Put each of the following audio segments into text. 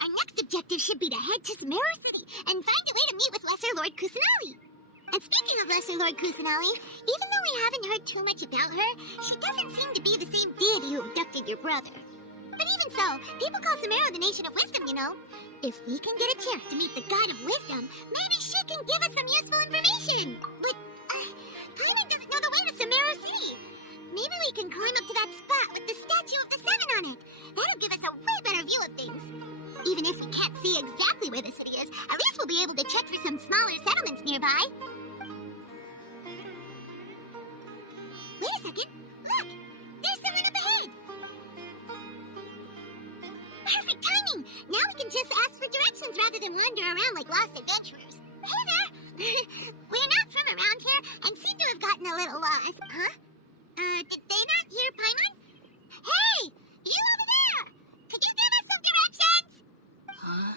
our next objective should be to head to Sumeru City and find a way to meet with Lesser Lord Kusanali. And speaking of Lesser Lord Kusanali, even though we haven't heard too much about her, she doesn't seem to be the same deity who abducted your brother. But even so, people call Sumeru the Nation of Wisdom, you know. If we can get a chance to meet the God of Wisdom, maybe she can give us some useful information. But, Paimon doesn't know the way to Sumeru City. Maybe we can climb up to that spot with the Statue of the Seven on it. That'd give us a way better view of things. Even if we can't see exactly where the city is, at least we'll be able to check for some smaller settlements nearby. Wait a second. Look! There's someone up ahead! Perfect timing! Now we can just ask for directions rather than wander around like lost adventurers. Hey there! We're not from around here and seem to have gotten a little lost. Huh? Did they not hear Paimon? Hey! You over there! Could you give us some directions? Huh?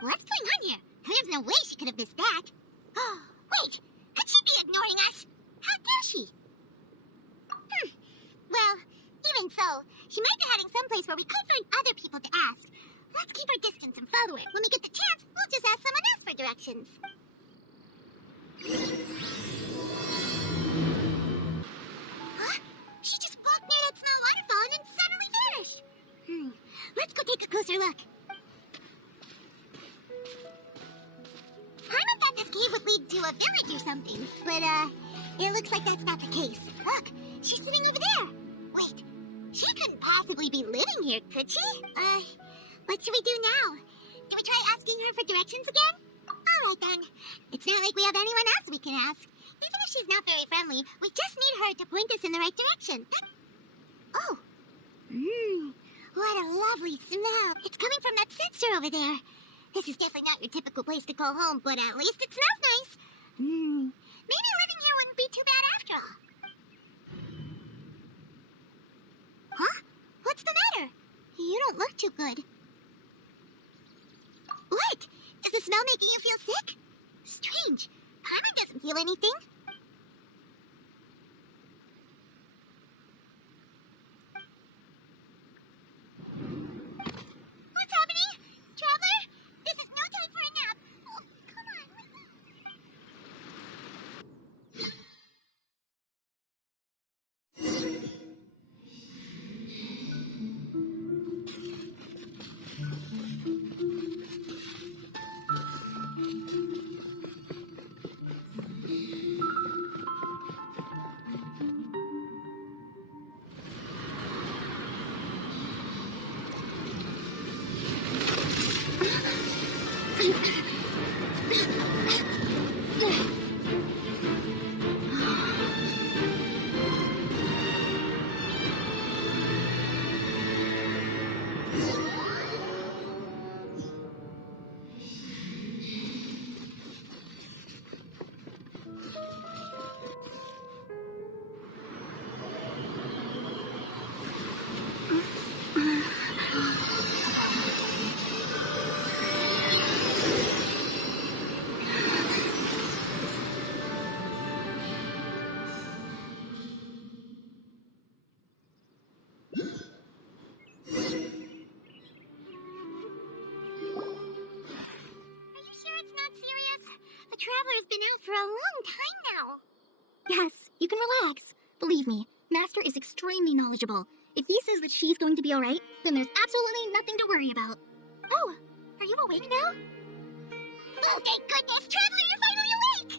What's going on here? There's no way she could have missed that. Oh, wait! Could she be ignoring us? How dare she? Well, even so, she might be heading someplace where we could find other people to ask. Let's keep our distance and follow her. When we get the chance, we'll just ask someone else for directions. Huh? She just walked near that small waterfall and then suddenly vanished. Let's go take a closer look. Paimon thought this cave would lead to a village or something, but, it looks like that's not the case. Look, she's sitting over there. Wait, she couldn't possibly be living here, could she? What should we do now? Do we try asking her for directions again? Alright then. It's not like we have anyone else we can ask. Even if she's not very friendly, we just need her to point us in the right direction. Oh. What a lovely smell. It's coming from that sensor over there. This is definitely not your typical place to call home, but at least it smells nice. Maybe living here wouldn't be too bad after all. Huh? What's the matter? You don't look too good. What? Is the smell making you feel sick? Strange. Paimon doesn't feel anything. What's happening? Traveler? This is no time for a nap. Oh, come on. The Traveler's been out for a long time now. Yes, you can relax. Believe me, Master is extremely knowledgeable. If he says that she's going to be alright, then there's absolutely nothing to worry about. Oh, are you awake now? Oh, thank goodness! Traveler, you're finally awake!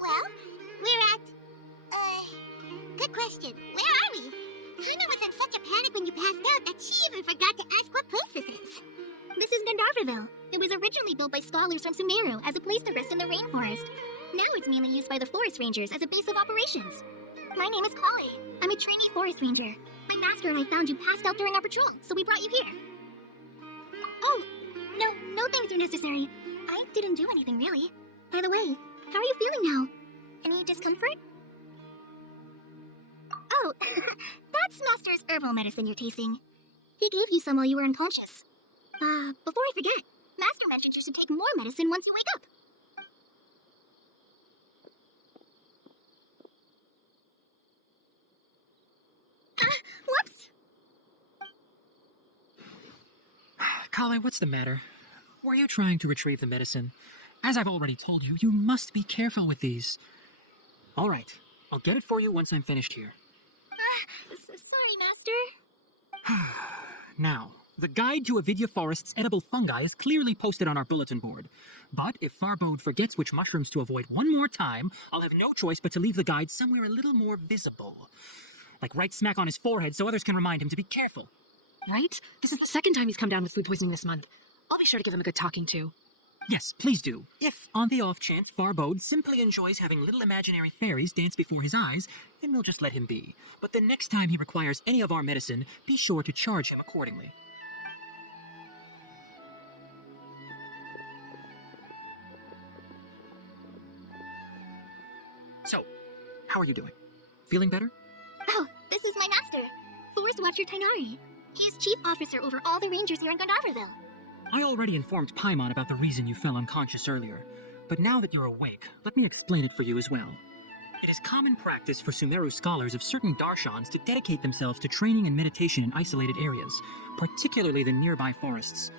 Well, we're at... good question. Where are we? Hana was in such a panic when you passed out that she even forgot to ask what post this is. This is Gandharvaville. It was originally built by scholars from Sumeru as a place to rest in the rainforest. Now it's mainly used by the forest rangers as a base of operations. My name is Kali. I'm a trainee forest ranger. My master and I found you passed out during our patrol, so we brought you here. Oh, no things are necessary. I didn't do anything really. By the way, how are you feeling now? Any discomfort? Oh, that's Master's herbal medicine you're tasting. He gave you some while you were unconscious. Before I forget, Master mentioned you should take more medicine once you wake up. Kale, what's the matter? Were you trying to retrieve the medicine? As I've already told you, you must be careful with these. All right, I'll get it for you once I'm finished here. Sorry, Master. Now, the guide to Avidya Forest's edible fungi is clearly posted on our bulletin board. But if Farbode forgets which mushrooms to avoid one more time, I'll have no choice but to leave the guide somewhere a little more visible. Like right smack on his forehead so others can remind him to be careful. Right? This is the second time he's come down with food poisoning this month. I'll be sure to give him a good talking to. Yes, please do. If, on the off chance, Farbode simply enjoys having little imaginary fairies dance before his eyes, then we'll just let him be. But the next time he requires any of our medicine, be sure to charge him accordingly. So, how are you doing? Feeling better? Oh, this is my master, Forest Watcher Tainari. He's chief officer over all the rangers here in Gandharville. I already informed Paimon about the reason you fell unconscious earlier, but now that you're awake, let me explain it for you as well. It is common practice for Sumeru scholars of certain darshans to dedicate themselves to training and meditation in isolated areas, particularly the nearby forests.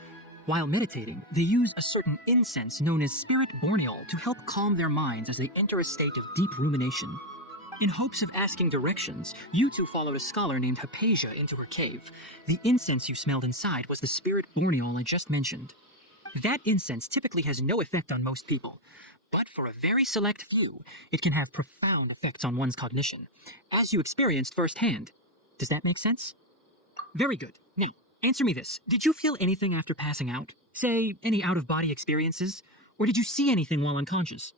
While meditating, they use a certain incense known as Spirit Borneol to help calm their minds as they enter a state of deep rumination. In hopes of asking directions, you two followed a scholar named Hypatia into her cave. The incense you smelled inside was the Spirit Borneol I just mentioned. That incense typically has no effect on most people, but for a very select few, it can have profound effects on one's cognition, as you experienced firsthand. Does that make sense? Very good. Now, answer me this. Did you feel anything after passing out? Say, any out-of-body experiences? Or did you see anything while unconscious?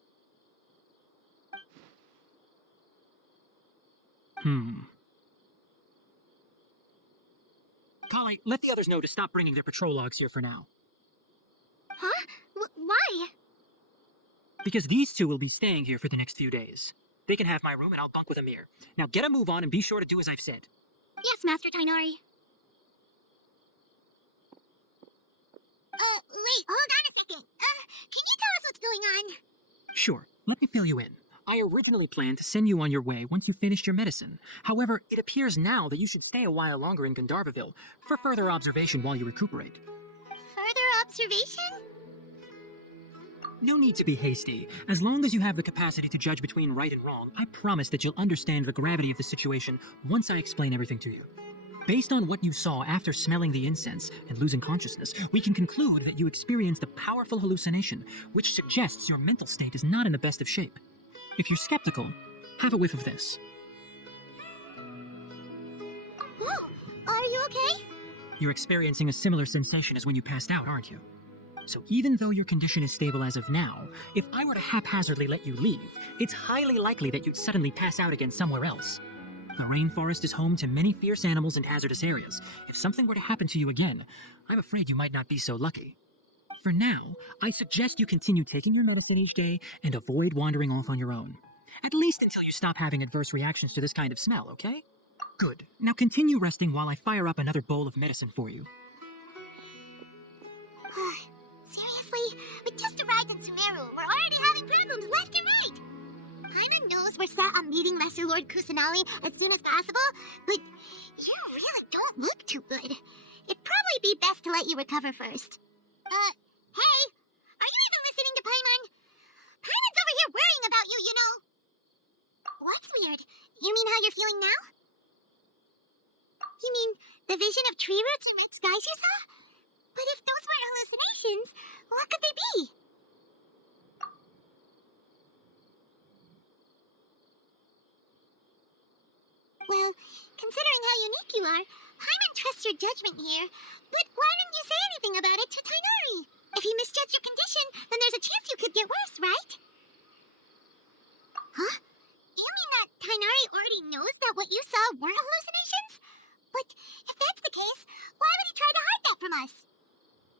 Kale, let the others know to stop bringing their patrol logs here for now. Huh? Why? Because these two will be staying here for the next few days. They can have my room and I'll bunk with Amir. Now get a move on and be sure to do as I've said. Yes, Master Tainari. Wait, hold on a second. Can you tell us what's going on? Sure, let me fill you in. I originally planned to send you on your way once you finished your medicine. However, it appears now that you should stay a while longer in Gandharville for further observation while you recuperate. Further observation? No need to be hasty. As long as you have the capacity to judge between right and wrong, I promise that you'll understand the gravity of the situation once I explain everything to you. Based on what you saw after smelling the incense and losing consciousness, we can conclude that you experienced a powerful hallucination, which suggests your mental state is not in the best of shape. If you're skeptical, have a whiff of this. Oh, are you okay? You're experiencing a similar sensation as when you passed out, aren't you? So even though your condition is stable as of now, if I were to haphazardly let you leave, it's highly likely that you'd suddenly pass out again somewhere else. The rainforest is home to many fierce animals and hazardous areas. If something were to happen to you again, I'm afraid you might not be so lucky. For now, I suggest you continue taking your medicine each day and avoid wandering off on your own. At least until you stop having adverse reactions to this kind of smell, okay? Good. Now continue resting while I fire up another bowl of medicine for you. Seriously? We just arrived in Sumeru. We're already having problems left and right. Paimon knows we're set on meeting Lesser Lord Kusanali as soon as possible, but you really don't look too good. It'd probably be best to let you recover first. Hey! Are you even listening to Paimon? Paimon's over here worrying about you, you know. What's weird? You mean how you're feeling now? You mean the vision of tree roots and red skies you saw? But if those weren't hallucinations, what could they be? Well, considering how unique you are, Paimon trusts your judgment here. But why didn't you say anything about it to Tainari? If he misjudged your condition, then there's a chance you could get worse, right? Huh? You mean that Tainari already knows that what you saw weren't hallucinations? But if that's the case, why would he try to hide that from us?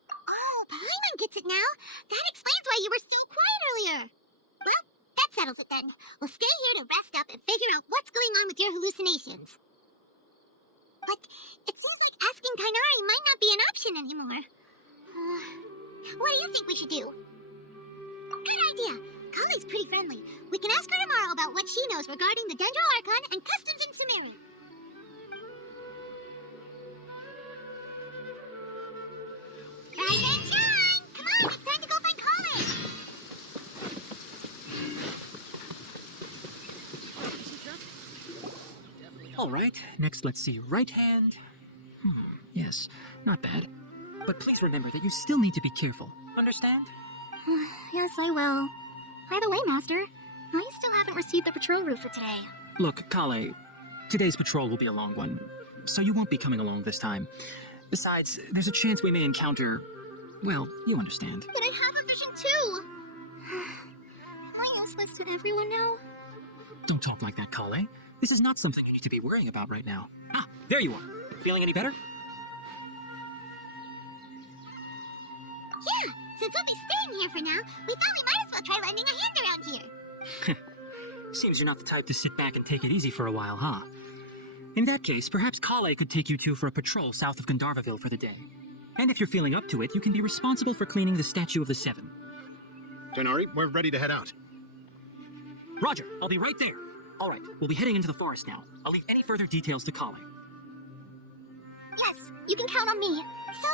Oh, Paimon gets it now. That explains why you were so quiet earlier. Well, that settles it then. We'll stay here to rest up and figure out what's going on with your hallucinations. But it seems like asking Tainari might not be an option anymore. What do you think we should do? Good idea. Kali's pretty friendly. We can ask her tomorrow about what she knows regarding the Dendro Archon and customs in Sumeru. Rise and shine! Come on, it's time to go find Colin! All right, next let's see. Right hand. Yes, not bad. But please remember that you still need to be careful. Understand? Yes, I will. By the way, Master, I still haven't received the patrol route for today. Look, Kale, today's patrol will be a long one, so you won't be coming along this time. Besides, there's a chance we may encounter... Well, you understand. But I have a vision too! Am I useless to everyone now? Don't talk like that, Kale. This is not something you need to be worrying about right now. Ah, there you are. Feeling any better? Yeah, since we'll be staying here for now, we thought we might as well try lending a hand around here. Seems you're not the type to sit back and take it easy for a while, huh? In that case, perhaps Kale could take you two for a patrol south of Gandharvaville for the day. And if you're feeling up to it, you can be responsible for cleaning the Statue of the Seven. Tonari, we're ready to head out. Roger, I'll be right there. All right, we'll be heading into the forest now. I'll leave any further details to Kale. Yes, you can count on me. So,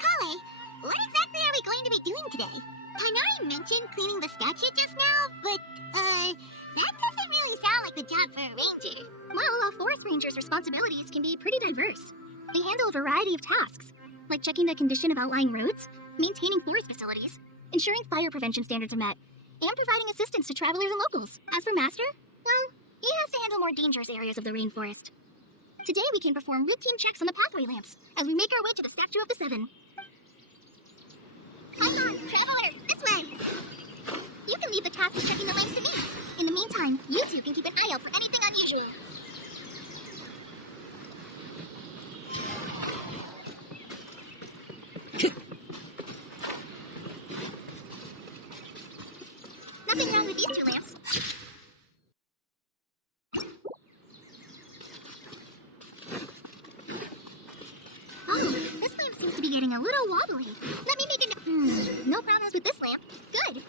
Kale, what exactly are we going to be doing today? Tainari mentioned cleaning the statue just now, but, that doesn't really sound like the job for a ranger. Well, a forest ranger's responsibilities can be pretty diverse. They handle a variety of tasks, like checking the condition of outlying roads, maintaining forest facilities, ensuring fire prevention standards are met, and providing assistance to travelers and locals. As for Master, well, he has to handle more dangerous areas of the rainforest. Today we can perform routine checks on the pathway lamps as we make our way to the Statue of the Seven. Come on, traveler, this way! You can leave the task of checking the lamps to me. In the meantime, you two can keep an eye out for anything unusual. Nothing wrong with these two lamps. Oh, this lamp seems to be getting a little wobbly. Let me make it... no problems with this lamp. Good.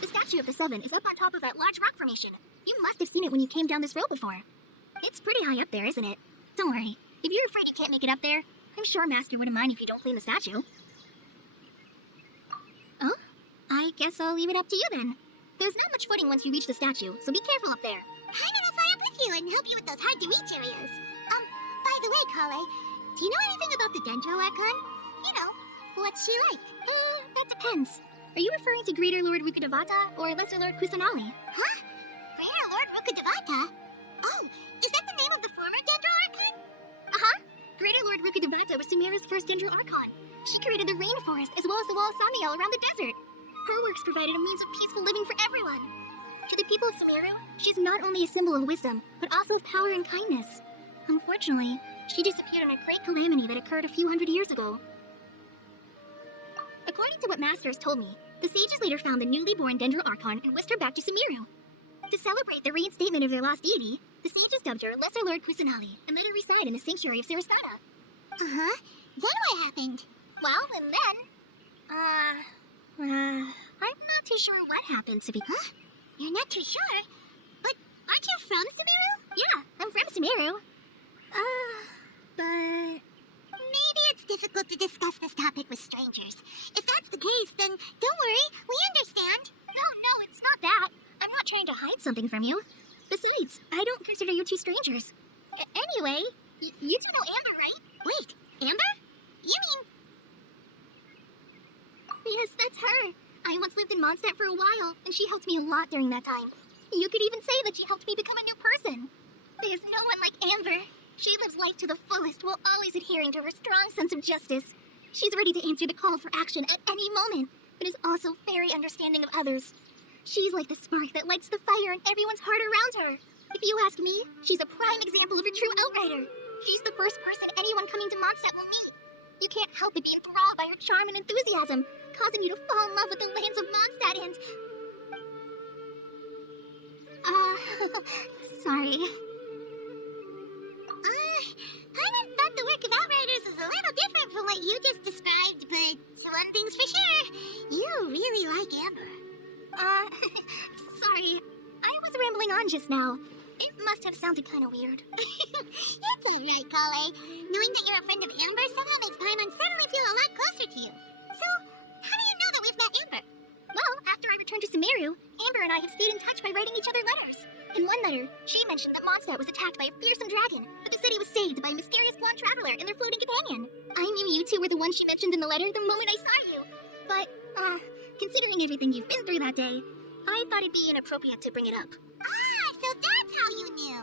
The Statue of the Seven is up on top of that large rock formation. You must have seen it when you came down this road before. It's pretty high up there, isn't it? Don't worry. If you're afraid you can't make it up there, I'm sure Master wouldn't mind if you don't clean the statue. Oh? I guess I'll leave it up to you then. There's not much footing once you reach the statue, so be careful up there. I'm gonna fly up with you and help you with those hard-to-reach areas. By the way, Kale, do you know anything about the Dendro Archon? You know, what's she like? That depends. Are you referring to Greater Lord Rukkhadevata or Lesser Lord Kusanali? Huh? Greater Lord Rukkhadevata? Oh, is that the name of the former Dendro Archon? Uh-huh. Greater Lord Rukkhadevata was Sumeru's first Dendro Archon. She created the rainforest as well as the wall of Samiel around the desert. Her works provided a means of peaceful living for everyone. To the people of Sumeru, she is not only a symbol of wisdom, but also of power and kindness. Unfortunately, she disappeared in a great calamity that occurred a few hundred years ago. According to what Master has told me, the sages later found the newly born Dendro Archon and whisked her back to Sumeru. To celebrate the reinstatement of their lost deity, the sages dubbed her Lesser Lord Kusanali and let her reside in the sanctuary of Sarasata. Uh-huh. Then what happened? Well, and then, I'm not too sure what happened to be... Huh? You're not too sure? But aren't you from Sumeru? Yeah, I'm from Sumeru. But... Maybe it's difficult to discuss this topic with strangers. If that's the case, then don't worry, we understand. No, it's not that. I'm not trying to hide something from you. Besides, I don't consider you two strangers. Anyway, you two know Amber, right? Wait, Amber? You mean... Yes, that's her. I once lived in Mondstadt for a while, and she helped me a lot during that time. You could even say that she helped me become a new person. There's no one like Amber. She lives life to the fullest while always adhering to her strong sense of justice. She's ready to answer the call for action at any moment, but is also very understanding of others. She's like the spark that lights the fire in everyone's heart around her. If you ask me, she's a prime example of a true outrider. She's the first person anyone coming to Mondstadt will meet. You can't help but be enthralled by her charm and enthusiasm, causing you to fall in love with the lands of Mondstadt and... sorry. I thought the work of Outriders was a little different from what you just described, but one thing's for sure, you really like Amber. Sorry. I was rambling on just now. It must have sounded kind of weird. It's alright, Kale. Knowing that you're a friend of Amber somehow makes Paimon suddenly feel a lot closer to you. So, how do you know that we've met Amber? Well, after I returned to Sumeru, Amber and I have stayed in touch by writing each other letters. In one letter, she mentioned that Mondstadt was attacked by a fearsome dragon, but the city was saved by a mysterious blonde traveler and their floating companion. I knew you two were the ones she mentioned in the letter the moment I saw you. But, considering everything you've been through that day, I thought it'd be inappropriate to bring it up. Ah, so that's how you knew.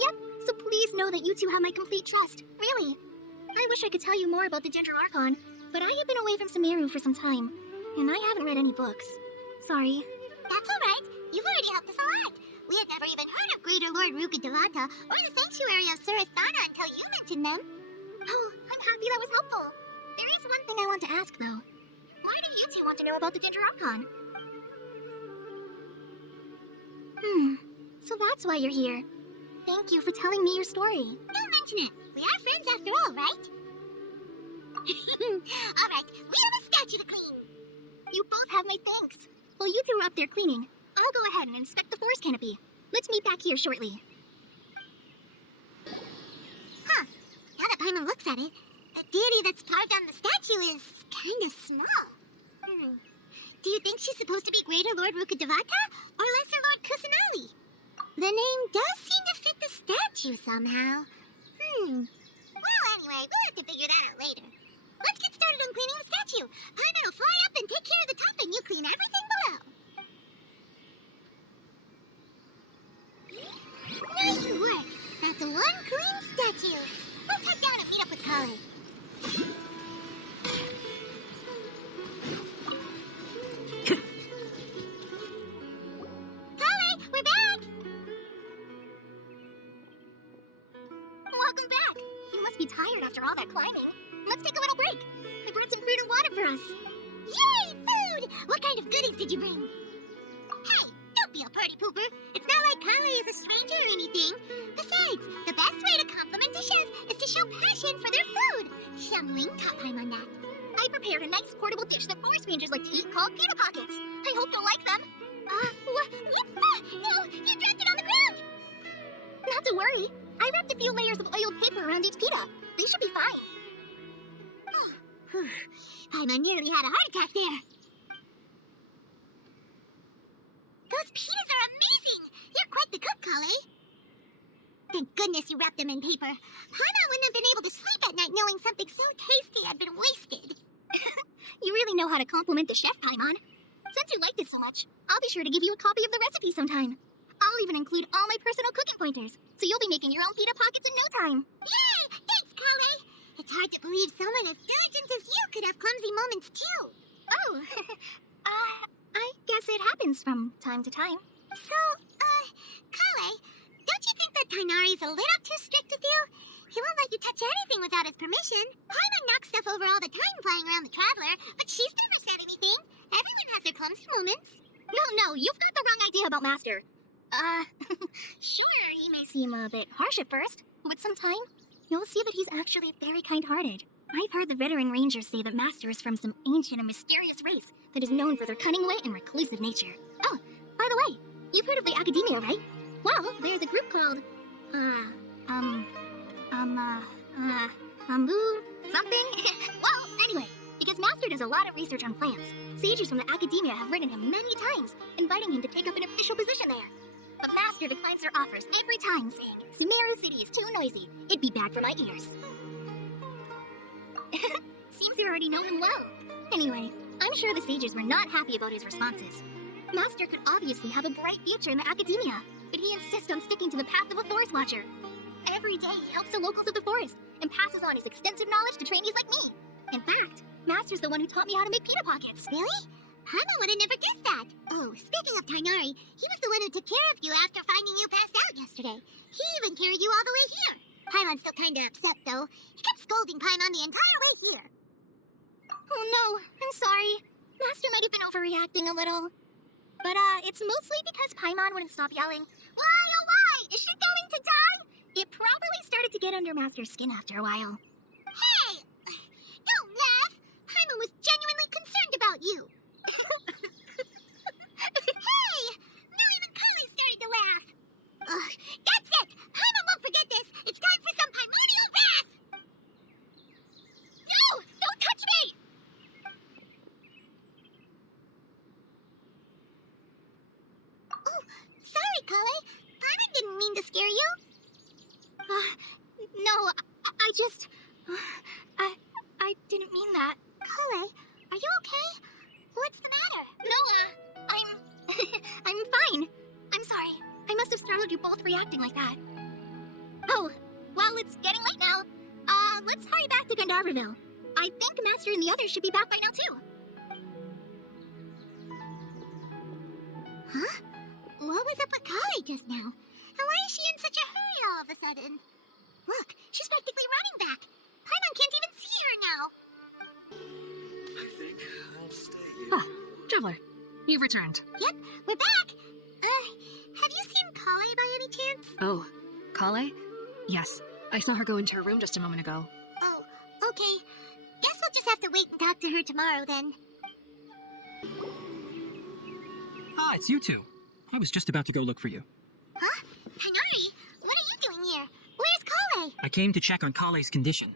Yep, so please know that you two have my complete trust. Really. I wish I could tell you more about the Ginger Archon, but I have been away from Sumeru for some time, and I haven't read any books. Sorry. That's alright. You've already helped us a lot. We had never even heard of Greater Lord Rukkhadevata or the Sanctuary of Surasthana until you mentioned them. Oh, I'm happy that was helpful. There is one thing I want to ask, though. Why do you two want to know about the Ginger Archon? So that's why you're here. Thank you for telling me your story. Don't mention it. We are friends after all, right? Alright, we have a statue to clean. You both have my thanks. While you two are up there cleaning, I'll go ahead and inspect the forest canopy. Let's meet back here shortly. Huh. Now that Paimon looks at it, the deity that's carved on the statue is kind of small. Do you think she's supposed to be Greater Lord Rukkhadevata or Lesser Lord Kusanali? The name does seem to fit the statue somehow. Well, anyway, we'll have to figure that out later. Let's get started on cleaning the statue. Paimon will fly up and take care of the top, and you clean everything below. Nice work. That's one clean statue. Let's head down and meet up with Kale. Kale, we're back. Welcome back. You must be tired after all that climbing. Let's take a little break. I brought some fruit and water for us. Yay, food! What kind of goodies did you bring? Hey, don't be a party pooper. It's not like Kale is a stranger or anything. Besides, the best way to compliment a chef is to show passion for their food. Xiangling taught Paimon that. I prepared a nice portable dish that forest rangers like to eat called pita pockets. I hope you'll like them. Whoops! No, you dropped it on the ground! Not to worry. I wrapped a few layers of oiled paper around each pita. They should be fine. Paimon nearly had a heart attack there. Those pitas are amazing! You're quite the cook, Kale. Thank goodness you wrapped them in paper. Paimon wouldn't have been able to sleep at night knowing something so tasty had been wasted. You really know how to compliment the chef, Paimon. Since you liked it so much, I'll be sure to give you a copy of the recipe sometime. I'll even include all my personal cooking pointers, so you'll be making your own pita pockets in no time. Yay! Thanks, Kale. It's hard to believe someone as diligent as you could have clumsy moments too. Oh, I guess it happens from time to time. So, Kale, don't you think that Tainari's a little too strict with you? He won't let you touch anything without his permission. Paimon knocks stuff over all the time flying around the Traveler, but she's never said anything. Everyone has their clumsy moments. No, you've got the wrong idea about Master. Sure, he may seem a bit harsh at first, but with some time, you'll see that he's actually very kind-hearted. I've heard the veteran rangers say that Master is from some ancient and mysterious race that is known for their cunning wit and reclusive nature. Oh, by the way, you've heard of the Academia, right? Well, there's a group called, something? Well, anyway, because Master does a lot of research on plants, sages from the Academia have written him many times, inviting him to take up an official position there. But Master declines their offers every time, saying, Sumeru City is too noisy. It'd be bad for my ears. Seems you already know him well. Anyway, I'm sure the sages were not happy about his responses. Master could obviously have a bright future in the Academia, but he insists on sticking to the path of a forest watcher. Every day he helps the locals of the forest and passes on his extensive knowledge to trainees like me. In fact, Master's the one who taught me how to make pita pockets. Really? Paimon would have never guessed that. Oh, speaking of Tainari, he was the one who took care of you after finding you passed out yesterday. He even carried you all the way here. Paimon's still kinda upset, though. He kept scolding Paimon the entire way here. Oh no, I'm sorry. Master might have been overreacting a little. But, it's mostly because Paimon wouldn't stop yelling, Why, oh why, is she going to die? It probably started to get under Master's skin after a while. Hey! Don't laugh! Paimon was genuinely concerned about you. Hey! Now even Kylie started to laugh. Ugh, that's Kale. Paimon didn't mean to scare you. No, I just... I didn't mean that. Kale, are you okay? What's the matter? No, I'm fine. I'm sorry. I must have startled you both reacting like that. Oh, well, it's getting late now. Let's hurry back to Gandharville. I think Master and the others should be back by now, too. Huh? What was up with Kale just now? And why is she in such a hurry all of a sudden? Look, she's practically running back. Paimon can't even see her now. I think I'll stay here. Oh, Traveler, you've returned. Yep, we're back. Have you seen Kale by any chance? Oh, Kale? Yes, I saw her go into her room just a moment ago. Oh, okay. Guess we'll just have to wait and talk to her tomorrow then. Ah, it's you two. I was just about to go look for you. Huh? Tighnari, what are you doing here? Where's Kale? I came to check on Kale's condition.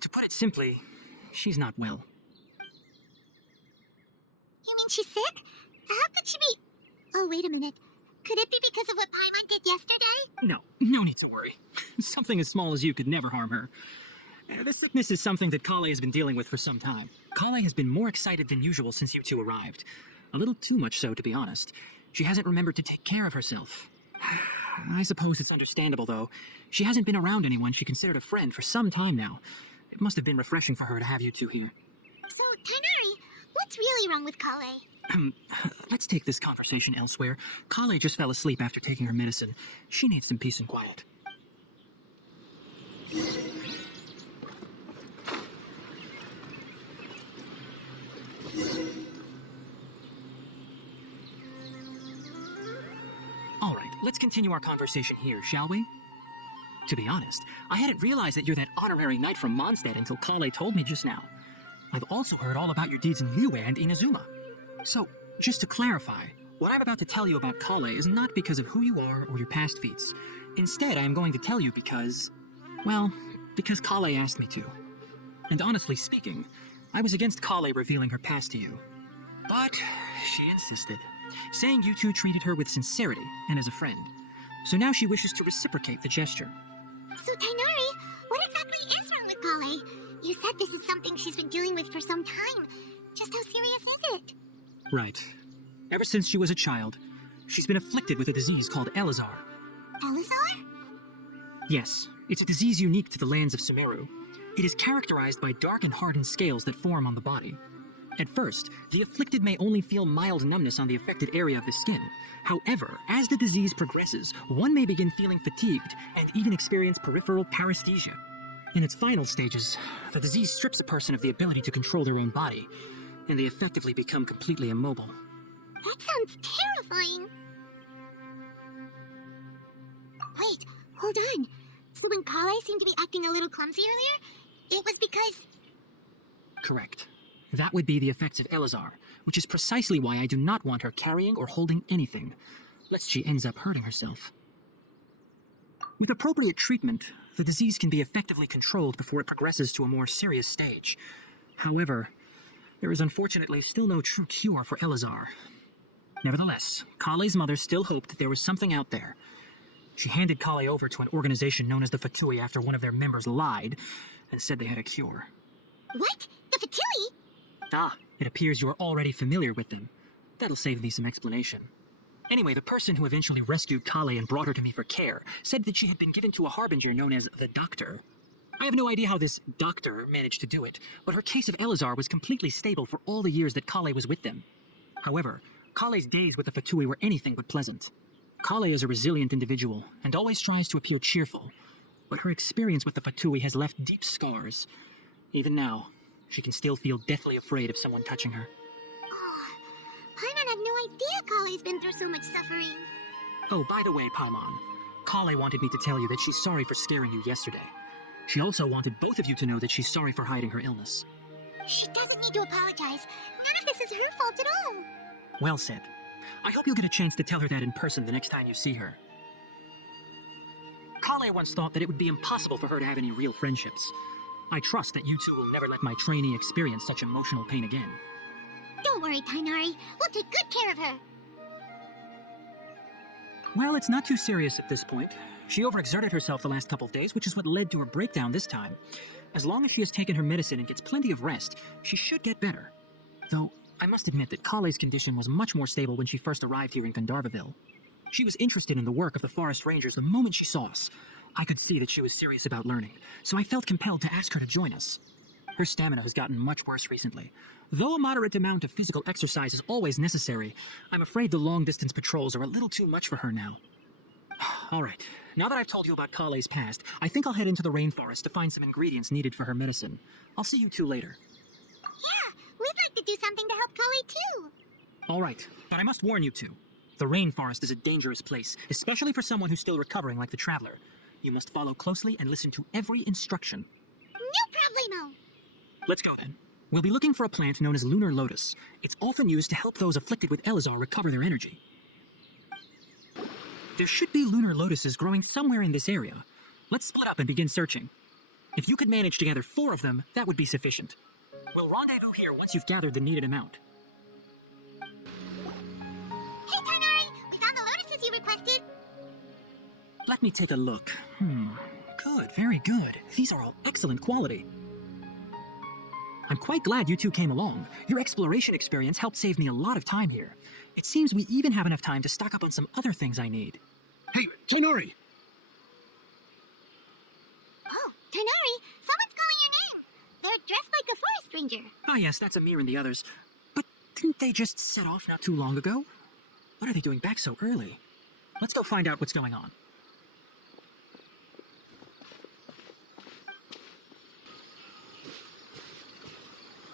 To put it simply, she's not well. You mean she's sick? How could she be... Oh, wait a minute. Could it be because of what Paimon did yesterday? No need to worry. Something as small as you could never harm her. The sickness is something that Kale has been dealing with for some time. Kale has been more excited than usual since you two arrived. A little too much so, to be honest. She hasn't remembered to take care of herself. I suppose it's understandable, though. She hasn't been around anyone she considered a friend for some time now. It must have been refreshing for her to have you two here. So, Tighnari, what's really wrong with Kale? Let's take this conversation elsewhere. Kale just fell asleep after taking her medicine. She needs some peace and quiet. All right, let's continue our conversation here, shall we? To be honest, I hadn't realized that you're that honorary knight from Mondstadt until Kale told me just now. I've also heard all about your deeds in Liyue and Inazuma. So, just to clarify, what I'm about to tell you about Kale is not because of who you are or your past feats. Instead, I am going to tell you because... well, because Kale asked me to. And honestly speaking, I was against Kale revealing her past to you. But she insisted, saying you two treated her with sincerity and as a friend. So now she wishes to reciprocate the gesture. So, Tighnari, what exactly is wrong with Kale? You said this is something she's been dealing with for some time. Just how serious is it? Right. Ever since she was a child, she's been afflicted with a disease called Elazar. Elazar? Yes, it's a disease unique to the lands of Sumeru. It is characterized by dark and hardened scales that form on the body. At first, the afflicted may only feel mild numbness on the affected area of the skin. However, as the disease progresses, one may begin feeling fatigued and even experience peripheral paresthesia. In its final stages, the disease strips a person of the ability to control their own body, and they effectively become completely immobile. That sounds terrifying. Wait, hold on. So when Kale seemed to be acting a little clumsy earlier, it was because... Correct. That would be the effects of Elazar, which is precisely why I do not want her carrying or holding anything, lest she ends up hurting herself. With appropriate treatment, the disease can be effectively controlled before it progresses to a more serious stage. However, there is unfortunately still no true cure for Elazar. Nevertheless, Kale's mother still hoped that there was something out there. She handed Kale over to an organization known as the Fatui after one of their members lied and said they had a cure. What? The Fatui? Ah, it appears you are already familiar with them. That'll save me some explanation. Anyway, the person who eventually rescued Kale and brought her to me for care said that she had been given to a harbinger known as the Doctor. I have no idea how this doctor managed to do it, but her case of Elazar was completely stable for all the years that Kale was with them. However, Kale's days with the Fatui were anything but pleasant. Kale is a resilient individual and always tries to appear cheerful, but her experience with the Fatui has left deep scars. Even now, she can still feel deathly afraid of someone touching her. Oh, Paimon had no idea Kale's been through so much suffering. Oh, by the way, Paimon, Kale wanted me to tell you that she's sorry for scaring you yesterday. She also wanted both of you to know that she's sorry for hiding her illness. She doesn't need to apologize. None of this is her fault at all. Well said. I hope you'll get a chance to tell her that in person the next time you see her. Kale once thought that it would be impossible for her to have any real friendships. I trust that you two will never let my trainee experience such emotional pain again. Don't worry, Tighnari. We'll take good care of her. Well, it's not too serious at this point. She overexerted herself the last couple of days, which is what led to her breakdown this time. As long as she has taken her medicine and gets plenty of rest, she should get better. Though, I must admit that Kale's condition was much more stable when she first arrived here in Gandharvaville. She was interested in the work of the Forest Rangers the moment she saw us. I could see that she was serious about learning, so I felt compelled to ask her to join us. Her stamina has gotten much worse recently. Though a moderate amount of physical exercise is always necessary, I'm afraid the long-distance patrols are a little too much for her now. All right, now that I've told you about Kale's past, I think I'll head into the rainforest to find some ingredients needed for her medicine. I'll see you two later. Yeah, we'd like to do something to help Kale too. All right, but I must warn you two. The rainforest is a dangerous place, especially for someone who's still recovering like the Traveler. You must follow closely and listen to every instruction. No problemo. Let's go then. We'll be looking for a plant known as Lunar Lotus. It's often used to help those afflicted with Elazar recover their energy. There should be lunar lotuses growing somewhere in this area. Let's split up and begin searching. If you could manage to gather 4 of them, that would be sufficient. We'll rendezvous here once you've gathered the needed amount. Hey, Tighnari, we found the lotuses you requested. Let me take a look. Good, very good. These are all excellent quality. I'm quite glad you two came along. Your exploration experience helped save me a lot of time here. It seems we even have enough time to stock up on some other things I need. Hey, Tighnari! Oh, Tighnari, someone's calling your name. They're dressed like a forest ranger. Ah yes, that's Amir and the others. But didn't they just set off not too long ago? What are they doing back so early? Let's go find out what's going on.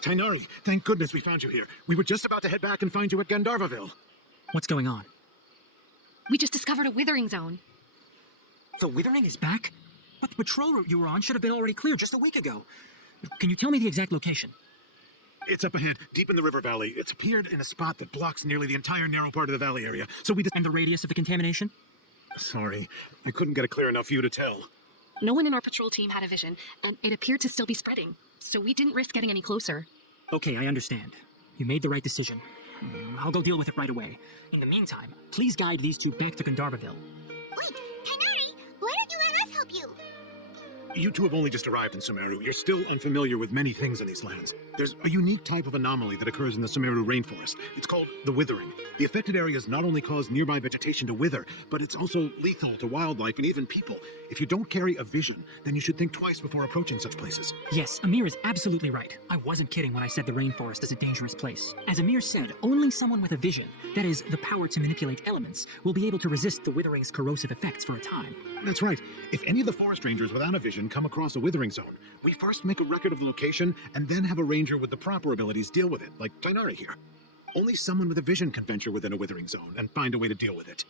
Tighnari, thank goodness we found you here. We were just about to head back and find you at Gandharvaville. What's going on? We just discovered a withering zone. The Withering is back? But the patrol route you were on should have been already cleared just a week ago. Can you tell me the exact location? It's up ahead, deep in the river valley. It's appeared in a spot that blocks nearly the entire narrow part of the valley area. So we And the radius of the contamination? Sorry, I couldn't get it clear enough for you to tell. No one in our patrol team had a vision, and it appeared to still be spreading. So we didn't risk getting any closer. Okay, I understand. You made the right decision. I'll go deal with it right away. In the meantime, please guide these two back to Gandharvaville. Wait, Tighnari, why don't you let us help you? You two have only just arrived in Sumeru. You're still unfamiliar with many things in these lands. There's a unique type of anomaly that occurs in the Sumeru rainforest. It's called the Withering. The affected areas not only cause nearby vegetation to wither, but it's also lethal to wildlife and even people. If you don't carry a vision, then you should think twice before approaching such places. Yes, Amir is absolutely right. I wasn't kidding when I said the rainforest is a dangerous place. As Amir said, only someone with a vision, that is, the power to manipulate elements, will be able to resist the Withering's corrosive effects for a time. That's right. If any of the forest rangers without a vision come across a withering zone, we first make a record of the location and then have a ranger with the proper abilities deal with it, like Tighnari here. Only someone with a vision can venture within a withering zone and find a way to deal with it.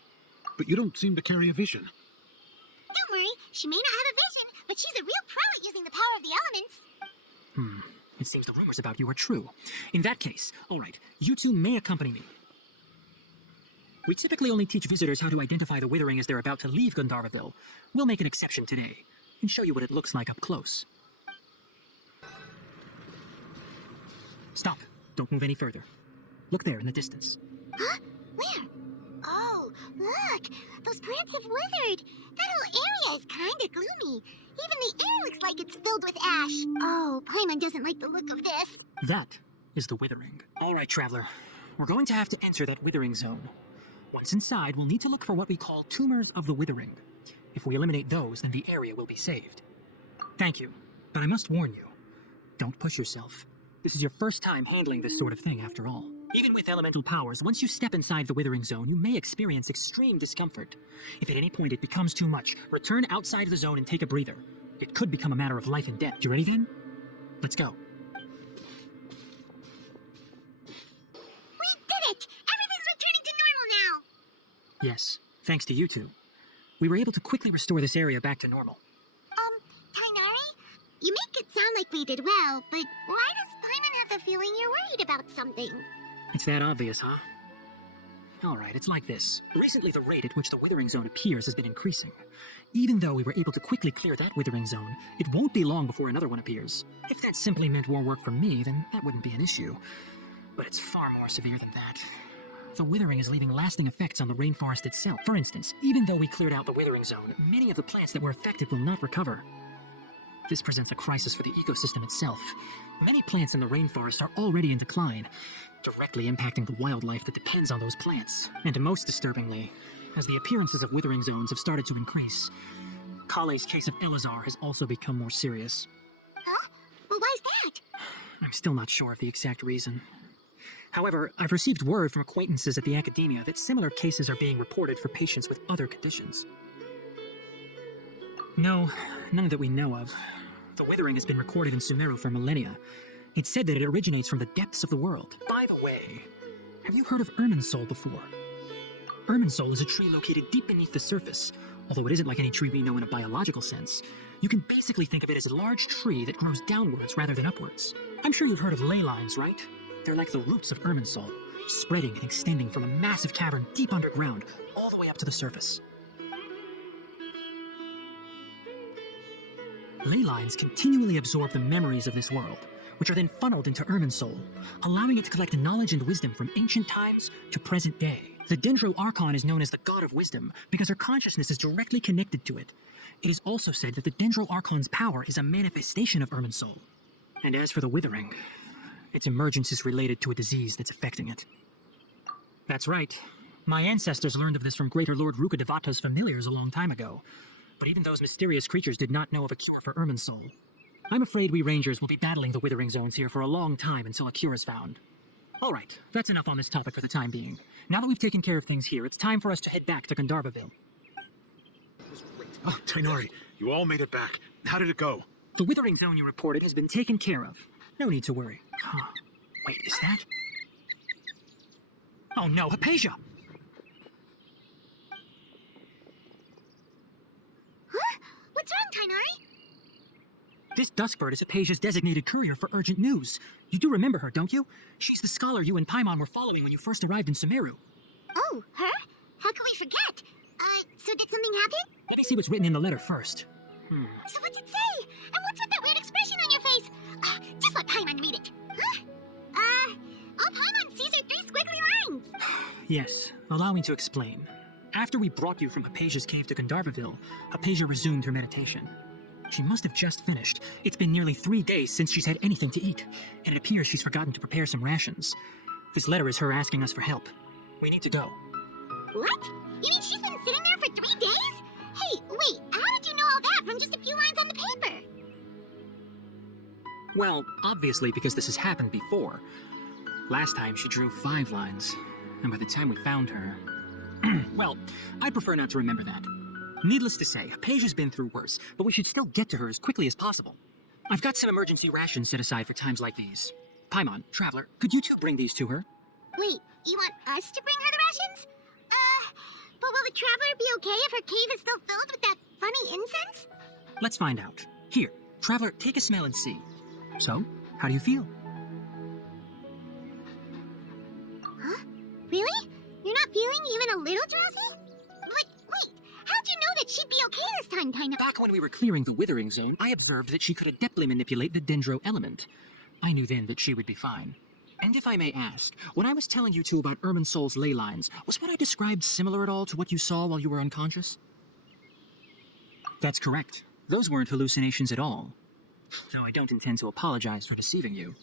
But you don't seem to carry a vision. Don't worry, she may not have a vision, but she's a real pro at using the power of the elements. It seems the rumors about you are true. In that case, all right, you two may accompany me. We typically only teach visitors how to identify the Withering as they're about to leave Gandharvaville. We'll make an exception today and show you what it looks like up close. Stop. Don't move any further. Look there in the distance. Huh? Where? Oh, look! Those plants have withered! That whole area is kinda gloomy. Even the air looks like it's filled with ash. Oh, Paimon doesn't like the look of this. That is the Withering. All right, Traveler. We're going to have to enter that Withering zone. Once inside, we'll need to look for what we call tumors of the Withering. If we eliminate those, then the area will be saved. Thank you, but I must warn you. Don't push yourself. This is your first time handling this sort of thing, after all. Even with elemental powers, once you step inside the Withering Zone, you may experience extreme discomfort. If at any point it becomes too much, return outside the zone and take a breather. It could become a matter of life and death. You ready then? Let's go. We did it! Everything's returning to normal now! Yes, thanks to you two. We were able to quickly restore this area back to normal. Tighnari? You make it sound like we did well, but why does Paimon have the feeling you're worried about something? It's that obvious, huh? Alright, it's like this. Recently, the rate at which the Withering Zone appears has been increasing. Even though we were able to quickly clear that Withering Zone, it won't be long before another one appears. If that simply meant more work for me, then that wouldn't be an issue. But it's far more severe than that. The withering is leaving lasting effects on the rainforest itself. For instance, even though we cleared out the withering zone, many of the plants that were affected will not recover. This presents a crisis for the ecosystem itself. Many plants in the rainforest are already in decline, directly impacting the wildlife that depends on those plants. And most disturbingly, as the appearances of withering zones have started to increase, Kale's case of Elazar has also become more serious. Huh? Well, why's that? I'm still not sure of the exact reason. However, I've received word from acquaintances at the academia that similar cases are being reported for patients with other conditions. No, none that we know of. The withering has been recorded in Sumeru for millennia. It's said that it originates from the depths of the world. By the way, have you heard of Irminsul before? Irminsul is a tree located deep beneath the surface. Although it isn't like any tree we know in a biological sense, you can basically think of it as a large tree that grows downwards rather than upwards. I'm sure you've heard of ley lines, right? They're like the roots of Irminsul, spreading and extending from a massive cavern deep underground all the way up to the surface. Ley lines continually absorb the memories of this world, which are then funneled into Irminsul, allowing it to collect knowledge and wisdom from ancient times to present day. The Dendro Archon is known as the God of Wisdom because her consciousness is directly connected to it. It is also said that the Dendro Archon's power is a manifestation of Irminsul. And as for the Withering, its emergence is related to a disease that's affecting it. That's right. My ancestors learned of this from Greater Lord Rukkhadevata's familiars a long time ago. But even those mysterious creatures did not know of a cure for Irminsul. I'm afraid we Rangers will be battling the Withering Zones here for a long time until a cure is found. Alright, that's enough on this topic for the time being. Now that we've taken care of things here, it's time for us to head back to Gandharvaville. Oh, Tainari, you all made it back. How did it go? The Withering Zone you reported has been taken care of. No need to worry. Huh. Wait, is that? Oh no, Hypatia! Huh? What's wrong, Tainari? This Duskbird is Hypatia's designated courier for urgent news. You do remember her, don't you? She's the scholar you and Paimon were following when you first arrived in Sumeru. Oh, her? How could we forget? So did something happen? Let me see what's written in the letter first. So what's it say? And what's with that weird expression on your face? Just let Paimon read it. Huh? All Paimon sees are 3 squiggly lines. Yes, allow me to explain. After we brought you from Hypatia's cave to Gandharvaville, Hypatia resumed her meditation. She must have just finished. It's been nearly 3 days since she's had anything to eat, and it appears she's forgotten to prepare some rations. This letter is her asking us for help. We need to go. What? You mean she's been sitting there for 3 days? Hey, wait, how did you know all that from just a few lines on the paper? Well, obviously because this has happened before. Last time she drew 5 lines, and by the time we found her... well, I'd prefer not to remember that. Needless to say, Hypatia's been through worse, but we should still get to her as quickly as possible. I've got some emergency rations set aside for times like these. Paimon, Traveler, could you two bring these to her? Wait, you want us to bring her the rations? But will the Traveler be okay if her cave is still filled with that funny incense? Let's find out. Here, Traveler, take a smell and see. So, how do you feel? Huh? Really? You're not feeling even a little drowsy? But wait, how'd you know that she'd be okay this time, Tainari? Back when we were clearing the Withering Zone, I observed that she could adeptly manipulate the Dendro element. I knew then that she would be fine. And if I may ask, when I was telling you two about Irminsul's ley lines, was what I described similar at all to what you saw while you were unconscious? That's correct. Those weren't hallucinations at all. Though I don't intend to apologize for deceiving you.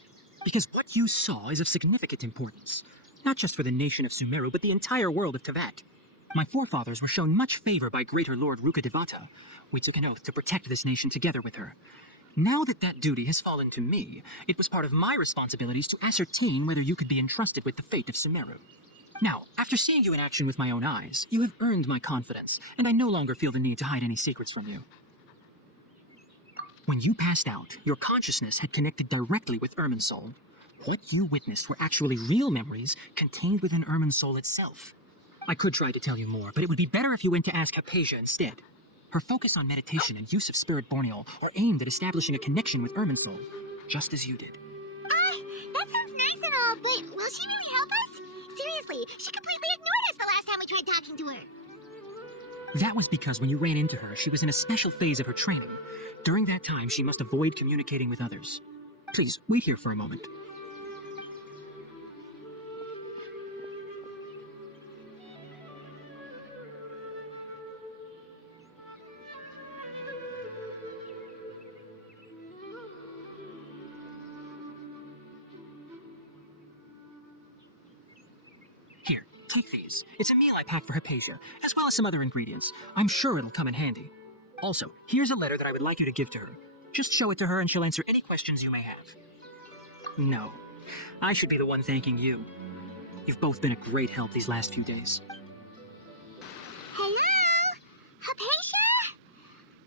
Because what you saw is of significant importance. Not just for the nation of Sumeru, but the entire world of Teyvat. My forefathers were shown much favor by Greater Lord Rukkhadevata. We took an oath to protect this nation together with her. Now that that duty has fallen to me, it was part of my responsibilities to ascertain whether you could be entrusted with the fate of Sumeru. Now, after seeing you in action with my own eyes, you have earned my confidence, and I no longer feel the need to hide any secrets from you. When you passed out, your consciousness had connected directly with Irminsul. What you witnessed were actually real memories contained within Irminsul itself. I could try to tell you more, but it would be better if you went to ask Hypatia instead. Her focus on meditation and use of Spirit Borneal are aimed at establishing a connection with Irminsul, just as you did. That sounds nice and all, but will she really help us? Seriously, she completely ignored us the last time we tried talking to her. That was because when you ran into her, she was in a special phase of her training. During that time, she must avoid communicating with others. Please, wait here for a moment. take these. It's a meal I packed for Hypatia, as well as some other ingredients. I'm sure it'll come in handy. Also, here's a letter that I would like you to give to her. Just show it to her and she'll answer any questions you may have. No, I should be the one thanking you. You've both been a great help these last few days. Hello? Hypatia?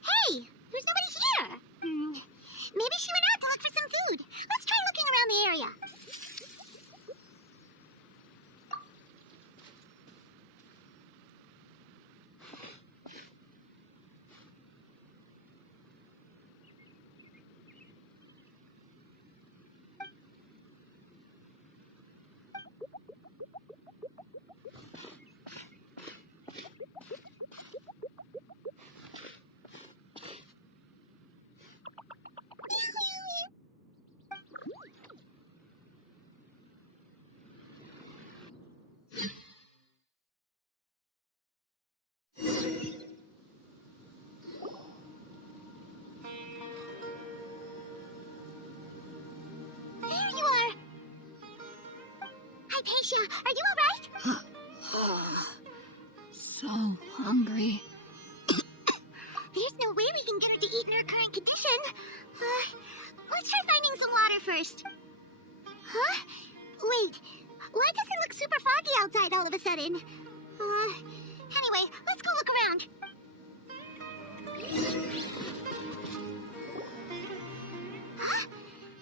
Hey, there's nobody here. Maybe she went out to look for some food. Let's try looking around the area. There you are. Hypatia, are you all right? So hungry. There's no way we can get her to eat in her current condition. Let's try finding some water first. Huh? Wait, why does it look super foggy outside all of a sudden? Anyway, let's go look around. Huh?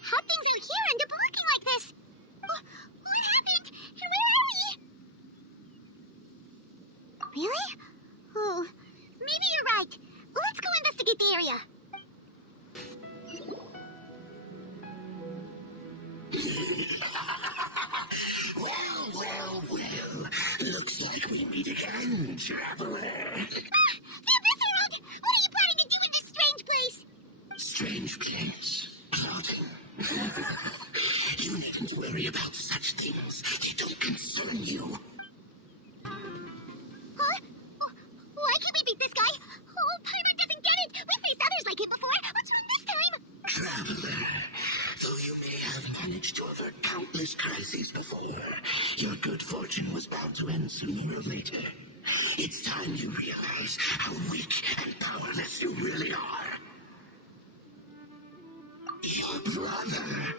How things out here end up looking like this? What happened? And where are we? Really? Oh, maybe you're right. Let's go investigate the area. Well. Looks like we meet again, traveler. The Abyss Herald! What are you planning to do in this strange place? Strange place. Clothing. You needn't worry about such things. They don't concern you. Huh? Why can't we beat this guy? Oh, Paimon doesn't get it! We faced others like him before! What's wrong this time? Traveler, though you may have managed to avert countless crises before, your good fortune was bound to end sooner or later. It's time you realize how weak and powerless you really are. Your brother.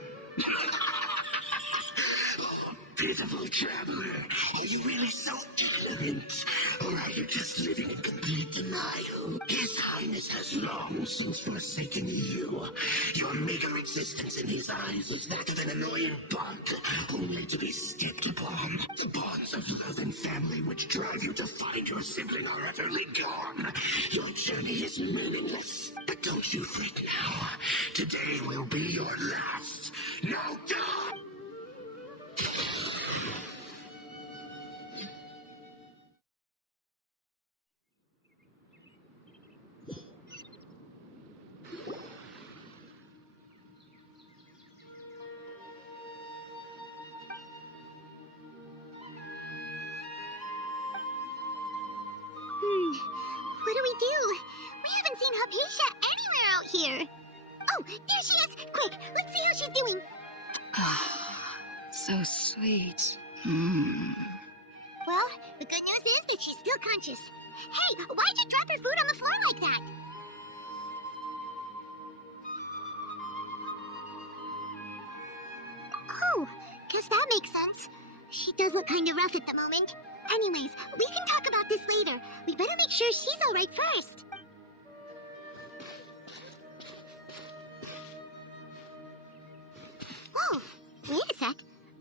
Oh, pitiful traveler. Are you really so ignorant? Or are you just living in complete denial? His Highness has long since forsaken you. Your meager existence in his eyes was that of an annoying bond, only to be skipped upon. The bonds of love and family which drive you to find your sibling are utterly gone. Your journey is meaningless. But don't you freak now. Today will be your last. Now go! What do we do? We haven't seen Hypatia anywhere out here. Oh, there she is! Quick, let's see how she's doing. So sweet. Well, the good news is that she's still conscious. Hey, why'd you drop her food on the floor like that? Oh, guess that makes sense. She does look kind of rough at the moment. Anyways, we can talk about this later. We better make sure she's alright first. Whoa, wait a sec.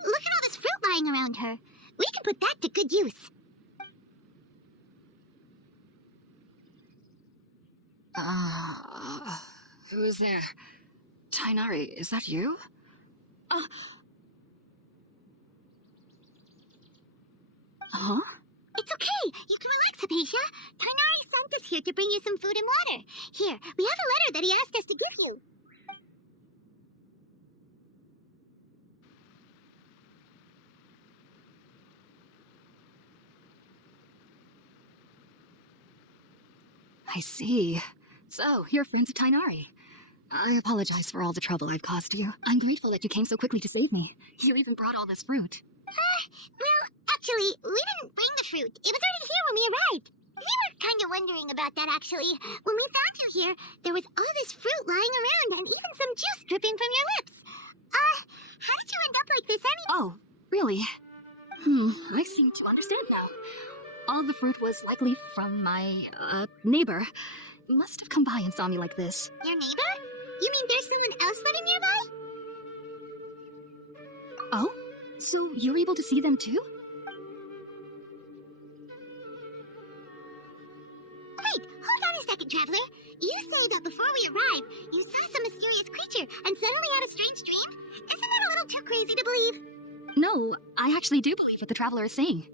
Look at all this fruit lying around her. We can put that to good use. Who's there? Tainari, is that you? Huh? It's okay. You can relax, Hypatia. Tainari sent us here to bring you some food and water. Here, we have a letter that he asked us to give you. I see. So, you're friends of Tainari. I apologize for all the trouble I've caused you. I'm grateful that you came so quickly to save me. You even brought all this fruit. Well, Actually, we didn't bring the fruit. It was already here when we arrived. We were kind of wondering about that, actually. When we found you here, there was all this fruit lying around and even some juice dripping from your lips. How did you end up like this anyway? Oh, really? I seem to understand now. All the fruit was likely from my, neighbor. Must have come by and saw me like this. Your neighbor? You mean there's someone else living nearby? Oh? So you're able to see them too? Wait, hold on a second, Traveler. You say that before we arrived, you saw some mysterious creature and suddenly had a strange dream? Isn't that a little too crazy to believe? No, I actually do believe what the traveler is saying.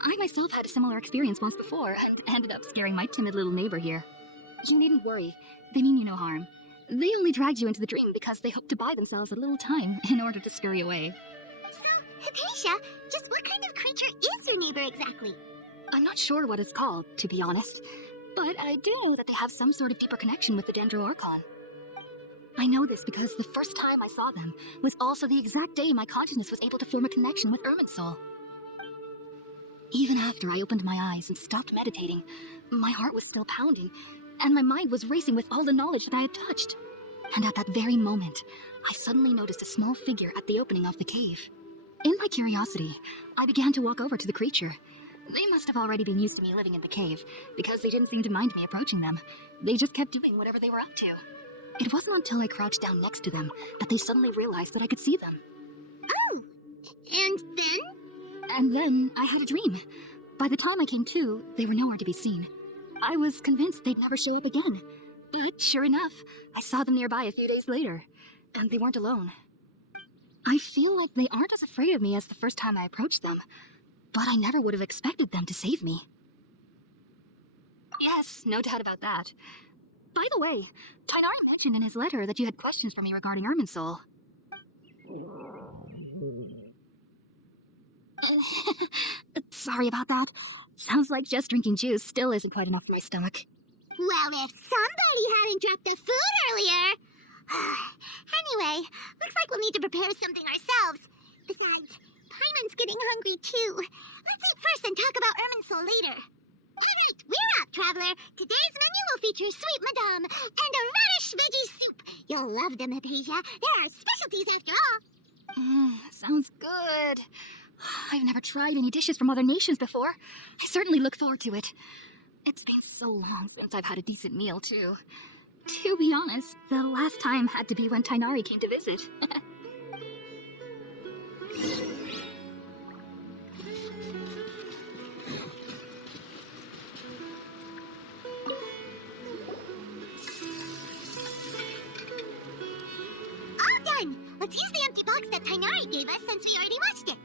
I myself had a similar experience once before and ended up scaring my timid little neighbor here. You needn't worry. They mean you no harm. They only dragged you into the dream because they hoped to buy themselves a little time in order to scurry away. So, Hypatia, just what kind of creature is your neighbor exactly? I'm not sure what it's called, to be honest, but I do know that they have some sort of deeper connection with the Dendro Archon. I know this because the first time I saw them was also the exact day my consciousness was able to form a connection with Irminsul. Even after I opened my eyes and stopped meditating, my heart was still pounding, and my mind was racing with all the knowledge that I had touched. And at that very moment, I suddenly noticed a small figure at the opening of the cave. In my curiosity, I began to walk over to the creature. They must have already been used to me living in the cave, because they didn't seem to mind me approaching them. They just kept doing whatever they were up to. It wasn't until I crouched down next to them that they suddenly realized that I could see them. Oh, and then? And then I had a dream. By the time I came to, they were nowhere to be seen. I was convinced they'd never show up again. But sure enough, I saw them nearby a few days later, and they weren't alone. I feel like they aren't as afraid of me as the first time I approached them, but I never would have expected them to save me. Yes, no doubt about that. By the way, Tighnari mentioned in his letter that you had questions for me regarding Irminsul. Sorry about that. Sounds like just drinking juice still isn't quite enough for my stomach. Well, if somebody hadn't dropped the food earlier... Anyway, looks like we'll need to prepare something ourselves. Besides, Paimon's getting hungry too. Let's eat first and talk about Irminsul later. Alright, we're up, Traveler. Today's menu will feature sweet madame and a radish veggie soup. You'll love them, Hypatia. They're our specialties after all. Sounds good. I've never tried any dishes from other nations before. I certainly look forward to it. It's been so long since I've had a decent meal, too. To be honest, the last time had to be when Tighnari came to visit. All done! Let's use the empty box that Tighnari gave us since we already washed it.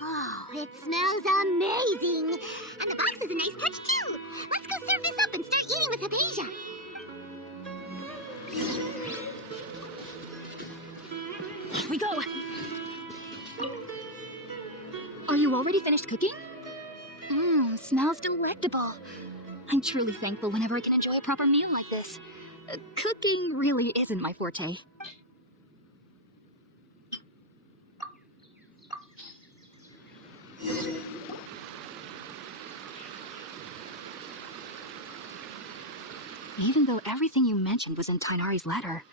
Oh, it smells amazing! And the box is a nice touch, too! Let's go serve this up and start eating with Hypatia! Here we go! Are you already finished cooking? Smells delectable. I'm truly thankful whenever I can enjoy a proper meal like this. Cooking really isn't my forte. Even though everything you mentioned was in Tighnari's letter,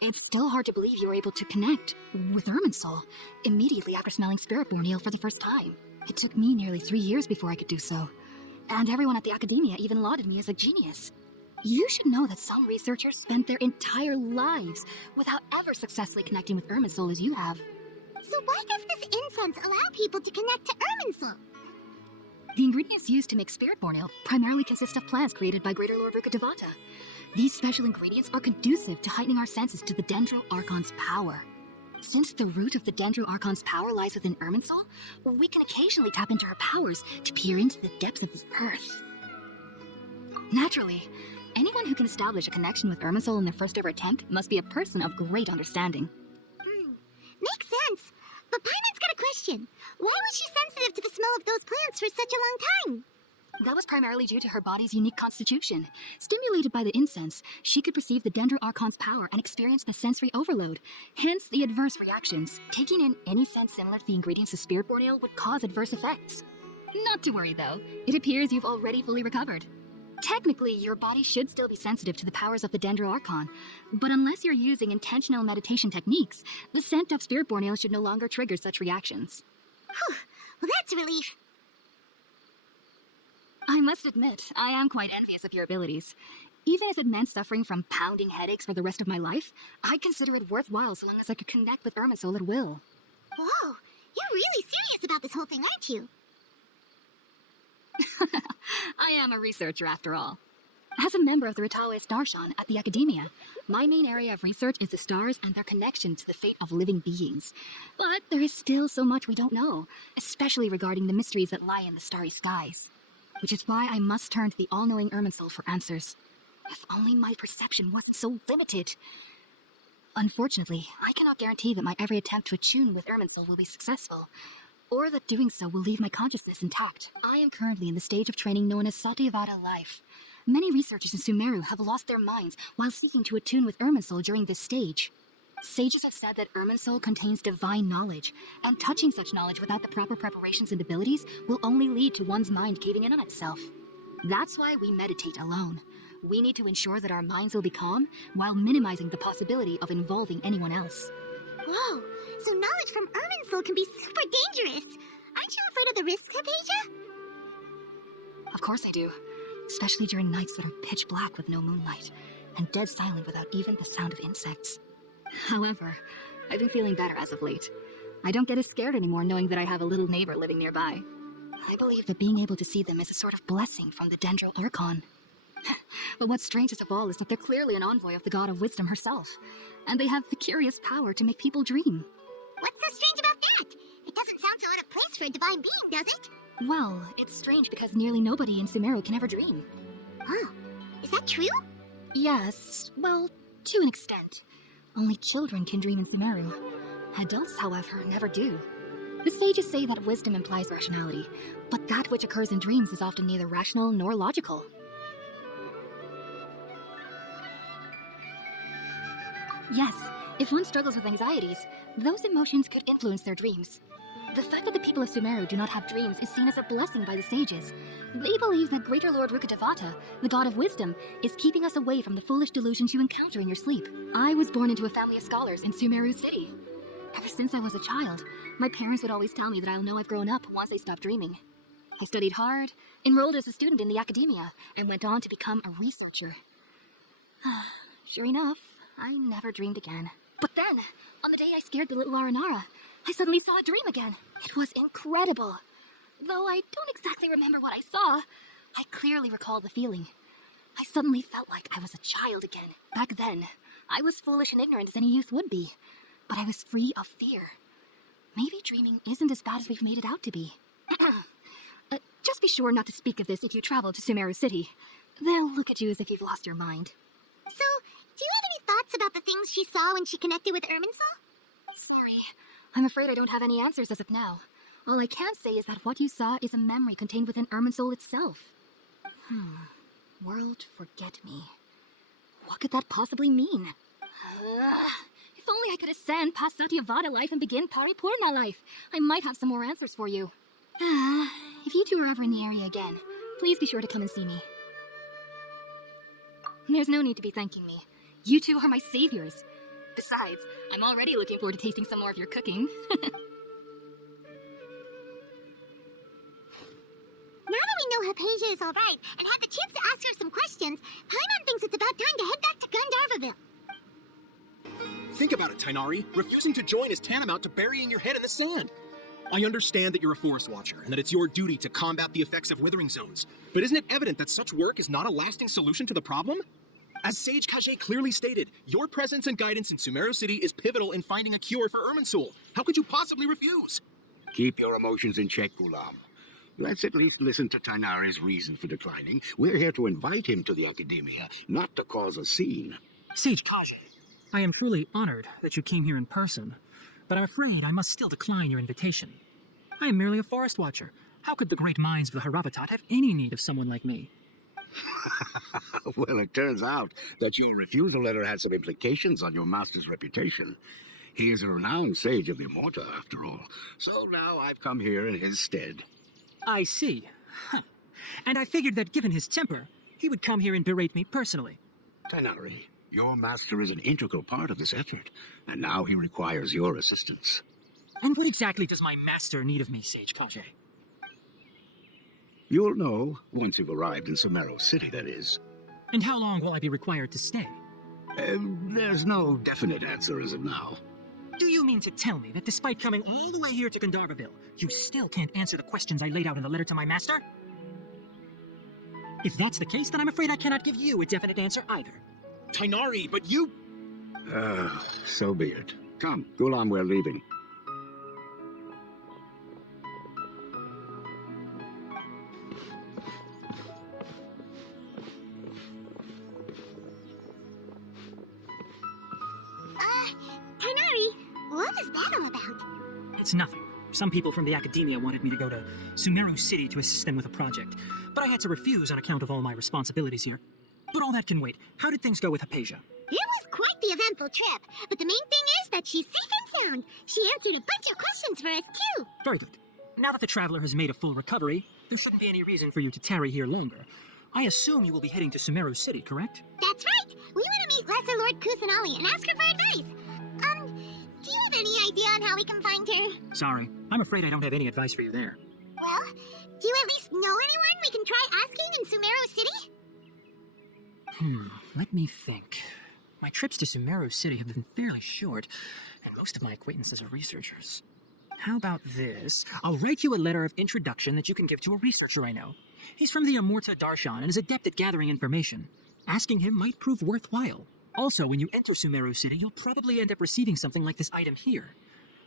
it's still hard to believe you were able to connect with Irminsul immediately after smelling Spiritborn ale for the first time. It took me nearly 3 years before I could do so, and everyone at the Academia even lauded me as a genius. You should know that some researchers spent their entire lives without ever successfully connecting with Irminsul as you have. So why does this incense allow people to connect to Irminsul? The ingredients used to make Spiritborn ale primarily consist of plants created by Greater Lord Rukkhadevata. These special ingredients are conducive to heightening our senses to the Dendro Archon's power. Since the root of the Dendro Archon's power lies within Irminsul, we can occasionally tap into her powers to peer into the depths of the earth. Naturally, anyone who can establish a connection with Irminsul in their first ever attempt must be a person of great understanding. Makes sense. But Paimon's got a question. Why was she sensitive to the smell of those plants for such a long time? That was primarily due to her body's unique constitution. Stimulated by the incense, she could perceive the Dendro Archon's power and experience the sensory overload, hence the adverse reactions. Taking in any scent similar to the ingredients of Spiritborn ale would cause adverse effects. Not to worry, though. It appears you've already fully recovered. Technically, your body should still be sensitive to the powers of the Dendro Archon, but unless you're using intentional meditation techniques, the scent of Spiritborn Ale should no longer trigger such reactions. Well, that's a relief. I must admit, I am quite envious of your abilities. Even if it meant suffering from pounding headaches for the rest of my life, I'd consider it worthwhile so long as I could connect with Irminsul at will. Whoa, you're really serious about this whole thing, aren't you? I am a researcher after all. As a member of the Ritawe Darshan at the Academia, my main area of research is the stars and their connection to the fate of living beings. But there is still so much we don't know, especially regarding the mysteries that lie in the starry skies. Which is why I must turn to the all-knowing Irminsul for answers. If only my perception wasn't so limited. Unfortunately, I cannot guarantee that my every attempt to attune with Irminsul will be successful, or that doing so will leave my consciousness intact. I am currently in the stage of training known as Satyavada life. Many researchers in Sumeru have lost their minds while seeking to attune with Irminsul during this stage. Sages have said that Irminsul contains divine knowledge, and touching such knowledge without the proper preparations and abilities will only lead to one's mind caving in on itself. That's why we meditate alone. We need to ensure that our minds will be calm while minimizing the possibility of involving anyone else. Whoa, so knowledge from Irminsul can be super dangerous. Aren't you afraid of the risks, Hypatia? Of course I do, especially during nights that are pitch black with no moonlight, and dead silent without even the sound of insects. However, I've been feeling better as of late. I don't get as scared anymore knowing that I have a little neighbor living nearby. I believe that being able to see them is a sort of blessing from the Dendro Archon. But what's strangest of all is that they're clearly an envoy of the God of Wisdom herself, and they have the curious power to make people dream. What's so strange about that? It doesn't sound so out of place for a divine being, does it? Well, it's strange because nearly nobody in Sumeru can ever dream. Oh, is that true? Yes, well, to an extent. Only children can dream in Sumeru. Adults, however, never do. The sages say that wisdom implies rationality, but that which occurs in dreams is often neither rational nor logical. Yes, if one struggles with anxieties, those emotions could influence their dreams. The fact that the people of Sumeru do not have dreams is seen as a blessing by the sages. They believe that Greater Lord Rukkhadevata, the god of wisdom, is keeping us away from the foolish delusions you encounter in your sleep. I was born into a family of scholars in Sumeru City. Ever since I was a child, my parents would always tell me that I'll know I've grown up once I stop dreaming. I studied hard, enrolled as a student in the academia, and went on to become a researcher. Sure enough, I never dreamed again. But then, on the day I scared the little Aranara, I suddenly saw a dream again. It was incredible. Though I don't exactly remember what I saw, I clearly recall the feeling. I suddenly felt like I was a child again. Back then, I was foolish and ignorant as any youth would be, but I was free of fear. Maybe dreaming isn't as bad as we've made it out to be. Just be sure not to speak of this if you travel to Sumeru City. They'll look at you as if you've lost your mind. So, do you have any thoughts about the things she saw when she connected with Irminsul? Sorry, I'm afraid I don't have any answers as of now. All I can say is that what you saw is a memory contained within Irminsul itself. World forget me. What could that possibly mean? If only I could ascend past Satyavada life and begin Paripurna life, I might have some more answers for you. If you two are ever in the area again, please be sure to come and see me. There's no need to be thanking me. You two are my saviors. Besides, I'm already looking forward to tasting some more of your cooking. Now that we know Hypatia is alright and had the chance to ask her some questions, Paimon thinks it's about time to head back to Gandharvaville. Think about it, Tainari. Refusing to join is tantamount to burying your head in the sand. I understand that you're a forest watcher and that it's your duty to combat the effects of withering zones. But isn't it evident that such work is not a lasting solution to the problem? As Sage Kage clearly stated, your presence and guidance in Sumeru City is pivotal in finding a cure for Irminsul. How could you possibly refuse? Keep your emotions in check, Gulam. Let's at least listen to Tainari's reason for declining. We're here to invite him to the Academia, not to cause a scene. Sage Kaja, I am truly honored that you came here in person, but I'm afraid I must still decline your invitation. I am merely a forest watcher. How could the great minds of the Haravatat have any need of someone like me? Well, it turns out that your refusal letter had some implications on your master's reputation. He is a renowned sage of Immorta, after all. So now I've come here in his stead. I see. Huh. And I figured that given his temper, he would come here and berate me personally. Tighnari, your master is an integral part of this effort, and now he requires your assistance. And what exactly does my master need of me, Sage Kaje? You'll know once you've arrived in Sumeru City, that is. And how long will I be required to stay? There's no definite answer as of now. Do you mean to tell me that despite coming all the way here to Gandharvaville, you still can't answer the questions I laid out in the letter to my master? If that's the case, then I'm afraid I cannot give you a definite answer either. Tighnari, but you... So be it. Come, Gulam, we're leaving. Tighnari, what is that all about? It's nothing. Some people from the academia wanted me to go to Sumeru City to assist them with a project, but I had to refuse on account of all my responsibilities here. But all that can wait. How did things go with Hypatia? It was quite the eventful trip, but the main thing is that she's safe and sound. She answered a bunch of questions for us, too. Very good. Now that the traveler has made a full recovery, there shouldn't be any reason for you to tarry here longer. I assume you will be heading to Sumeru City, correct? That's right. We want to meet Lesser Lord Kusanali and ask her for advice. Do you have any idea on how we can find her? Sorry, I'm afraid I don't have any advice for you there. Well, do you at least know anyone we can try asking in Sumeru City? Let me think. My trips to Sumeru City have been fairly short, and most of my acquaintances are researchers. How about this? I'll write you a letter of introduction that you can give to a researcher I know. He's from the Amurta Darshan and is adept at gathering information. Asking him might prove worthwhile. Also, when you enter Sumeru City, you'll probably end up receiving something like this item here.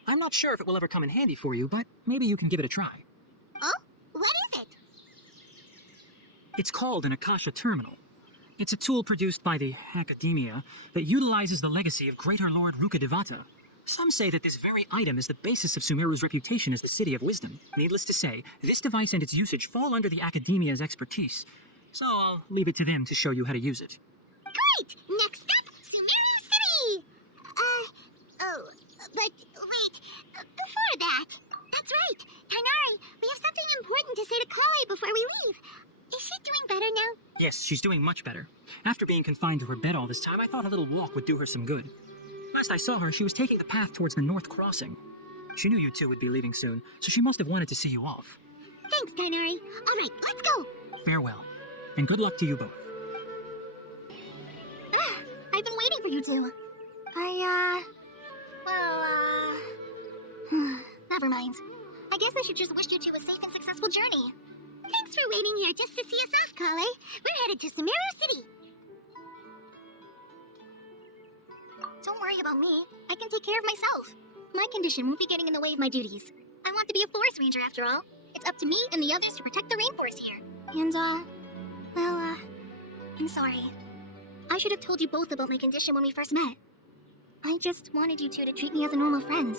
I'm not sure if it will ever come in handy for you, but maybe you can give it a try. Oh? What is it? It's called an Akasha Terminal. It's a tool produced by the Academia that utilizes the legacy of Greater Lord Rukkhadevata. Some say that this very item is the basis of Sumeru's reputation as the City of Wisdom. Needless to say, this device and its usage fall under the Academia's expertise, so I'll leave it to them to show you how to use it. Great! Next up, Sumeru City! But wait, before that, that's right, Tighnari, we have something important to say to Kale before we leave. Is she doing better now? Yes, she's doing much better. After being confined to her bed all this time, I thought a little walk would do her some good. Last I saw her, she was taking the path towards the North Crossing. She knew you two would be leaving soon, so she must have wanted to see you off. Thanks, Tighnari. All right, let's go. Farewell, and good luck to you both. I've been waiting for you two. Never mind. I guess I should just wish you two a safe and successful journey. Thanks for waiting here just to see us off, Kale. We're headed to Sumeru City. Don't worry about me. I can take care of myself. My condition won't be getting in the way of my duties. I want to be a forest ranger after all. It's up to me and the others to protect the rainforest here. And, I'm sorry. I should have told you both about my condition when we first met. I just wanted you two to treat me as a normal friend.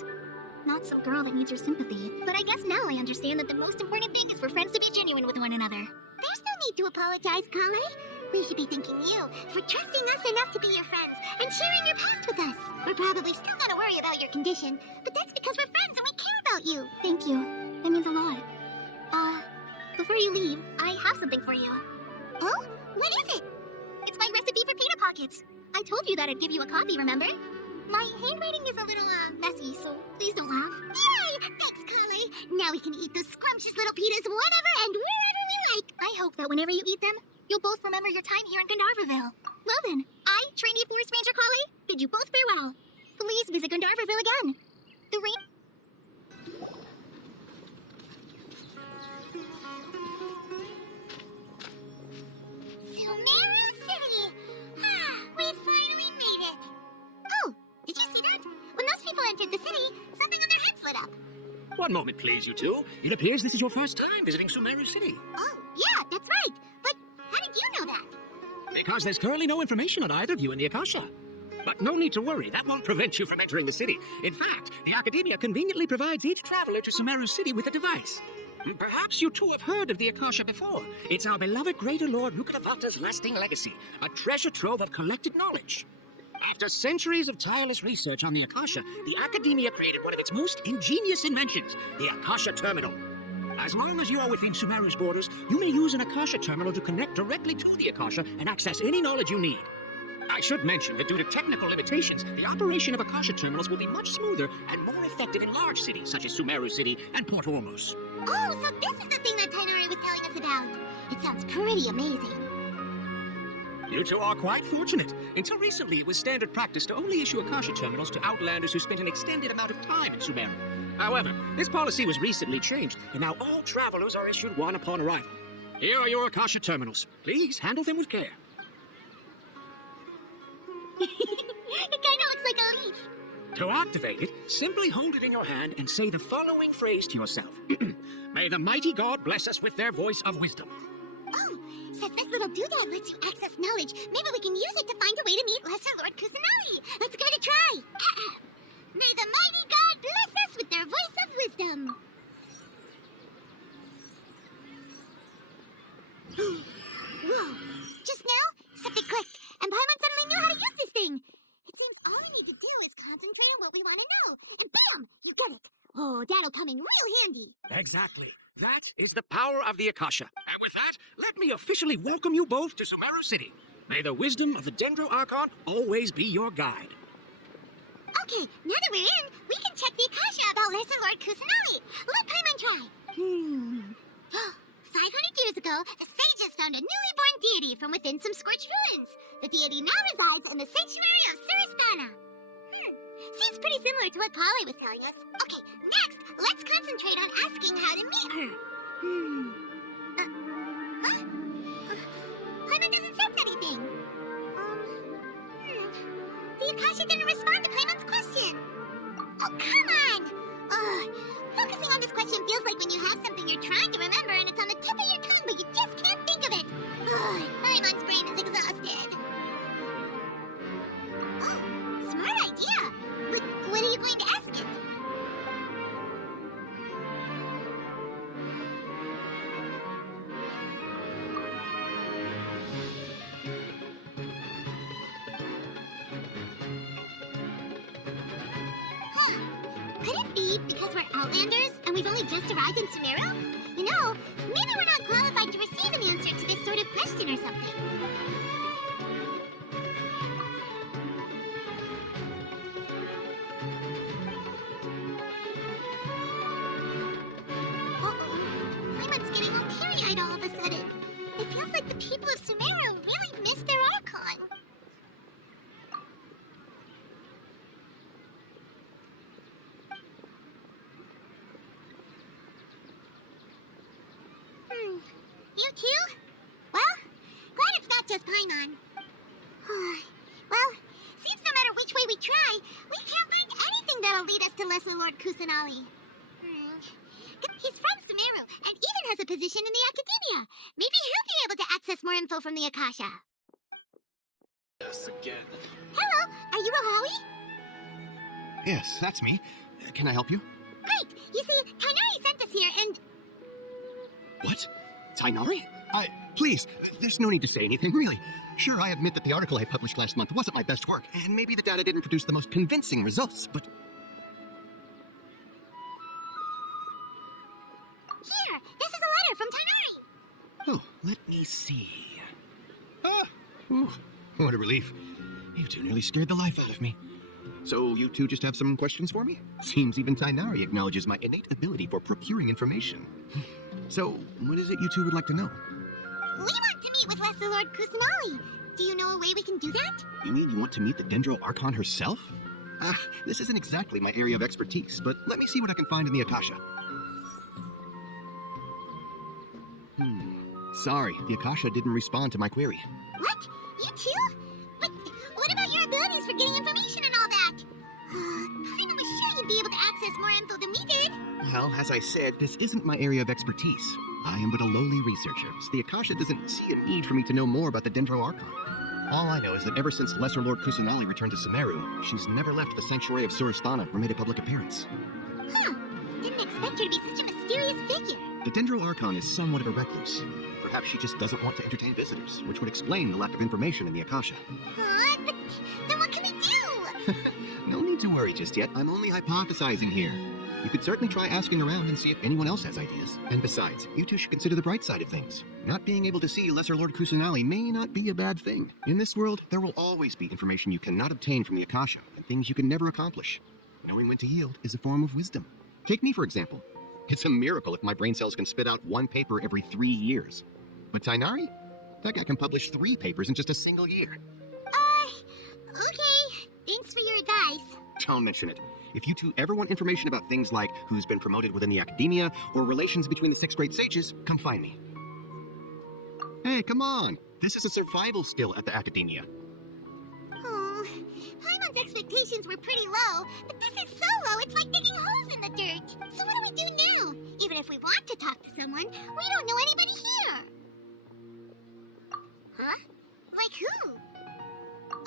Not some girl that needs your sympathy. But I guess now I understand that the most important thing is for friends to be genuine with one another. There's no need to apologize, Kale. We should be thanking you for trusting us enough to be your friends and sharing your past with us. We're probably still gonna worry about your condition, but that's because we're friends and we care about you. Thank you. That means a lot. Before you leave, I have something for you. Oh? What is it? It's my recipe for pita pockets. I told you that I'd give you a copy, remember? My handwriting is a little, messy, so please don't laugh. Yay! Thanks, Kale. Now we can eat those scrumptious little pitas whenever and wherever we like. I hope that whenever you eat them, you'll both remember your time here in Gandharvaville. Well then, I, trainee Forest Ranger Kale, bid you both farewell. Please visit Gandharvaville again. The rain... Sumeru City! We finally made it! Oh, did you see that? When those people entered the city, something on their heads lit up. One moment, please, you two. It appears this is your first time visiting Sumeru City. Oh, yeah, that's right. But how did you know that? Because there's currently no information on either of you in the Akasha. But no need to worry, that won't prevent you from entering the city. In fact, the Academia conveniently provides each traveler to Sumeru City with a device. Perhaps you two have heard of the Akasha before. It's our beloved Greater Lord Rukkhadevata's lasting legacy, a treasure trove of collected knowledge. After centuries of tireless research on the Akasha, the Academia created one of its most ingenious inventions, the Akasha Terminal. As long as you are within Sumeru's borders, you may use an Akasha terminal to connect directly to the Akasha and access any knowledge you need. I should mention that due to technical limitations, the operation of Akasha terminals will be much smoother and more effective in large cities such as Sumeru City and Port Ormos. Oh, so this is the thing that Tainari was telling us about. It sounds pretty amazing. You two are quite fortunate. Until recently, it was standard practice to only issue Akasha terminals to outlanders who spent an extended amount of time in Sumeru. However, this policy was recently changed, and now all travelers are issued one upon arrival. Here are your Akasha terminals. Please handle them with care. It kinda looks like a leaf. To activate it, simply hold it in your hand and say the following phrase to yourself. May the mighty God bless us with their voice of wisdom. Oh, since this little doodad lets you access knowledge, maybe we can use it to find a way to meet Lesser Lord Kusanagi. Let's give it a try. May the mighty God bless us with their voice of wisdom. Whoa, just now, something clicked, and Paimon suddenly knew how to use this thing. It seems all we need to do is concentrate on what we want to know, and bam, you get it. Oh, that'll come in real handy. Exactly. That is the power of the Akasha. And with that, let me officially welcome you both to Sumeru City. May the wisdom of the Dendro Archon always be your guide. Okay, now that we're in, we can check the Akasha about Lesser Lord Kusanagi. Let Paimon try. 500 years ago, the sages found a newly born deity from within some scorched ruins. The deity now resides in the sanctuary of Suristana. Seems pretty similar to what Kale was telling us. Okay, next, let's concentrate on asking how to meet her. Paimon doesn't sense anything. The Akasha didn't respond to Paimon's question. Oh, come on! Focusing on this question feels like when you have something you're trying to remember and it's on the tip of your tongue, but you just can't think of it. Paimon's brain is exhausted. Oh, smart idea. But what are you going to ask it? Could it be because we're Outlanders and we've only just arrived in Sumeru? You know, maybe we're not qualified to receive an answer to this sort of question or something. Paimon's getting all teary-eyed all of a sudden. It feels like the people of Sumeru really miss their Archon. You too? Well, glad it's not just Paimon. Well, seems no matter which way we try, we can't find anything that'll lead us to Lesser Lord Kusanagi. He's from Sumeru, and even has a position in the Academia. Maybe he'll be able to access more info from the Akasha. Yes, again. Hello, are you Ohawi? Yes, that's me. Can I help you? Great! You see, Tainari sent us here, and... What? Tainari? Please, there's no need to say anything, really. Sure, I admit that the article I published last month wasn't my best work, and maybe the data didn't produce the most convincing results, but... Here, this is a letter from Tainari. Oh, let me see. Ooh, what a relief. You two nearly scared the life out of me. So you two just have some questions for me? Seems even Tainari acknowledges my innate ability for procuring information. So, what is it you two would like to know? We want to meet with Lesser Lord Kusanagi. Do you know a way we can do that? You mean you want to meet the Dendro Archon herself? This isn't exactly my area of expertise, but let me see what I can find in the Akasha. Sorry, the Akasha didn't respond to my query. What? You too? But what about your abilities for getting information and all that? Paimon was sure you'd be able to access more info than we did. Well, as I said, this isn't my area of expertise. I am but a lowly researcher, so the Akasha doesn't see a need for me to know more about the Dendro Archon. All I know is that ever since Lesser Lord Kusanagi returned to Sumeru, she's never left the sanctuary of Suristana or made a public appearance. Didn't expect her to be such a mysterious figure. The Dendro Archon is somewhat of a recluse. Perhaps she just doesn't want to entertain visitors, which would explain the lack of information in the Akasha. But then what can we do? No need to worry just yet. I'm only hypothesizing here. You could certainly try asking around and see if anyone else has ideas. And besides, you two should consider the bright side of things. Not being able to see Lesser Lord Kusanali may not be a bad thing. In this world, there will always be information you cannot obtain from the Akasha, and things you can never accomplish. Knowing when to yield is a form of wisdom. Take me, for example. It's a miracle if my brain cells can spit out 1 paper every 3 years. But Tainari? That guy can publish 3 papers in just a single year. Okay. Thanks for your advice. Don't mention it. If you two ever want information about things like who's been promoted within the academia or relations between the 6th grade sages, come find me. Hey, come on. This is a survival skill at the academia. Oh, Paimon's expectations were pretty low, but this is so low it's like digging holes in the dirt. So what do we do now? Even if we want to talk to someone, we don't know anybody here. Huh? Like who?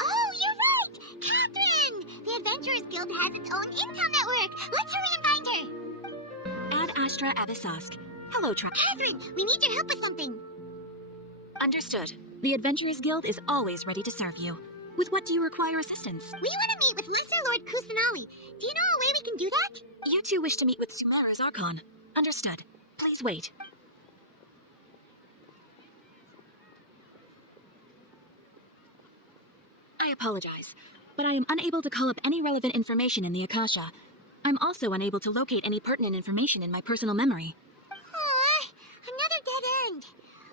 Oh, you're right! Catherine! The Adventurers Guild has its own intel network. Let's hurry and find her. Ad Astra Abyssosque. Hello, Catherine, we need your help with something. Understood. The Adventurers Guild is always ready to serve you. With what do you require assistance? We want to meet with Lesser Lord Kusanali. Do you know a way we can do that? You two wish to meet with Sumeru's Archon. Understood. Please wait. I apologize, but I am unable to call up any relevant information in the Akasha. I'm also unable to locate any pertinent information in my personal memory. Another dead end.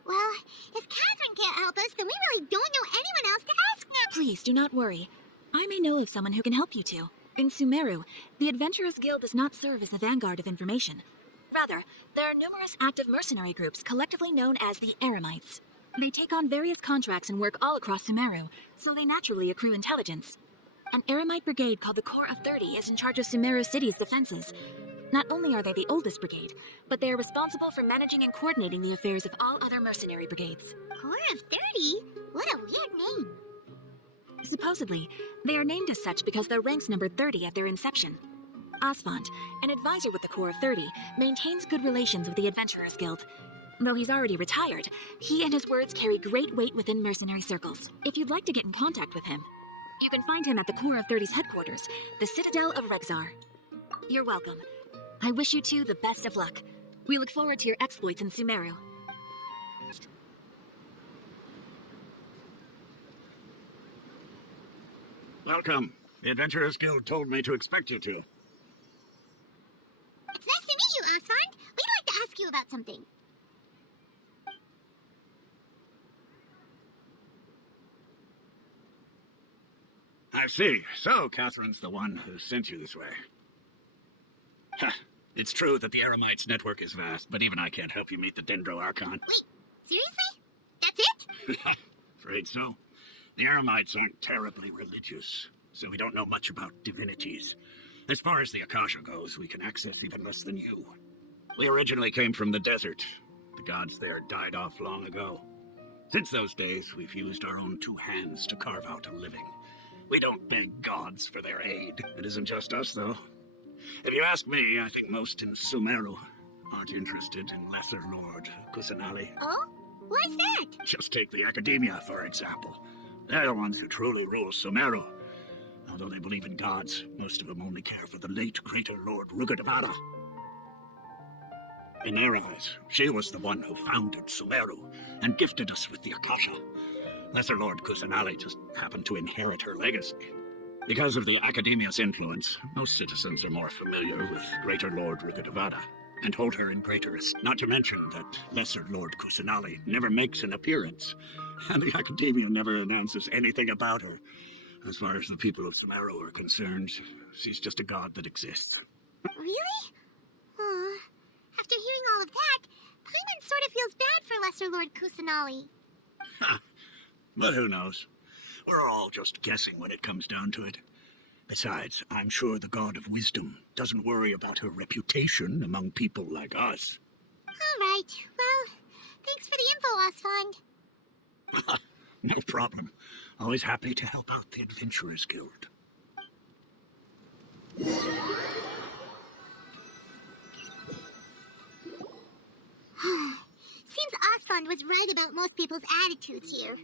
Well, if Catherine can't help us, then we really don't know anyone else to ask now. Please do not worry. I may know of someone who can help you two. In Sumeru, the Adventurers Guild does not serve as the vanguard of information. Rather, there are numerous active mercenary groups collectively known as the Eremites. They take on various contracts and work all across Sumeru, so they naturally accrue intelligence. An Eremite brigade called the Corps of 30 is in charge of Sumeru City's defenses. Not only are they the oldest brigade, but they are responsible for managing and coordinating the affairs of all other mercenary brigades. Corps of 30? What a weird name. Supposedly, they are named as such because their ranks numbered 30 at their inception. Osfont, an advisor with the Corps of 30, maintains good relations with the Adventurers Guild. Though he's already retired, he and his words carry great weight within mercenary circles. If you'd like to get in contact with him, you can find him at the Corps of 30's headquarters, the Citadel of Rexar. You're welcome. I wish you two the best of luck. We look forward to your exploits in Sumeru. Welcome. The Adventurers Guild told me to expect you to. It's nice to meet you, Osfond. We'd like to ask you about something. I see. So, Catherine's the one who sent you this way. Huh. It's true that the Eremites network is vast, but even I can't help you meet the Dendro Archon. Wait, seriously? That's it? Afraid so. The Eremites aren't terribly religious, so we don't know much about divinities. As far as the Akasha goes, we can access even less than you. We originally came from the desert. The gods there died off long ago. Since those days, we've used our own 2 hands to carve out a living. We don't beg gods for their aid. It isn't just us, though. If you ask me, I think most in Sumeru aren't interested in Lesser Lord Kusanali. Oh? Why's that? Just take the Academia, for example. They're the ones who truly rule Sumeru. Although they believe in gods, most of them only care for the late Greater Lord Rugadavada. In their eyes, she was the one who founded Sumeru and gifted us with the Akasha. Lesser Lord Kusanali just happened to inherit her legacy. Because of the Academia's influence, most citizens are more familiar with Greater Lord Rugadavada and hold her in greater esteem. Not to mention that Lesser Lord Kusanali never makes an appearance, and the Academia never announces anything about her. As far as the people of Sumeru are concerned, she's just a god that exists. Really? Oh, after hearing all of that, Paimon sort of feels bad for Lesser Lord Kusanali. But who knows? We're all just guessing when it comes down to it. Besides, I'm sure the God of Wisdom doesn't worry about her reputation among people like us. All right. Well, thanks for the info, Osfond. No problem. Always happy to help out the Adventurers Guild. Seems Osfond was right about most people's attitudes here.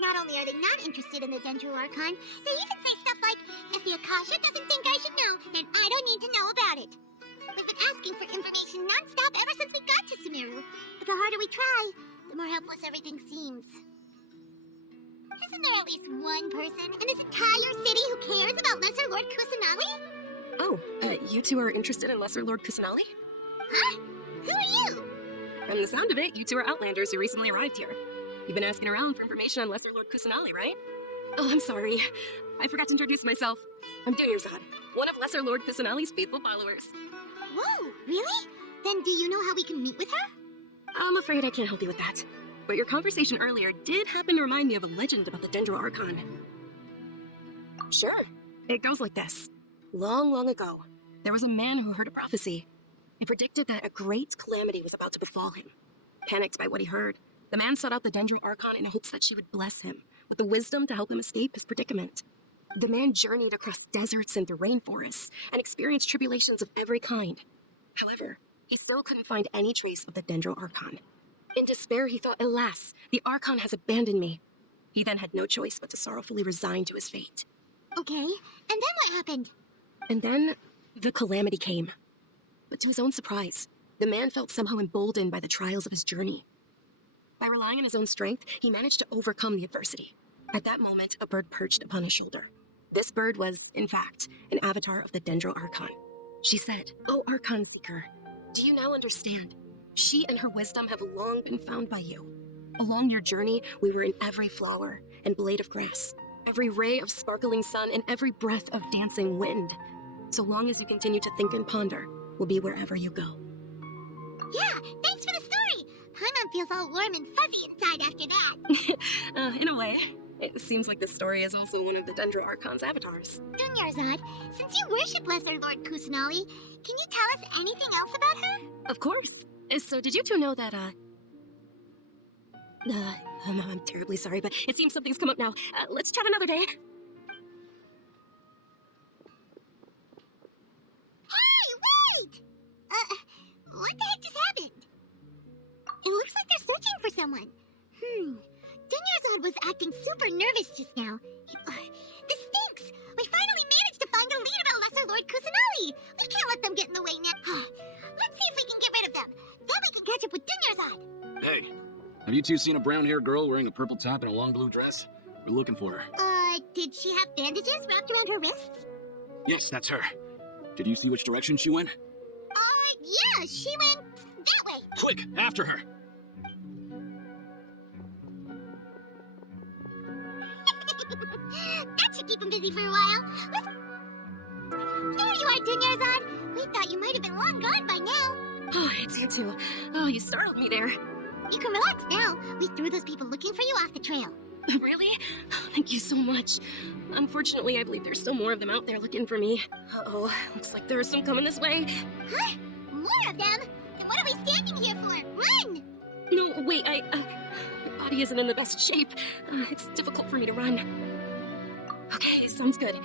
Not only are they not interested in the Dendro Archon, they even say stuff like, if the the Akasha doesn't think I should know, then I don't need to know about it. We've been asking for information non-stop ever since we got to Sumeru. But the harder we try, the more helpless everything seems. Isn't there at least one person in this entire city who cares about Lesser Lord Kusanali? Oh, you two are interested in Lesser Lord Kusanali? Huh? Who are you? From the sound of it, you two are Outlanders who recently arrived here. You've been asking around for information on Lesser Lord Kusanali, right? Oh, I'm sorry. I forgot to introduce myself. I'm Dunyarzad, one of Lesser Lord Kusanali's faithful followers. Whoa, really? Then do you know how we can meet with her? I'm afraid I can't help you with that. But your conversation earlier did happen to remind me of a legend about the Dendro Archon. Sure. It goes like this. Long, long ago, there was a man who heard a prophecy. It predicted that a great calamity was about to befall him. Panicked by what he heard, the man sought out the Dendro Archon in hopes that she would bless him with the wisdom to help him escape his predicament. The man journeyed across deserts and through rainforests and experienced tribulations of every kind. However, he still couldn't find any trace of the Dendro Archon. In despair, he thought, alas, the Archon has abandoned me. He then had no choice but to sorrowfully resign to his fate. Okay, and then what happened? And then, the calamity came. But to his own surprise, the man felt somehow emboldened by the trials of his journey. By relying on his own strength, he managed to overcome the adversity. At that moment, a bird perched upon his shoulder. This bird was, in fact, an avatar of the Dendro Archon. She said, "O Archon Seeker, do you now understand? She and her wisdom have long been found by you. Along your journey, we were in every flower and blade of grass, every ray of sparkling sun, and every breath of dancing wind. So long as you continue to think and ponder, we'll be wherever you go." Yeah, thanks for the story! Paimon feels all warm and fuzzy inside after that. In a way, it seems like this story is also one of the Dendro Archon's avatars. Dunyarzad, since you worship Lesser Lord Kusanali, can you tell us anything else about her? Of course. So did you two know that, I'm terribly sorry, but it seems something's come up now. Let's chat another day. Hey, wait! What the heck just happened? It looks like they're searching for someone. Dunyarzad was acting super nervous just now. This stinks! We finally managed to find a lead about Lesser Lord Kusanali! We can't let them get in the way now. Let's see if we can get rid of them. Then we can catch up with Dunyarzad. Hey, have you two seen a brown-haired girl wearing a purple top and a long blue dress? We're looking for her. Did she have bandages wrapped around her wrists? Yes, that's her. Did you see which direction she went? Yeah, she went that way. Quick, after her! That should keep him busy for a while. There you are, Dunyarzad. We thought you might have been long gone by now. Oh, it's you two. Oh, you startled me there. You can relax now. We threw those people looking for you off the trail. Really? Thank you so much. Unfortunately, I believe there's still more of them out there looking for me. Uh-oh, looks like there are some coming this way. Huh? More of them? Then what are we standing here for? Run! No, wait, my body isn't in the best shape. It's difficult for me to run. Okay, sounds good.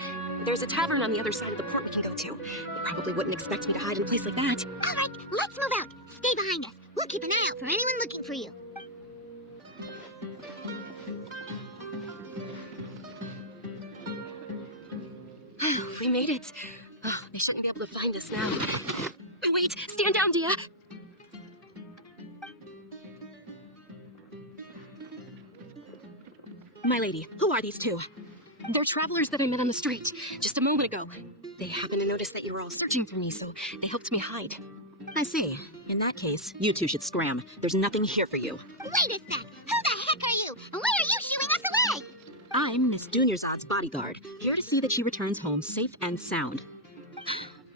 There's a tavern on the other side of the port we can go to. They probably wouldn't expect me to hide in a place like that. All right, let's move out. Stay behind us. We'll keep an eye out for anyone looking for you. We made it. Oh, they shouldn't be able to find us now. Wait, stand down, Dia. My lady, who are these two? They're travelers that I met on the street just a moment ago. They happened to notice that you were all searching for me, so they helped me hide. I see. In that case, you two should scram. There's nothing here for you. Wait a sec. Who the heck are you? And why are you shooing us away? I'm Miss Dunyarzad's bodyguard, here to see that she returns home safe and sound.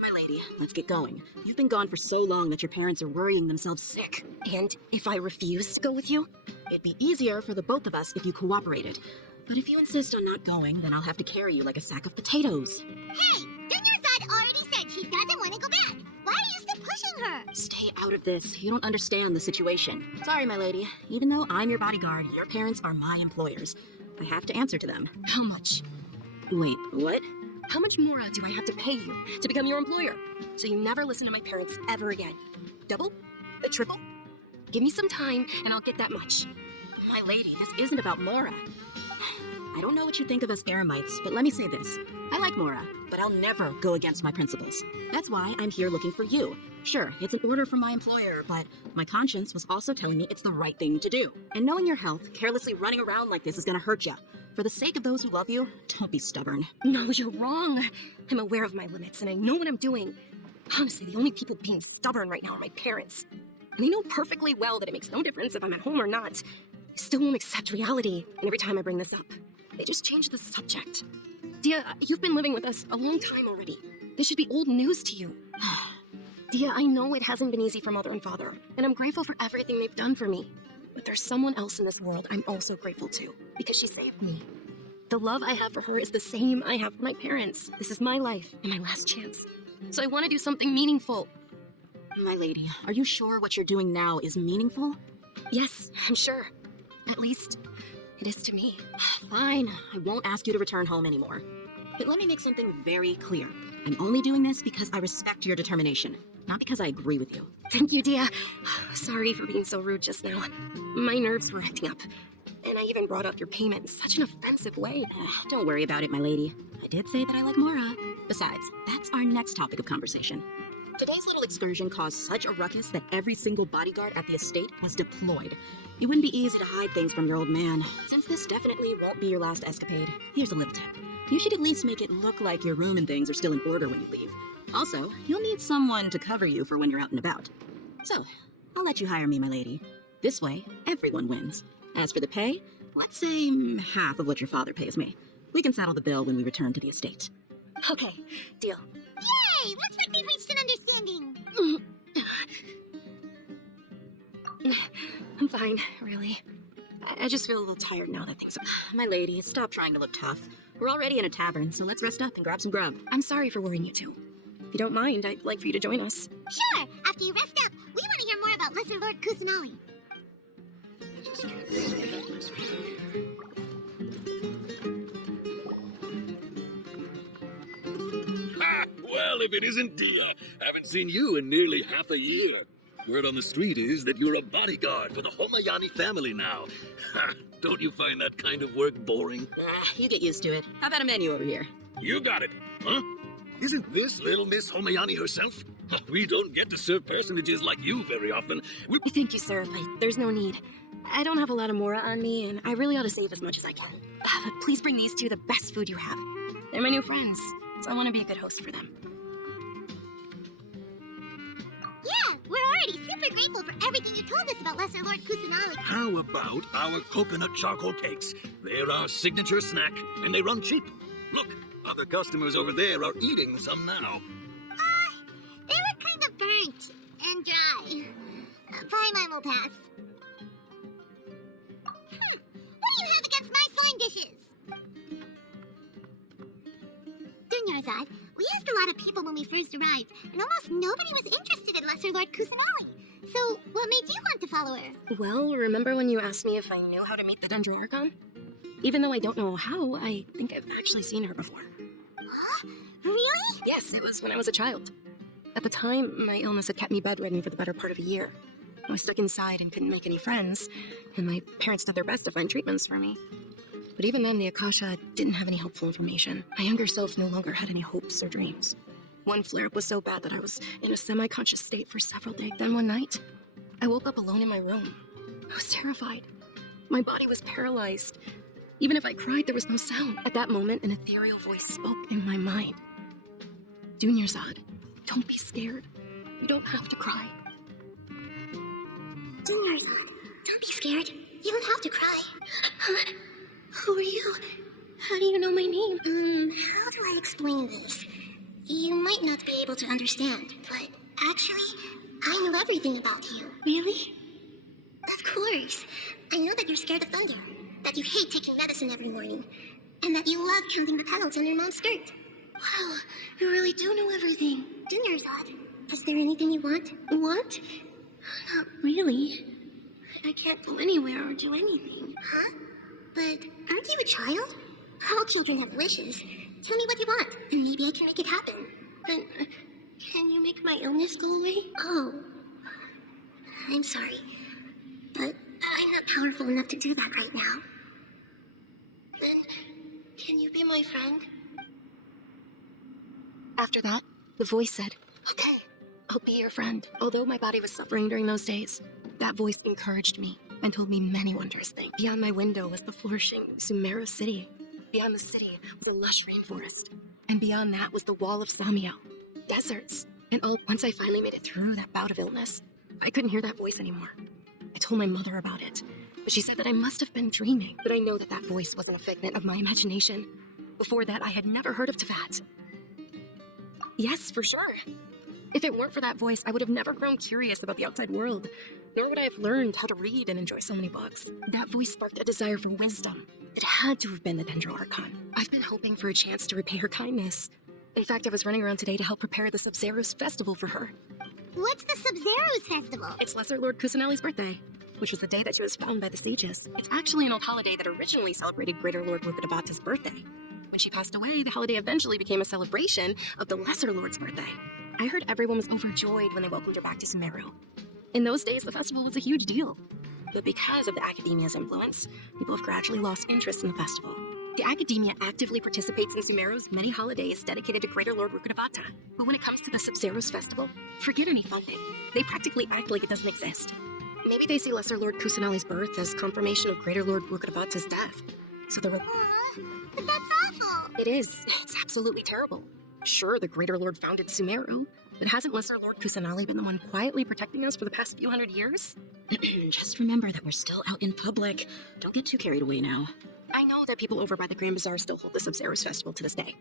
My lady, let's get going. You've been gone for so long that your parents are worrying themselves sick. And if I refuse to go with you? It'd be easier for the both of us if you cooperated. But if you insist on not going, then I'll have to carry you like a sack of potatoes. Hey, Dunyarzad already said she doesn't want to go back. Why are you still pushing her? Stay out of this. You don't understand the situation. Sorry, my lady. Even though I'm your bodyguard, your parents are my employers. I have to answer to them. How much? Wait, what? How much more do I have to pay you to become your employer? So you never listen to my parents ever again. Double? Triple? Give me some time and I'll get that much. My lady, this isn't about Mora. I don't know what you think of us eremites, but let me say this. I like Mora, but I'll never go against my principles. That's why I'm here looking for you. Sure, it's an order from my employer, but my conscience was also telling me it's the right thing to do. And knowing your health, carelessly running around like this is gonna hurt you. For the sake of those who love you, don't be stubborn. No, you're wrong. I'm aware of my limits and I know what I'm doing. Honestly, the only people being stubborn right now are my parents. And they know perfectly well that it makes no difference if I'm at home or not. They still won't accept reality, and every time I bring this up, they just change the subject. Dia, you've been living with us a long time already. This should be old news to you. Dia, I know it hasn't been easy for Mother and Father, and I'm grateful for everything they've done for me. But there's someone else in this world I'm also grateful to, because she saved me. The love I have for her is the same I have for my parents. This is my life and my last chance. So I want to do something meaningful. My lady, are you sure what you're doing now is meaningful? Yes, I'm sure. At least, it is to me. Fine, I won't ask you to return home anymore. But let me make something very clear. I'm only doing this because I respect your determination, not because I agree with you. Thank you, Dia. Sorry for being so rude just now. My nerves were acting up. And I even brought up your payment in such an offensive way. Don't worry about it, my lady. I did say that I like Mora. Besides, that's our next topic of conversation. Today's little excursion caused such a ruckus that every single bodyguard at the estate was deployed. It wouldn't be easy to hide things from your old man. Since this definitely won't be your last escapade, here's a little tip. You should at least make it look like your room and things are still in order when you leave. Also, you'll need someone to cover you for when you're out and about. So, I'll let you hire me, my lady. This way, everyone wins. As for the pay, let's say half of what your father pays me. We can settle the bill when we return to the estate. Okay, deal. Yay! Looks like we've reached an understanding. I'm fine, really. I just feel a little tired now that things are... My lady, stop trying to look tough. We're already in a tavern, so let's rest up and grab some grub. I'm sorry for worrying you two. If you don't mind, I'd like for you to join us. Sure, after you rest up, we want to hear more about Lesser Lord Kusanali. Ha! Well, if it isn't Dia. Haven't seen you in nearly half a year. Word on the street is that you're a bodyguard for the Homayani family now. Ha! Don't you find that kind of work boring? You get used to it. How about a menu over here? You got it, huh? Isn't this little Miss Homayani herself? We don't get to serve personages like you very often. Thank you, sir, but there's no need. I don't have a lot of Mora on me, and I really ought to save as much as I can. But please bring these two the best food you have. They're my new friends, so I want to be a good host for them. Yeah, we're already super grateful for everything you told us about Lesser Lord Kusanali. How about our coconut charcoal cakes? They're our signature snack, and they run cheap. Look, other customers over there are eating some now. They were kind of burnt and dry. Paimon will pass. What do you have against my fine dishes? Dunyarzad, we asked a lot of people when we first arrived, and almost nobody was interested in Lesser Lord Kusanali. So, what made you want to follow her? Well, remember when you asked me if I knew how to meet the Dendro Archon? Even though I don't know how, I think I've actually seen her before. Huh? Really? Yes, it was when I was a child. At the time, my illness had kept me bedridden for the better part of a year. I was stuck inside and couldn't make any friends, and my parents did their best to find treatments for me. But even then, the Akasha didn't have any helpful information. My younger self no longer had any hopes or dreams. One flare-up was so bad that I was in a semi-conscious state for several days. Then one night, I woke up alone in my room. I was terrified. My body was paralyzed. Even if I cried, there was no sound. At that moment, an ethereal voice spoke in my mind. Dunyarzad, don't be scared. You don't have to cry. Dunyarzad, don't be scared. You don't have to cry. Who are you? How do you know my name? How do I explain this? You might not be able to understand, but actually, I know everything about you. Really? Of course. I know that you're scared of thunder, that you hate taking medicine every morning, and that you love counting the petals on your mom's skirt. Wow, you really do know everything. Dunyarzad, is there anything you want? Want? Not really. I can't go anywhere or do anything. Huh? But aren't you a child? All children have wishes. Tell me what you want, and maybe I can make it happen. Then, can you make my illness go away? Oh. I'm sorry. But I'm not powerful enough to do that right now. Then, Can you be my friend? After that, the voice said, okay, I'll be your friend. Although my body was suffering during those days, that voice encouraged me and told me many wondrous things. Beyond my window was the flourishing Sumeru city. Beyond the city was a lush rainforest. And beyond that was the wall of Samiel. Deserts. And all once I finally made it through that bout of illness, I couldn't hear that voice anymore. I told my mother about it, but she said that I must have been dreaming. But I know that that voice wasn't a figment of my imagination. Before that, I had never heard of Teyvat. Yes, for sure. If it weren't for that voice, I would have never grown curious about the outside world, nor would I have learned how to read and enjoy so many books. That voice sparked a desire for wisdom. It had to have been the Dendro Archon. I've been hoping for a chance to repay her kindness. In fact, I was running around today to help prepare the Sub-Zero's festival for her. What's the Sub-Zero's festival? It's Lesser Lord Kusanali's birthday, which was the day that she was found by the sages. It's actually an old holiday that originally celebrated Greater Lord Rukkhadevata's birthday. When she passed away, the holiday eventually became a celebration of the Lesser Lord's birthday. I heard everyone was overjoyed when they welcomed her back to Sumeru. In those days, the festival was a huge deal. But because of the Academia's influence, people have gradually lost interest in the festival. The Academia actively participates in Sumeru's many holidays dedicated to Greater Lord Rukkhadevata. But when it comes to the Sub-Zero's festival, forget any funding. They practically act like it doesn't exist. Maybe they see Lesser Lord Kusanali's birth as confirmation of Greater Lord Rukkhadevata's death. So they're But that's awful. It is. It's absolutely terrible. Sure, the Greater Lord founded Sumeru, but hasn't Lesser Lord Kusanali been the one quietly protecting us for the past few hundred years? Just remember that we're still out in public. Don't get too carried away now. I know that people over by the Grand Bazaar still hold the Sub-Zero's festival to this day,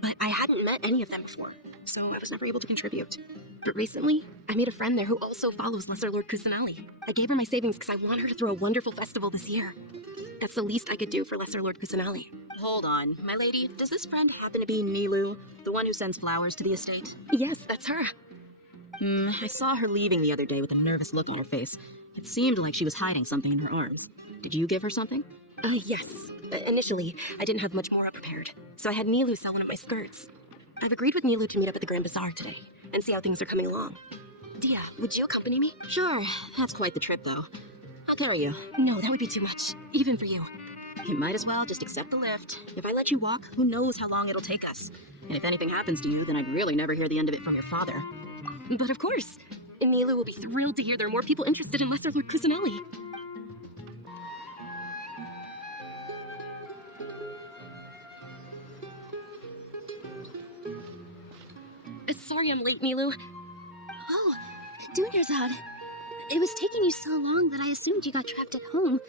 but I hadn't met any of them before, so I was never able to contribute. But recently, I made a friend there who also follows Lesser Lord Kusanali. I gave her my savings because I want her to throw a wonderful festival this year. That's the least I could do for Lesser Lord Kusanali. Hold on, my lady. Does this friend happen to be Nilou, the one who sends flowers to the estate? Yes, that's her. I saw her leaving the other day with a nervous look on her face. It seemed like she was hiding something in her arms. Did you give her something? Yes. Initially, I didn't have much more prepared, so I had Nilou sell one of my skirts. I've agreed with Nilou to meet up at the Grand Bazaar today and see how things are coming along. Dia, would you accompany me? Sure. That's quite the trip, though. I'll carry you. No, that would be too much, even for you. You might as well just accept the lift. If I let you walk, who knows how long it'll take us. And if anything happens to you, then I'd really never hear the end of it from your father. But of course, Nilou will be thrilled to hear there are more people interested in Lesser Lord Kusanali. Sorry I'm late, Nilou. Oh, Dunyarzad. It was taking you so long that I assumed you got trapped at home,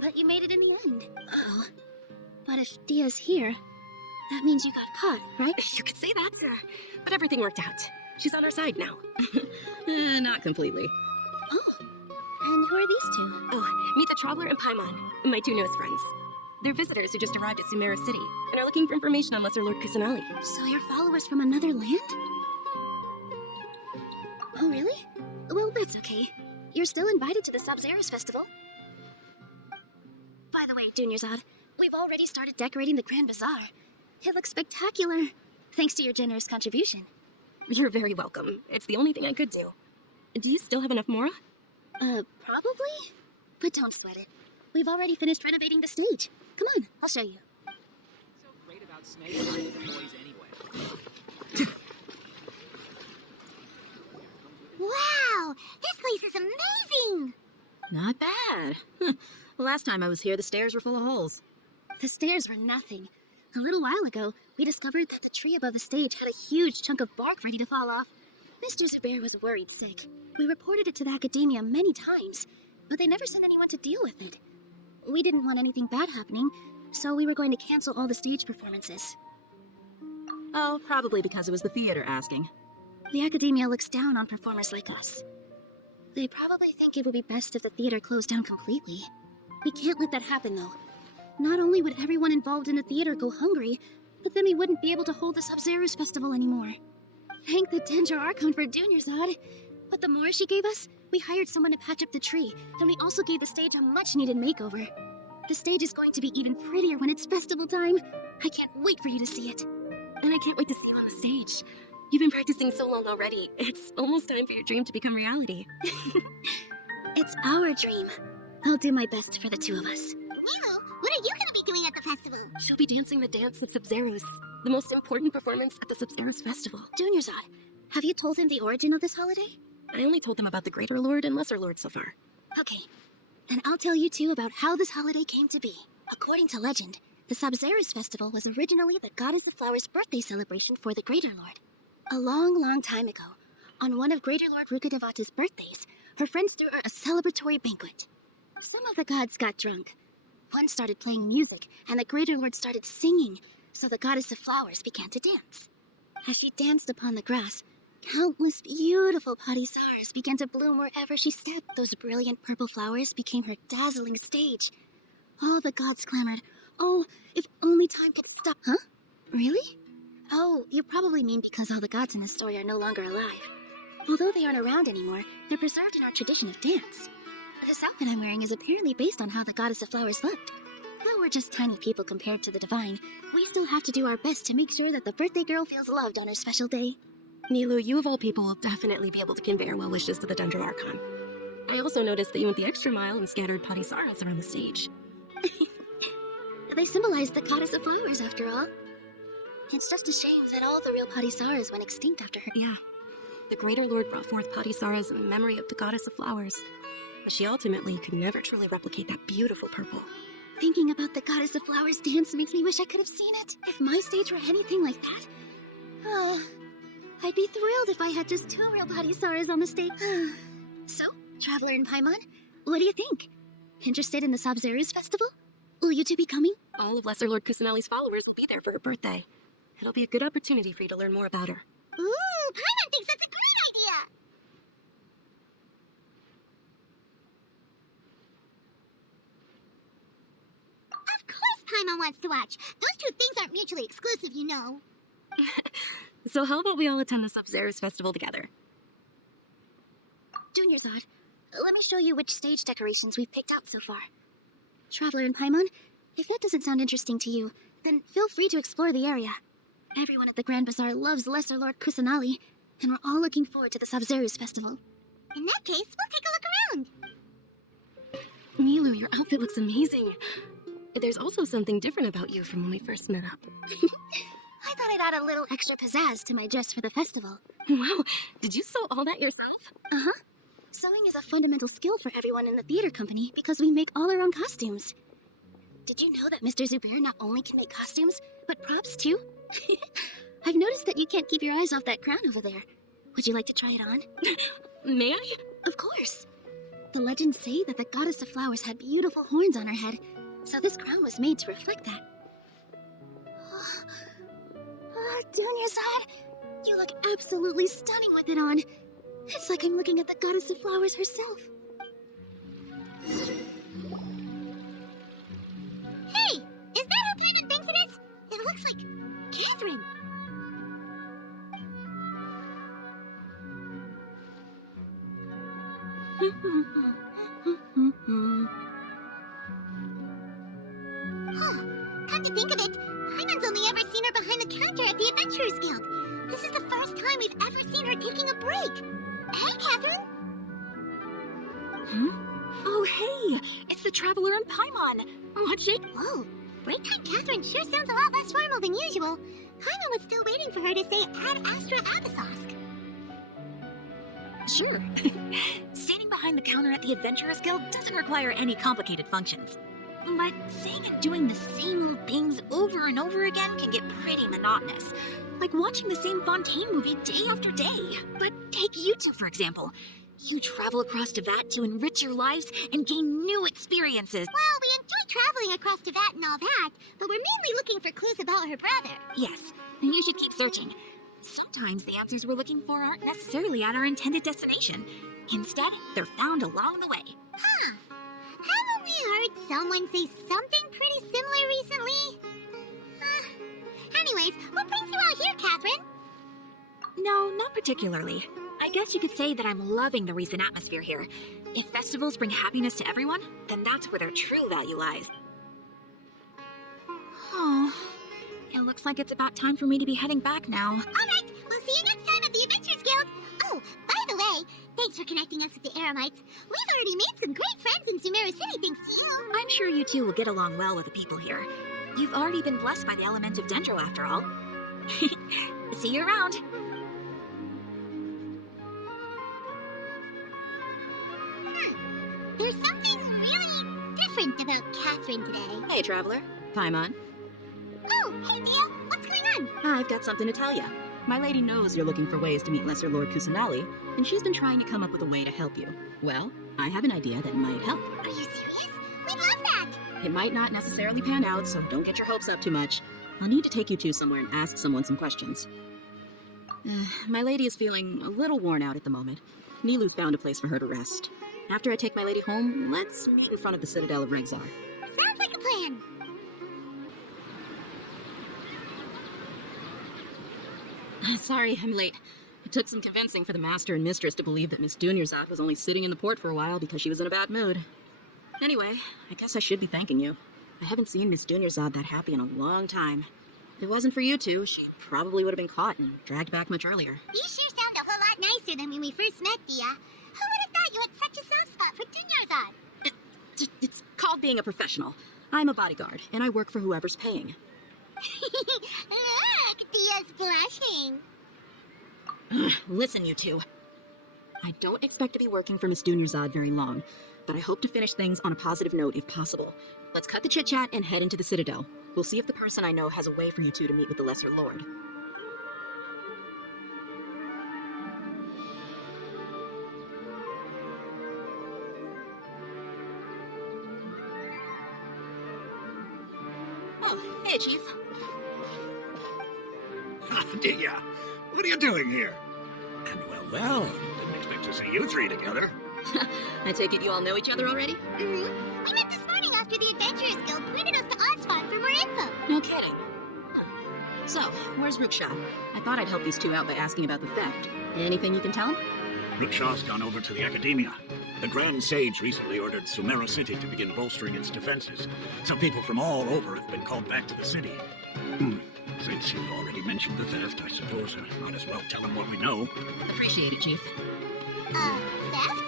but you made it in the end. Oh. But if Dia's here, that means you got caught, right? You could say that, sir. But everything worked out. She's on our side now. Not completely. Oh. And who are these two? Oh, meet the Traveler and Paimon, my two newest friends. They're visitors who just arrived at Sumeru City and are looking for information on Lesser Lord Kusanali. So you're followers from another land? Oh, really? Well, that's okay. You're still invited to the Sub-Zero's festival. By the way, Dunyarzad, we've already started decorating the Grand Bazaar. It looks spectacular, thanks to your generous contribution. You're very welcome. It's the only thing I could do. Do you still have enough Mora? Probably? But don't sweat it. We've already finished renovating the stage. Come on, I'll show you. So great about Snake and the boys anyway. Wow, this place is amazing. Not bad. Last time I was here, the stairs were full of holes. The stairs were nothing. A little while ago, we discovered that the tree above the stage had a huge chunk of bark ready to fall off. Mr. Zubair was worried sick. We reported it to the Academia many times, but they never sent anyone to deal with it. We didn't want anything bad happening, so we were going to cancel all the stage performances. Oh, probably because it was the theater asking. The Academia looks down on performers like us. They probably think it would be best if the theater closed down completely. We can't let that happen, though. Not only would everyone involved in the theater go hungry, but then we wouldn't be able to hold the Sub-Zero's festival anymore. Thank the Dendro Archon for Dunyarzad. But the more she gave us, we hired someone to patch up the tree, and we also gave the stage a much-needed makeover. The stage is going to be even prettier when it's festival time. I can't wait for you to see it. And I can't wait to see you on the stage. You've been practicing so long already. It's almost time for your dream to become reality. It's our dream. I'll do my best for the two of us. Nilou, what are you going to be doing at the Festival. She'll be dancing the dance of Sabzeruz, the most important performance at the Sabzeruz Festival. Junior Zod, have you told him the origin of this holiday? I only told them about the Greater Lord and Lesser Lord so far. Okay. And I'll tell you too about how this holiday came to be. According to legend, the Sabzeruz Festival was originally the Goddess of Flowers' birthday celebration for the Greater Lord. A long, long time ago, on one of Greater Lord Rukkhadevata's birthdays, her friends threw her a celebratory banquet. Some of the gods got drunk. One started playing music, and the Greater Lord started singing, so the Goddess of Flowers began to dance. As she danced upon the grass, countless beautiful Padisaras began to bloom wherever she stepped. Those brilliant purple flowers became her dazzling stage. All the gods clamored, "Oh, if only time could stop." Huh? Really? Oh, you probably mean because all the gods in this story are no longer alive. Although they aren't around anymore, they're preserved in our tradition of dance. This outfit I'm wearing is apparently based on how the Goddess of Flowers looked. Though we're just tiny people compared to the divine, we still have to do our best to make sure that the birthday girl feels loved on her special day. Nilu, you of all people will definitely be able to convey our well wishes to the Dendro Archon. I also noticed that you went the extra mile and scattered Padisaras around the stage. They symbolize the Goddess of Flowers, after all. It's just a shame that all the real Padisaras went extinct after her. Yeah. The Greater Lord brought forth Padisaras in memory of the Goddess of Flowers. But she ultimately could never truly replicate that beautiful purple. Thinking about the Goddess of Flowers dance makes me wish I could have seen it. If my stage were anything like that, I'd be thrilled if I had just 2 real Padisaras on the stage. So, Traveler and Paimon, what do you think? Interested in the Sabzeruz Festival? Will you two be coming? All of Lesser Lord Kusanali's followers will be there for her birthday. It'll be a good opportunity for you to learn more about her. Ooh, Paimon thinks that's a great idea! Of course Paimon wants to watch. Those two things aren't mutually exclusive, you know. So how about we all attend the Sabzeruz Festival together? Junior Zod, let me show you which stage decorations we've picked out so far. Traveler and Paimon, if that doesn't sound interesting to you, then feel free to explore the area. Everyone at the Grand Bazaar loves Lesser Lord Kusanali, and we're all looking forward to the Sabzeruz Festival. In that case, we'll take a look around. Nilu, your outfit looks amazing. There's also something different about you from when we first met up. I thought I'd add a little extra pizzazz to my dress for the festival. Wow, did you sew all that yourself? Uh-huh. Sewing is a fundamental skill for everyone in the theater company because we make all our own costumes. Did you know that Mr. Zubair not only can make costumes, but props too? I've noticed that you can't keep your eyes off that crown over there. Would you like to try it on? May I? Of course. The legends say that the Goddess of Flowers had beautiful horns on her head, so this crown was made to reflect that. Junior Zod, you look absolutely stunning with it on. It's like I'm looking at the Goddess of Flowers herself. Hey, is that who Paimon thinks it is? It looks like Catherine. Huh. Come to think of it, Paimon's only ever seen her behind the counter at the Adventurers Guild. This is the first time we've ever seen her taking a break. Hey, Catherine. Oh, hey! It's the Traveler and Paimon! Watch it! Whoa, break time Catherine sure sounds a lot less formal than usual. Paimon was still waiting for her to say Ad Astra Abyssosque. Sure. Standing behind the counter at the Adventurers Guild doesn't require any complicated functions. But saying and doing the same old things over and over again can get pretty monotonous. Like watching the same Fontaine movie day after day. But take you two, for example. You travel across Tevat to enrich your lives and gain new experiences. Well, we enjoy traveling across Tevat and all that, but we're mainly looking for clues about her brother. Yes, and you should keep searching. Sometimes the answers we're looking for aren't necessarily at our intended destination. Instead, they're found along the way. Huh. Haven't we heard someone say something pretty similar recently? Anyways, what brings you out here, Catherine? No, not particularly. I guess you could say that I'm loving the recent atmosphere here. If festivals bring happiness to everyone, then that's where their true value lies. Oh, it looks like it's about time for me to be heading back now. Alright, we'll see you next time at the Adventurers Guild. Oh, by the way, thanks for connecting us with the Eremites. We've already made some great friends in Sumeru City thanks to you. I'm sure you two will get along well with the people here. You've already been blessed by the element of Dendro after all. See you around. There's something really different about Catherine today. Hey, Traveler. Paimon. Oh, hey, Dia. What's going on? I've got something to tell you. My lady knows you're looking for ways to meet Lesser Lord Kusanali, and she's been trying to come up with a way to help you. Well, I have an idea that might help. Are you serious? We love that. It might not necessarily pan out, so don't get your hopes up too much. I'll need to take you two somewhere and ask someone some questions. My lady is feeling a little worn out at the moment. Nilu found a place for her to rest. After I take my lady home, let's meet in front of the Citadel of Regzar. Sounds like a plan. Sorry, I'm late. It took some convincing for the Master and Mistress to believe that Miss Dunyarzad was only sitting in the port for a while because she was in a bad mood. Anyway, I guess I should be thanking you. I haven't seen Miss Dunyarzad that happy in a long time. If it wasn't for you two, she probably would have been caught and dragged back much earlier. You sure sound a whole lot nicer than when we first met, Dia. Who would have thought you had such a soft spot for Dunyarzad? It's called being a professional. I'm a bodyguard, and I work for whoever's paying. Look, Dia's blushing. Listen, you two. I don't expect to be working for Miss Dunyarzad very long, but I hope to finish things on a positive note if possible. Let's cut the chit-chat and head into the Citadel. We'll see if the person I know has a way for you two to meet with the Lesser Lord. Oh, hey, Chief. Dia, what are you doing here? And well, didn't expect to see you three together. I take it you all know each other already? Mm-hmm. We met this morning after the Adventurers Guild pointed us to Osfond for more info. No kidding. Huh. So, where's Rookshaw? I thought I'd help these two out by asking about the theft. Anything you can tell him? Rookshaw's gone over to the Academia. The Grand Sage recently ordered Sumeru City to begin bolstering its defenses, so people from all over have been called back to the city. Since you've already mentioned the theft, I suppose I might as well tell him what we know. Appreciate it, Chief. Theft?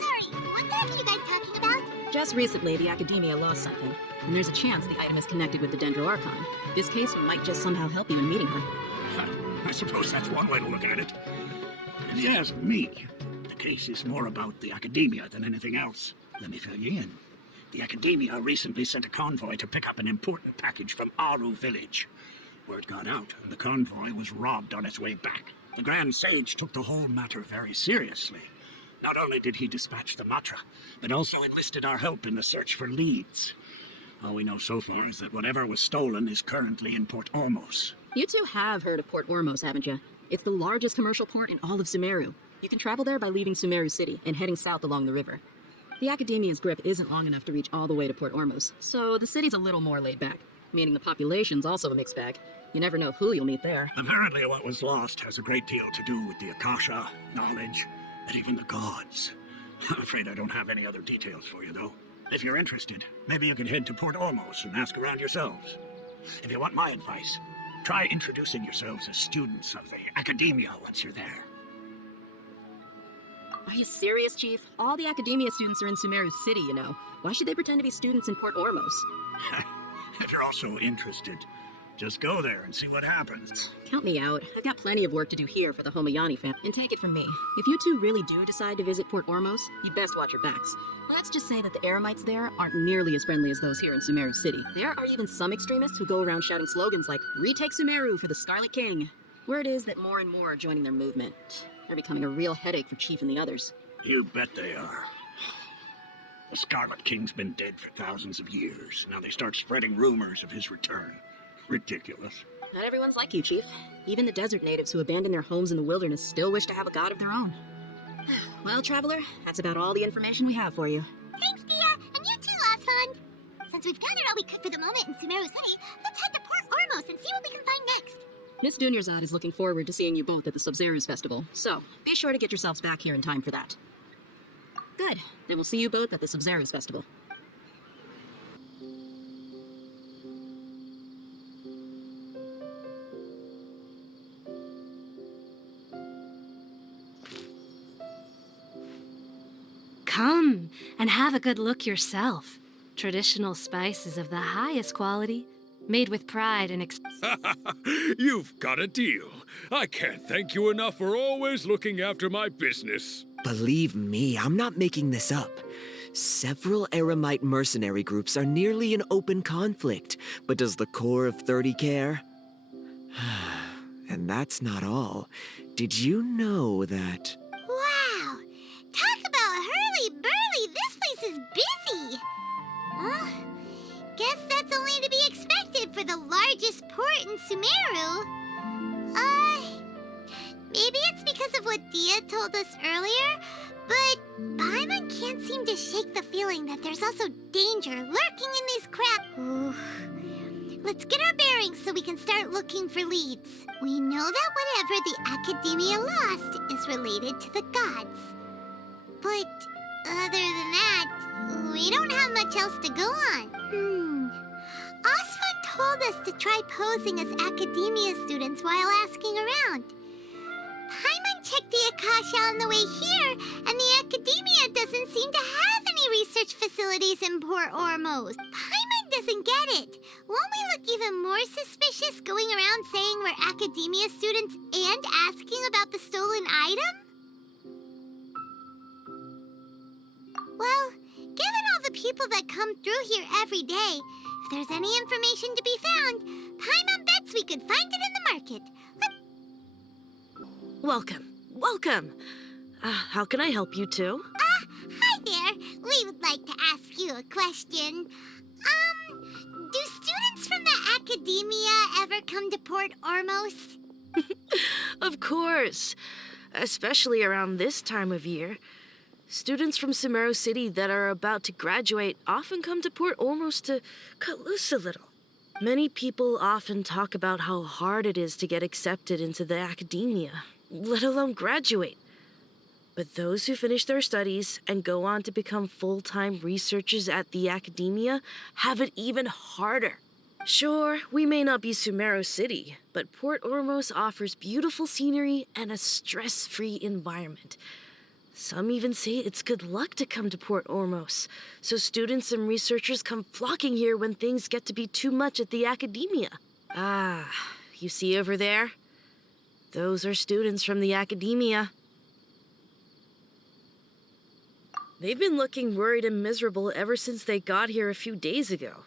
Sorry, what theft are you guys talking about? Just recently, the Academia lost something, and there's a chance the item is connected with the Dendro Archon. This case might just somehow help you in meeting her. I suppose that's one way to look at it. If you ask me, the case is more about the Academia than anything else. Let me fill you in. The Academia recently sent a convoy to pick up an important package from Aru village. Word got out, and the convoy was robbed on its way back. The Grand Sage took the whole matter very seriously. Not only did he dispatch the Matra, but also enlisted our help in the search for leads. All we know so far is that whatever was stolen is currently in Port Ormos. You two have heard of Port Ormos, haven't you? It's the largest commercial port in all of Sumeru. You can travel there by leaving Sumeru City and heading south along the river. The Academia's grip isn't long enough to reach all the way to Port Ormos, so the city's a little more laid back, meaning the population's also a mixed bag. You never know who you'll meet there. Apparently what was lost has a great deal to do with the Akasha, knowledge, and even the gods. I'm afraid I don't have any other details for you, though. If you're interested, maybe you could head to Port Ormos and ask around yourselves. If you want my advice, try introducing yourselves as students of the Academia once you're there. Are you serious, Chief? All the Academia students are in Sumeru City, you know. Why should they pretend to be students in Port Ormos? If you're also interested, just go there and see what happens. Count me out. I've got plenty of work to do here for the Homayani family. And take it from me, if you two really do decide to visit Port Ormos, you best watch your backs. Let's just say that the Eremites there aren't nearly as friendly as those here in Sumeru City. There are even some extremists who go around shouting slogans like, "Retake Sumeru for the Scarlet King." Word is that more and more are joining their movement. They're becoming a real headache for Chief and the others. You bet they are. The Scarlet King's been dead for thousands of years. Now they start spreading rumors of his return. Ridiculous. Not everyone's like you, Chief. Even the desert natives who abandoned their homes in the wilderness still wish to have a god of their own. Well, Traveler, that's about all the information we have for you. Thanks, Dia, and you too, Osfond. Since we've gathered all we could for the moment in Sumeru City, let's head to Port Ormos and see what we can find next. Miss Dunyarzad is looking forward to seeing you both at the Sub-Zerus Festival, so be sure to get yourselves back here in time for that. Good. Then we'll see you both at the Sub-Zerus Festival. Come and have a good look yourself. Traditional spices of the highest quality, Made with pride and You've got a deal. I can't thank you enough for always looking after my business. Believe me, I'm not making this up. Several Eremite mercenary groups are nearly in open conflict, but does the core of 30 care? And that's not all. Did you know that... Wow! Talk about hurly-burly! This place is busy! Guess that's only to be expected for the largest port in Sumeru. Maybe it's because of what Dia told us earlier, but Paimon can't seem to shake the feeling that there's also danger lurking in these Ooh. Let's get our bearings so we can start looking for leads. We know that whatever the Academia lost is related to the gods. But other than that, we don't have much else to go on. Osfan told us to try posing as Academia students while asking around. Paimon checked the Akasha on the way here, and the Academia doesn't seem to have any research facilities in Port Ormos. Paimon doesn't get it. Won't we look even more suspicious going around saying we're Academia students and asking about the stolen item? Well, given all the people that come through here every day, if there's any information to be found, Paimon bets we could find it in the market. Welcome. Welcome. How can I help you two? Hi there. We would like to ask you a question. Do students from the Academia ever come to Port Ormos? Of course. Especially around this time of year. Students from Sumeru City that are about to graduate often come to Port Ormos to cut loose a little. Many people often talk about how hard it is to get accepted into the Academia, let alone graduate. But those who finish their studies and go on to become full-time researchers at the Academia have it even harder. Sure, we may not be Sumeru City, but Port Ormos offers beautiful scenery and a stress-free environment. Some even say it's good luck to come to Port Ormos, so students and researchers come flocking here when things get to be too much at the Academia. You see over there? Those are students from the Academia. They've been looking worried and miserable ever since they got here a few days ago.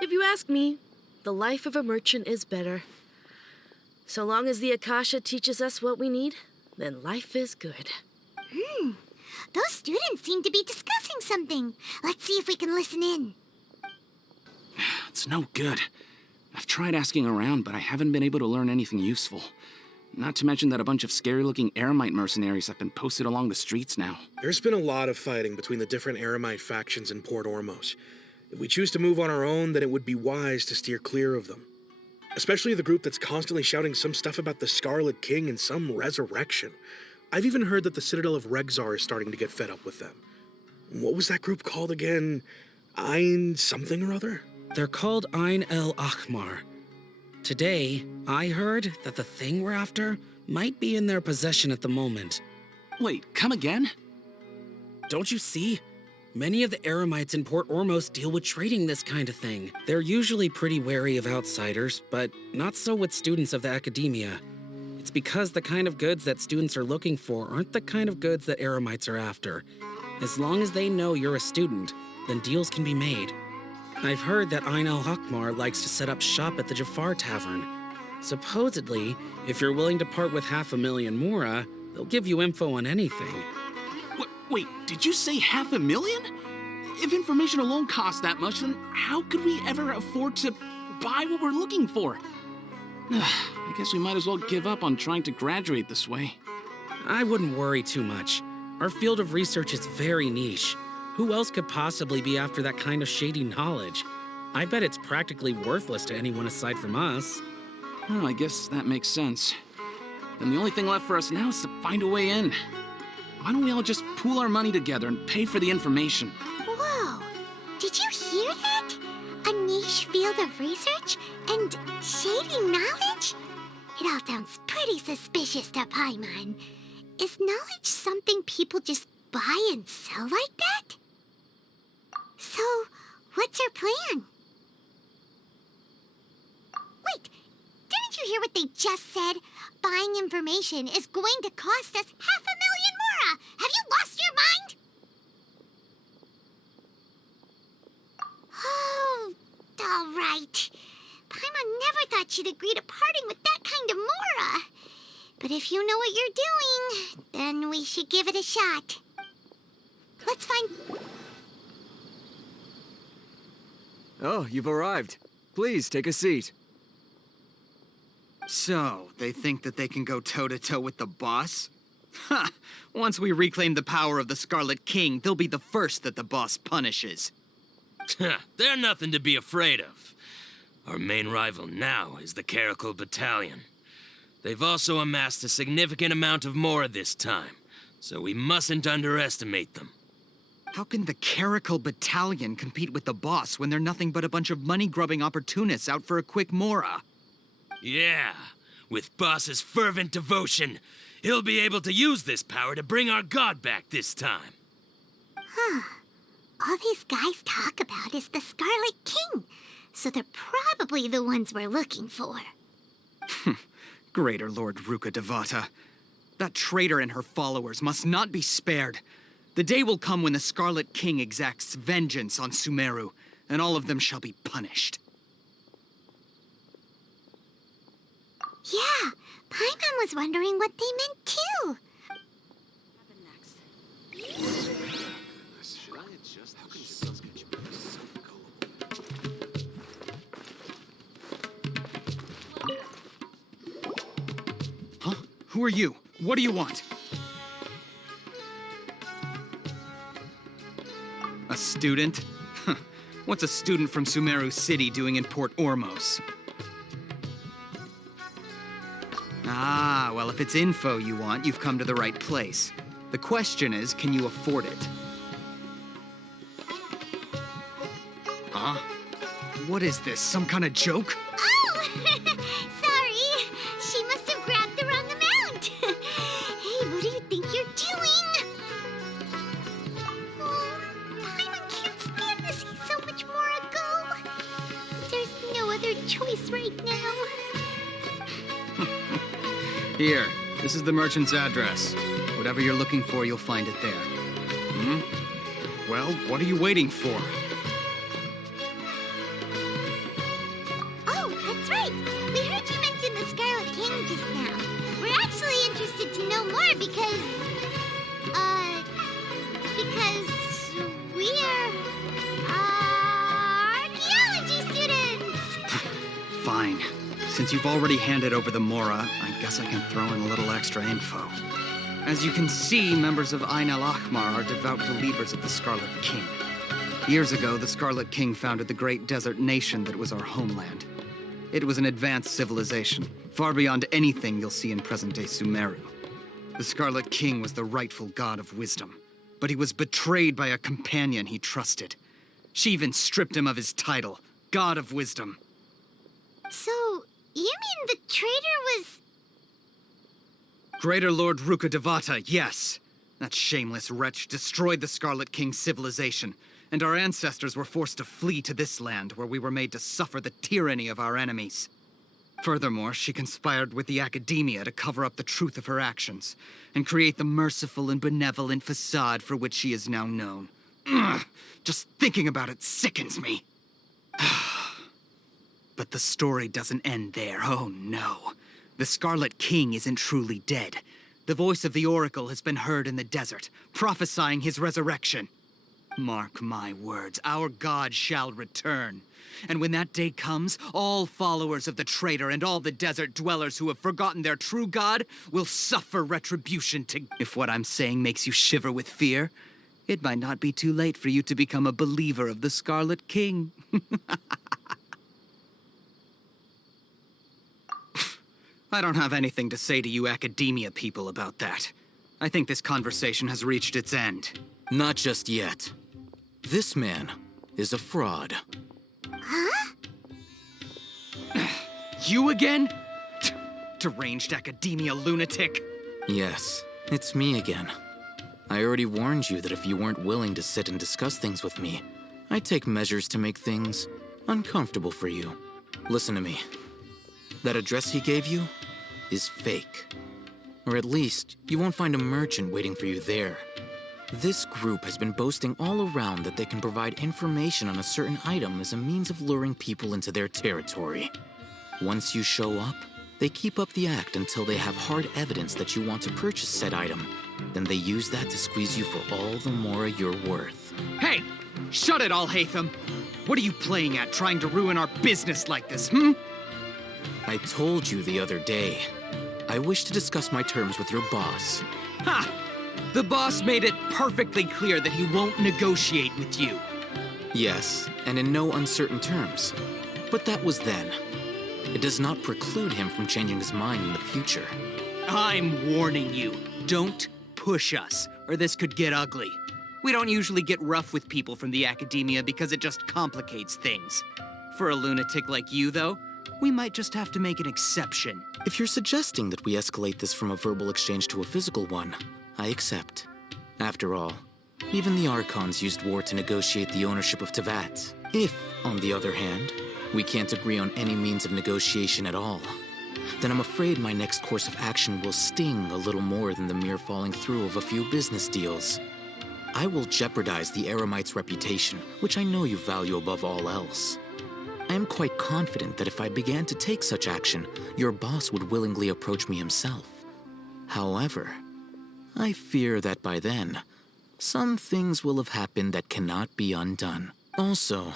If you ask me, the life of a merchant is better. So long as the Akasha teaches us what we need, then life is good. Those students seem to be discussing something. Let's see if we can listen in. It's no good. I've tried asking around, but I haven't been able to learn anything useful. Not to mention that a bunch of scary-looking Eremite mercenaries have been posted along the streets now. There's been a lot of fighting between the different Eremite factions in Port Ormos. If we choose to move on our own, then it would be wise to steer clear of them. Especially the group that's constantly shouting some stuff about the Scarlet King and some resurrection. I've even heard that the Citadel of Regzar is starting to get fed up with them. What was that group called again? Ein something or other? They're called Ein El Akhmar. Today, I heard that the thing we're after might be in their possession at the moment. Wait, come again? Don't you see? Many of the Eremites in Port Ormos deal with trading this kind of thing. They're usually pretty wary of outsiders, but not so with students of the Academia. It's because the kind of goods that students are looking for aren't the kind of goods that Eremites are after. As long as they know you're a student, then deals can be made. I've heard that Ein El Akhmar likes to set up shop at the Jafar Tavern. Supposedly, if you're willing to part with 500,000 Mora, they'll give you info on anything. Wait, did you say 500,000? If information alone costs that much, then how could we ever afford to buy what we're looking for? I guess we might as well give up on trying to graduate this way. I wouldn't worry too much. Our field of research is very niche. Who else could possibly be after that kind of shady knowledge? I bet it's practically worthless to anyone aside from us. Well, I guess that makes sense. Then the only thing left for us now is to find a way in. Why don't we all just pool our money together and pay for the information? Whoa! Did you hear that? A niche field of research and shady knowledge? It all sounds pretty suspicious to Paimon. Is knowledge something people just buy and sell like that? So, what's our plan? hear what they just said? Buying information is going to cost us 500,000 Mora! Have you lost your mind? Oh, all right. Paimon never thought she'd agree to parting with that kind of Mora. But if you know what you're doing, then we should give it a shot. Let's find... Oh, you've arrived. Please, take a seat. So, they think that they can go toe-to-toe with the boss? Ha! Once we reclaim the power of the Scarlet King, they'll be the first that the boss punishes. They're nothing to be afraid of. Our main rival now is the Caracal Battalion. They've also amassed a significant amount of Mora this time, so we mustn't underestimate them. How can the Caracal Battalion compete with the boss when they're nothing but a bunch of money-grubbing opportunists out for a quick Mora? Yeah, with Boss's fervent devotion, he'll be able to use this power to bring our god back this time. Huh. All these guys talk about is the Scarlet King, so they're probably the ones we're looking for. Greater Lord Ruka Devata. That traitor and her followers must not be spared. The day will come when the Scarlet King exacts vengeance on Sumeru, and all of them shall be punished. Yeah, Paimon was wondering what they meant too. Huh? Who are you? What do you want? A student? What's a student from Sumeru City doing in Port Ormos? Ah, well, if it's info you want, you've come to the right place. The question is, can you afford it? Huh? What is this, some kind of joke? Oh! Sorry! She must have grabbed the wrong amount! Hey, what do you think you're doing? Oh, Paimon can't stand to see so much more go. But there's no other choice right now. Here, this is the merchant's address. Whatever you're looking for, you'll find it there. Hmm? Well, what are you waiting for? Oh, that's right. We heard you mention the Scarlet King just now. We're actually interested to know more because we're, archaeology students! Fine. Since you've already handed over the Mora, I guess I can throw in a little extra info. As you can see, members of Ain al-Ahmar are devout believers of the Scarlet King. Years ago, the Scarlet King founded the great desert nation that was our homeland. It was an advanced civilization, far beyond anything you'll see in present-day Sumeru. The Scarlet King was the rightful god of wisdom, but he was betrayed by a companion he trusted. She even stripped him of his title, God of Wisdom. So, you mean the traitor was... Greater Lord Ruka Devata, yes. That shameless wretch destroyed the Scarlet King's civilization, and our ancestors were forced to flee to this land where we were made to suffer the tyranny of our enemies. Furthermore, she conspired with the Academia to cover up the truth of her actions, and create the merciful and benevolent facade for which she is now known. Ugh, just thinking about it sickens me. But the story doesn't end there, oh no. The Scarlet King isn't truly dead. The voice of the Oracle has been heard in the desert, prophesying his resurrection. Mark my words, our god shall return. And when that day comes, all followers of the traitor and all the desert dwellers who have forgotten their true god will suffer retribution to... If what I'm saying makes you shiver with fear, it might not be too late for you to become a believer of the Scarlet King. I don't have anything to say to you Academia people about that. I think this conversation has reached its end. Not just yet. This man is a fraud. Huh? You again? Deranged Academia lunatic. Yes, it's me again. I already warned you that if you weren't willing to sit and discuss things with me, I'd take measures to make things uncomfortable for you. Listen to me. That address he gave you is fake. Or at least, you won't find a merchant waiting for you there. This group has been boasting all around that they can provide information on a certain item as a means of luring people into their territory. Once you show up, they keep up the act until they have hard evidence that you want to purchase said item. Then they use that to squeeze you for all the more you're worth. Hey! Shut it, Alhaitham! What are you playing at, trying to ruin our business like this, I told you the other day. I wish to discuss my terms with your boss. Ha! The boss made it perfectly clear that he won't negotiate with you. Yes, and in no uncertain terms. But that was then. It does not preclude him from changing his mind in the future. I'm warning you. Don't push us, or this could get ugly. We don't usually get rough with people from the Academia because it just complicates things. For a lunatic like you, though, we might just have to make an exception. If you're suggesting that we escalate this from a verbal exchange to a physical one, I accept. After all, even the Archons used war to negotiate the ownership of Teyvat. If, on the other hand, we can't agree on any means of negotiation at all, then I'm afraid my next course of action will sting a little more than the mere falling through of a few business deals. I will jeopardize the Eremites' reputation, which I know you value above all else. I am quite confident that if I began to take such action, your boss would willingly approach me himself. However, I fear that by then, some things will have happened that cannot be undone. Also,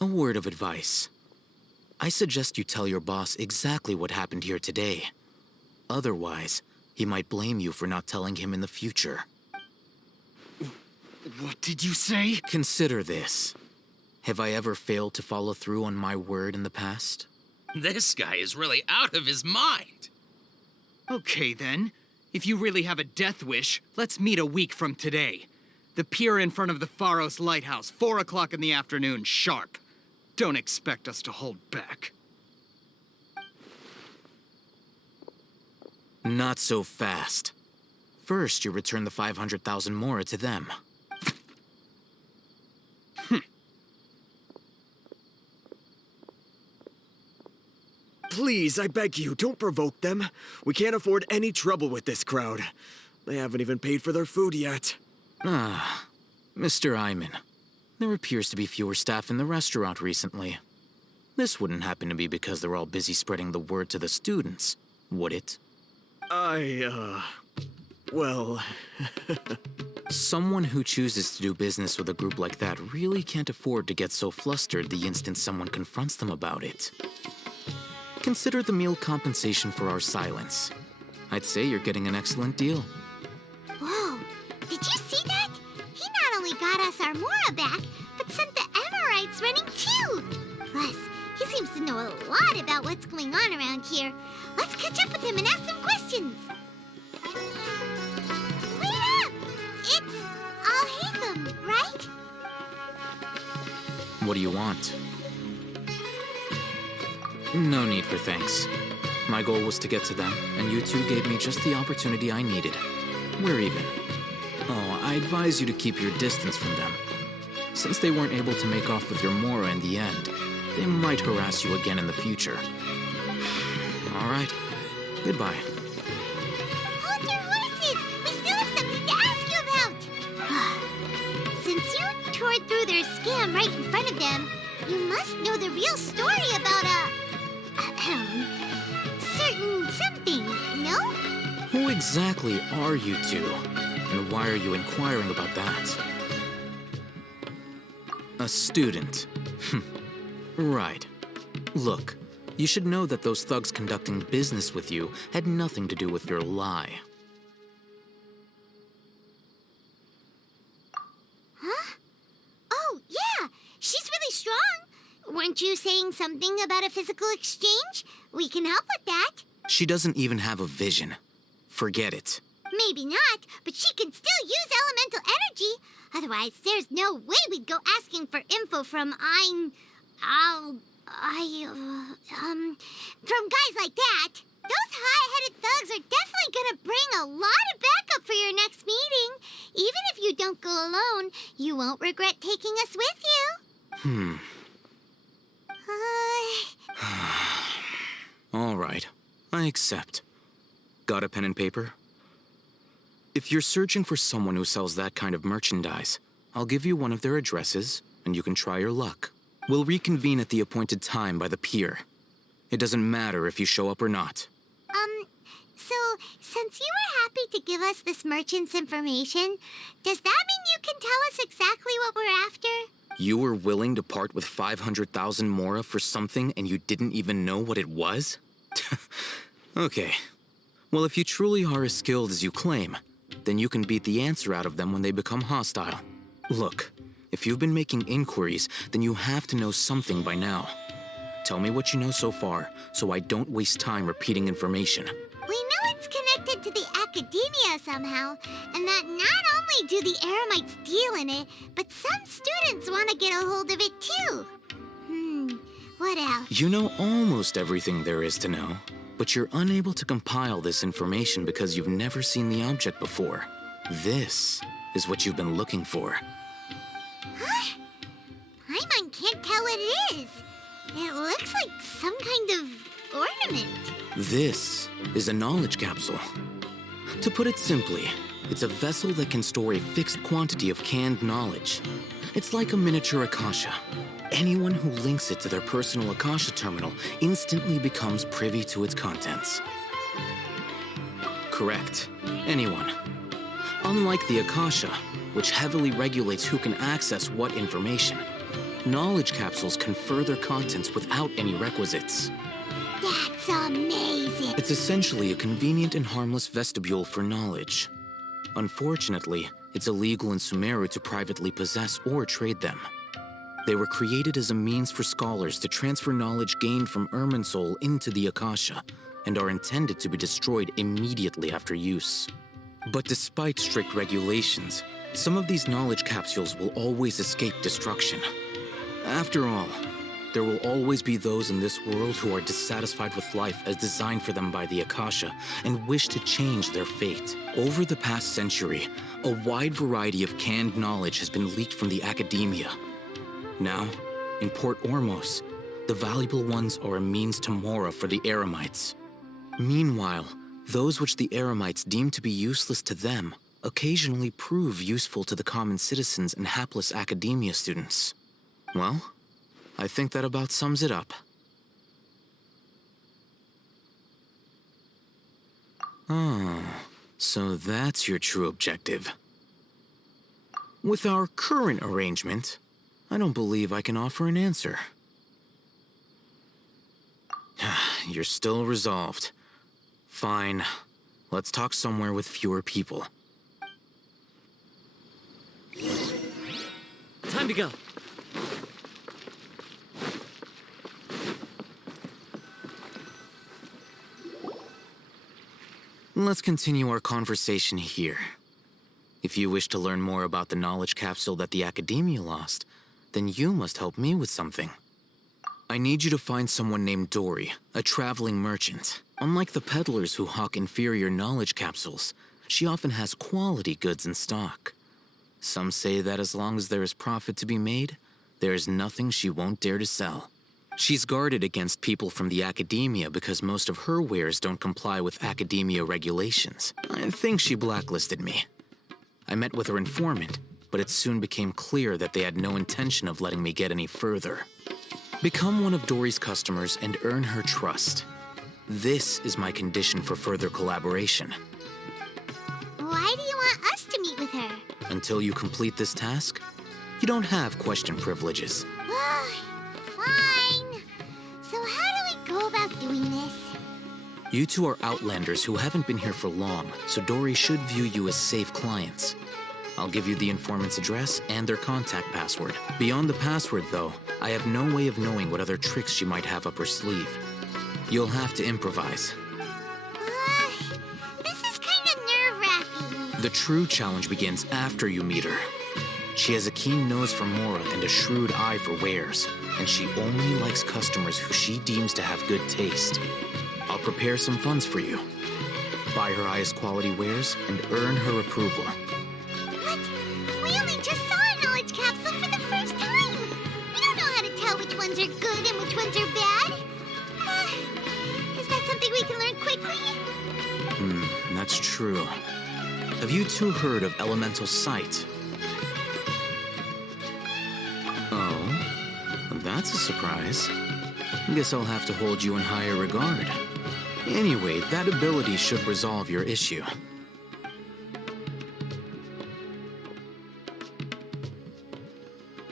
a word of advice. I suggest you tell your boss exactly what happened here today. Otherwise, he might blame you for not telling him in the future. What did you say? Consider this. Have I ever failed to follow through on my word in the past? This guy is really out of his mind. Okay, then. If you really have a death wish, let's meet a week from today. The pier in front of the Pharos Lighthouse, 4 o'clock in the afternoon, sharp. Don't expect us to hold back. Not so fast. First, you return the 500,000 mora to them. Please, I beg you, don't provoke them. We can't afford any trouble with this crowd. They haven't even paid for their food yet. Ah, Mr. Iman. There appears to be fewer staff in the restaurant recently. This wouldn't happen to be because they're all busy spreading the word to the students, would it? Well... Someone who chooses to do business with a group like that really can't afford to get so flustered the instant someone confronts them about it. Consider the meal compensation for our silence. I'd say you're getting an excellent deal. Whoa, did you see that? He not only got us our Mora back, but sent the Emorites running too. Plus, he seems to know a lot about what's going on around here. Let's catch up with him and ask some questions. Wait up! It's Alhaitham, right? What do you want? No need for thanks. My goal was to get to them, and you two gave me just the opportunity I needed. We're even. Oh, I advise you to keep your distance from them. Since they weren't able to make off with your Mora in the end, they might harass you again in the future. All right. Goodbye. Hold your horses! We still have something to ask you about! Since you tore through their scam right in front of them, you must know the real story about certain something, no? Who exactly are you two? And why are you inquiring about that? A student. Right. Look, you should know that those thugs conducting business with you had nothing to do with your lie. Huh? Oh, yeah! She's really strong! Weren't you saying something about a physical exchange? We can help with that. She doesn't even have a vision. Forget it. Maybe not, but she can still use elemental energy. Otherwise, there's no way we'd go asking for info from from guys like that. Those hot-headed thugs are definitely gonna bring a lot of backup for your next meeting. Even if you don't go alone, you won't regret taking us with you. All right, I accept. Got a pen and paper? If you're searching for someone who sells that kind of merchandise, I'll give you one of their addresses, and you can try your luck. We'll reconvene at the appointed time by the pier. It doesn't matter if you show up or not. So, since you were happy to give us this merchant's information, does that mean you can tell us exactly what we're after? You were willing to part with 500,000 mora for something and you didn't even know what it was? Okay. Well, if you truly are as skilled as you claim, then you can beat the answer out of them when they become hostile. Look, if you've been making inquiries, then you have to know something by now. Tell me what you know so far, so I don't waste time repeating information. We know it's connected to the Academia somehow, and that not only do the Eremites deal in it, but some students want to get a hold of it too. What else? You know almost everything there is to know, but you're unable to compile this information because you've never seen the object before. This is what you've been looking for. Huh? Paimon can't tell what it is. It looks like some kind of ornament. This is a knowledge capsule. To put it simply, it's a vessel that can store a fixed quantity of canned knowledge. It's like a miniature Akasha. Anyone who links it to their personal Akasha terminal instantly becomes privy to its contents. Correct. Anyone. Unlike the Akasha, which heavily regulates who can access what information, knowledge capsules confer their contents without any requisites. That's amazing! It's essentially a convenient and harmless vestibule for knowledge. Unfortunately, it's illegal in Sumeru to privately possess or trade them. They were created as a means for scholars to transfer knowledge gained from Irminsul into the Akasha, and are intended to be destroyed immediately after use. But despite strict regulations, some of these knowledge capsules will always escape destruction. After all, there will always be those in this world who are dissatisfied with life as designed for them by the Akasha and wish to change their fate. Over the past century, a wide variety of canned knowledge has been leaked from the Academia. Now, in Port Ormos, the valuable ones are a means to mora for the Eremites. Meanwhile, those which the Eremites deem to be useless to them occasionally prove useful to the common citizens and hapless Academia students. Well, I think that about sums it up. Oh, so that's your true objective. With our current arrangement, I don't believe I can offer an answer. You're still resolved. Fine. Let's talk somewhere with fewer people. Time to go. Let's continue our conversation here. If you wish to learn more about the knowledge capsule that the Academia lost, then you must help me with something. I need you to find someone named Dory, a traveling merchant. Unlike the peddlers who hawk inferior knowledge capsules, she often has quality goods in stock. Some say that as long as there is profit to be made, there is nothing she won't dare to sell. She's guarded against people from the Academia because most of her wares don't comply with Academia regulations. I think she blacklisted me. I met with her informant, but it soon became clear that they had no intention of letting me get any further. Become one of Dory's customers and earn her trust. This is my condition for further collaboration. Why do you want us to meet with her? Until you complete this task, you don't have question privileges. Fine. So how do we go about doing this? You two are outlanders who haven't been here for long, so Dory should view you as safe clients. I'll give you the informant's address and their contact password. Beyond the password, though, I have no way of knowing what other tricks she might have up her sleeve. You'll have to improvise. This is kind of nerve-wracking. The true challenge begins after you meet her. She has a keen nose for mora and a shrewd eye for wares, and she only likes customers who she deems to have good taste. I'll prepare some funds for you. Buy her highest quality wares and earn her approval. But we only just saw a knowledge capsule for the first time. We don't know how to tell which ones are good and which ones are bad. Is that something That's true. Have you two heard of elemental sight? Oh, that's a surprise. Guess I'll have to hold you in higher regard. Anyway, that ability should resolve your issue.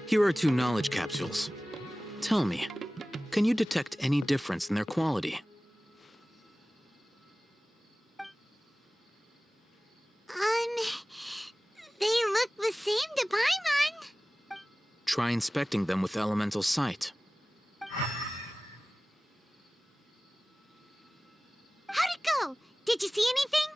Here are 2 knowledge capsules. Tell me, can you detect any difference in their quality? They look the same to Paimon. Try inspecting them with elemental sight. How'd it go? Did you see anything?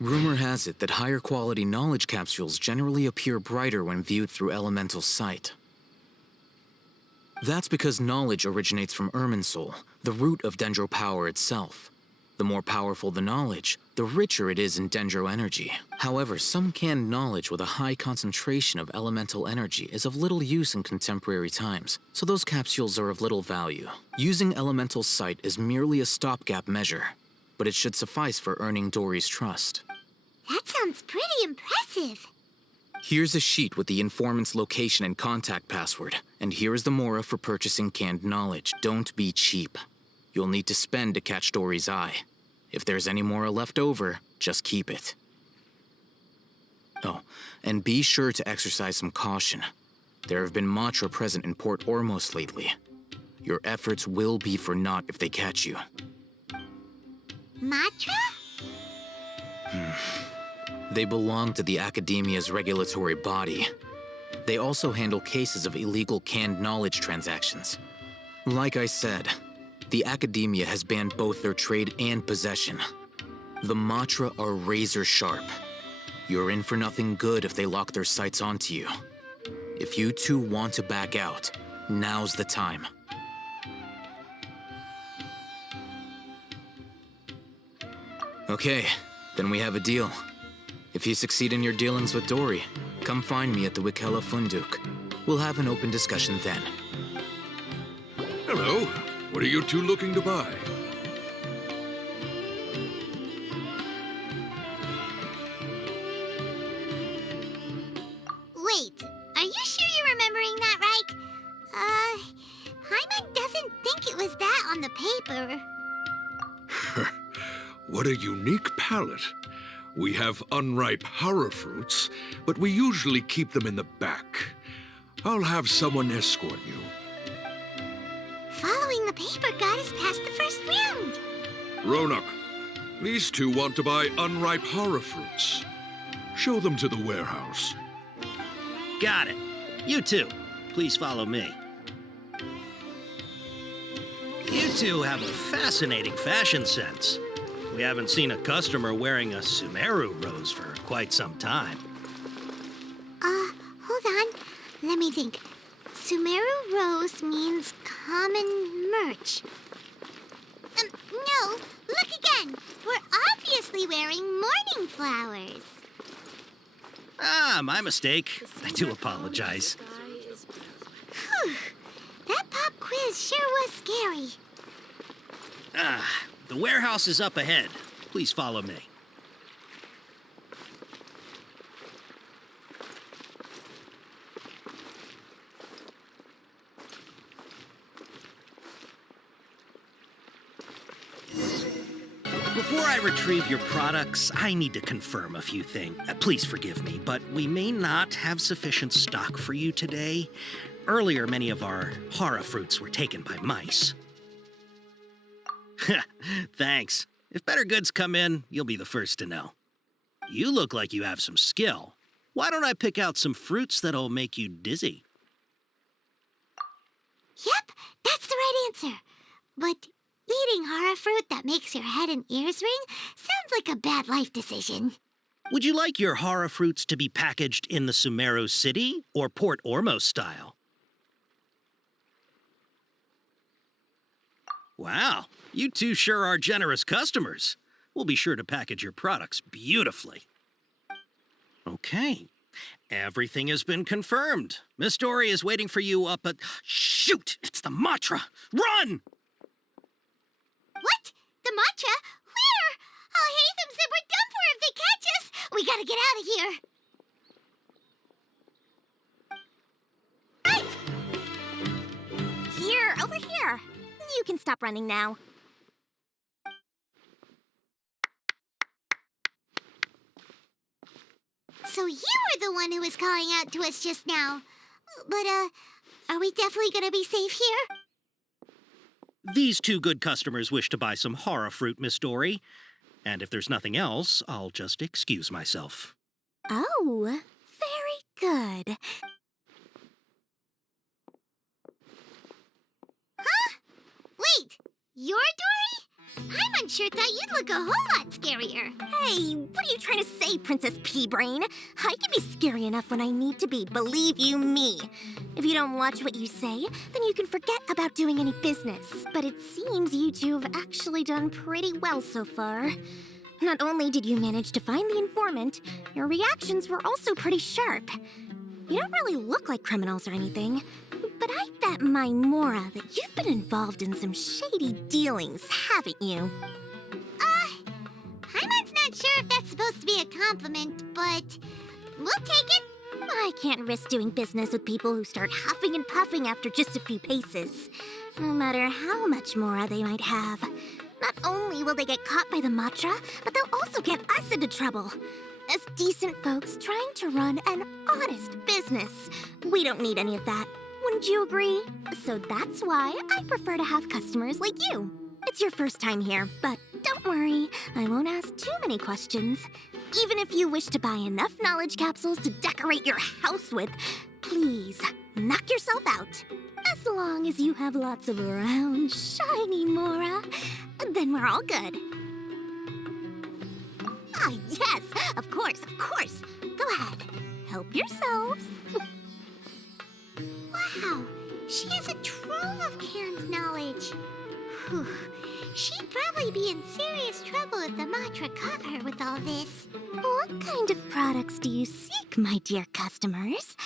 Rumor has it that higher quality knowledge capsules generally appear brighter when viewed through elemental sight. That's because knowledge originates from Irminsul, the root of Dendro power itself. The more powerful the knowledge, the richer it is in Dendro energy. However, some canned knowledge with a high concentration of elemental energy is of little use in contemporary times, so those capsules are of little value. Using elemental sight is merely a stopgap measure, but it should suffice for earning Dory's trust. That sounds pretty impressive. Here's a sheet with the informant's location and contact password, and here is the Mora for purchasing canned knowledge. Don't be cheap. You'll need to spend to catch Dory's eye. If there's any Mora left over, just keep it. Oh, and be sure to exercise some caution. There have been Matra present in Port Ormos lately. Your efforts will be for naught if they catch you. Matra? They belong to the Academia's regulatory body. They also handle cases of illegal canned knowledge transactions. Like I said, the Academia has banned both their trade and possession. The Matra are razor sharp. You're in for nothing good if they lock their sights onto you. If you two want to back out, now's the time. Okay, then we have a deal. If you succeed in your dealings with Dory, come find me at the Wikela Funduk. We'll have an open discussion then. Hello. What are you two looking to buy? Wait, are you sure you're remembering that right? Paimon doesn't think it was that on the paper. What a unique palate. We have unripe hara fruits, but we usually keep them in the back. I'll have someone escort you. Following the paper got us past the first round. Ronak, these two want to buy unripe hara fruits. Show them to the warehouse. Got it. You two, please follow me. You two have a fascinating fashion sense. We haven't seen a customer wearing a Sumeru rose for quite some time. Hold on. Let me think. Sumeru rose means common merch. No, look again. We're obviously wearing morning flowers. Ah, my mistake. I do apologize. Whew. That pop quiz sure was scary. The warehouse is up ahead. Please follow me. Before I retrieve your products, I need to confirm a few things. Please forgive me, but we may not have sufficient stock for you today. Earlier, many of our hara fruits were taken by mice. Thanks. If better goods come in, you'll be the first to know. You look like you have some skill. Why don't I pick out some fruits that'll make you dizzy? Yep, that's the right answer. But eating hara fruit that makes your head and ears ring sounds like a bad life decision. Would you like your hara fruits to be packaged in the Sumeru City or Port Ormos style? Wow, you two sure are generous customers. We'll be sure to package your products beautifully. Okay, everything has been confirmed. Miss Dory is waiting for you up at... Shoot! It's the Matra! Run! matcha? Where? Oh, Hatham said we're done for if they catch us. We gotta get out of here. Here, over here. You can stop running now. So you were the one who was calling out to us just now. But, are we definitely gonna be safe here? These two good customers wish to buy some horror fruit, Miss Dory. And if there's nothing else, I'll just excuse myself. Oh, very good. Huh? Wait, you're Dory? Paimon sure thought you'd look a whole lot scarier. Hey, what are you trying to say, Princess Pea-Brain? I can be scary enough when I need to be, believe you me. If you don't watch what you say, then you can forget about doing any business. But it seems you two have actually done pretty well so far. Not only did you manage to find the informant, your reactions were also pretty sharp. You don't really look like criminals or anything, but I bet my Mora that you've been involved in some shady dealings, haven't you? Paimon's not sure if that's supposed to be a compliment, but we'll take it. I can't risk doing business with people who start huffing and puffing after just a few paces, no matter how much Mora they might have. Not only will they get caught by the Matra, but they'll also get us into trouble. As decent folks trying to run an honest business, we don't need any of that. Wouldn't you agree? So that's why I prefer to have customers like you. It's your first time here, but don't worry, I won't ask too many questions. Even if you wish to buy enough knowledge capsules to decorate your house with, please knock yourself out. As long as you have lots of round, shiny Mora, then we're all good. Ah, yes, of course, of course. Go ahead, help yourselves. Wow, she has a trove of canned knowledge. Whew. She'd probably be in serious trouble if the Matra caught her with all this. What kind of products do you seek, my dear customers?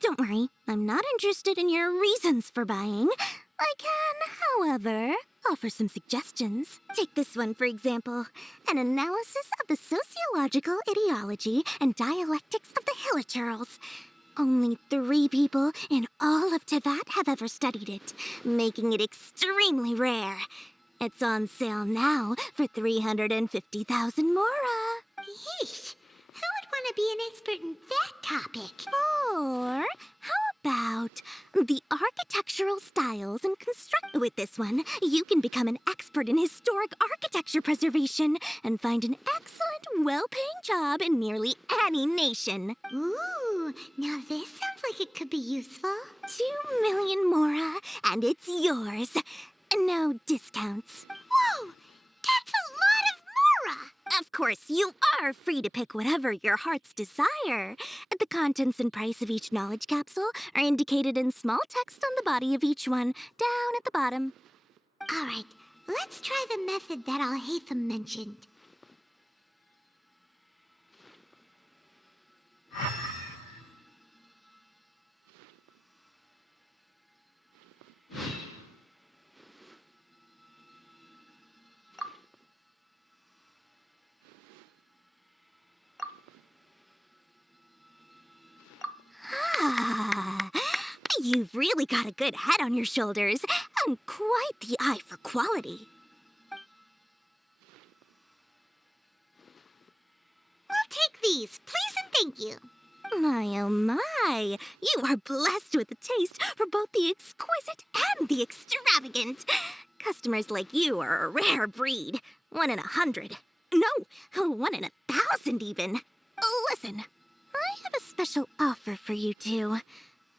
Don't worry, I'm not interested in your reasons for buying. I can, however, offer some suggestions. Take this one, for example. An analysis of the sociological ideology and dialectics of the Hilichurls. Only 3 people in all of Teyvat have ever studied it, making it extremely rare. It's on sale now for 350,000 Mora. Yeesh, who would want to be an expert in that topic? Or how about the architectural styles and construct? With this one, you can become an expert in historic architecture preservation and find an excellent, well-paying job in nearly any nation. Ooh, now this sounds like it could be useful. 2 million Mora, and it's yours. No discounts. Whoa, that's a lot of Mora! Of course, you are free to pick whatever your heart's desire. The contents and price of each knowledge capsule are indicated in small text on the body of each one, down at the bottom. All right, let's try the method that Al-Haytham mentioned. You've really got a good head on your shoulders, and quite the eye for quality. We'll take these, please and thank you. My, oh my, you are blessed with a taste for both the exquisite and the extravagant. Customers like you are a rare breed, 1 in 100. No, 1 in 1,000 even. Listen, I have a special offer for you two.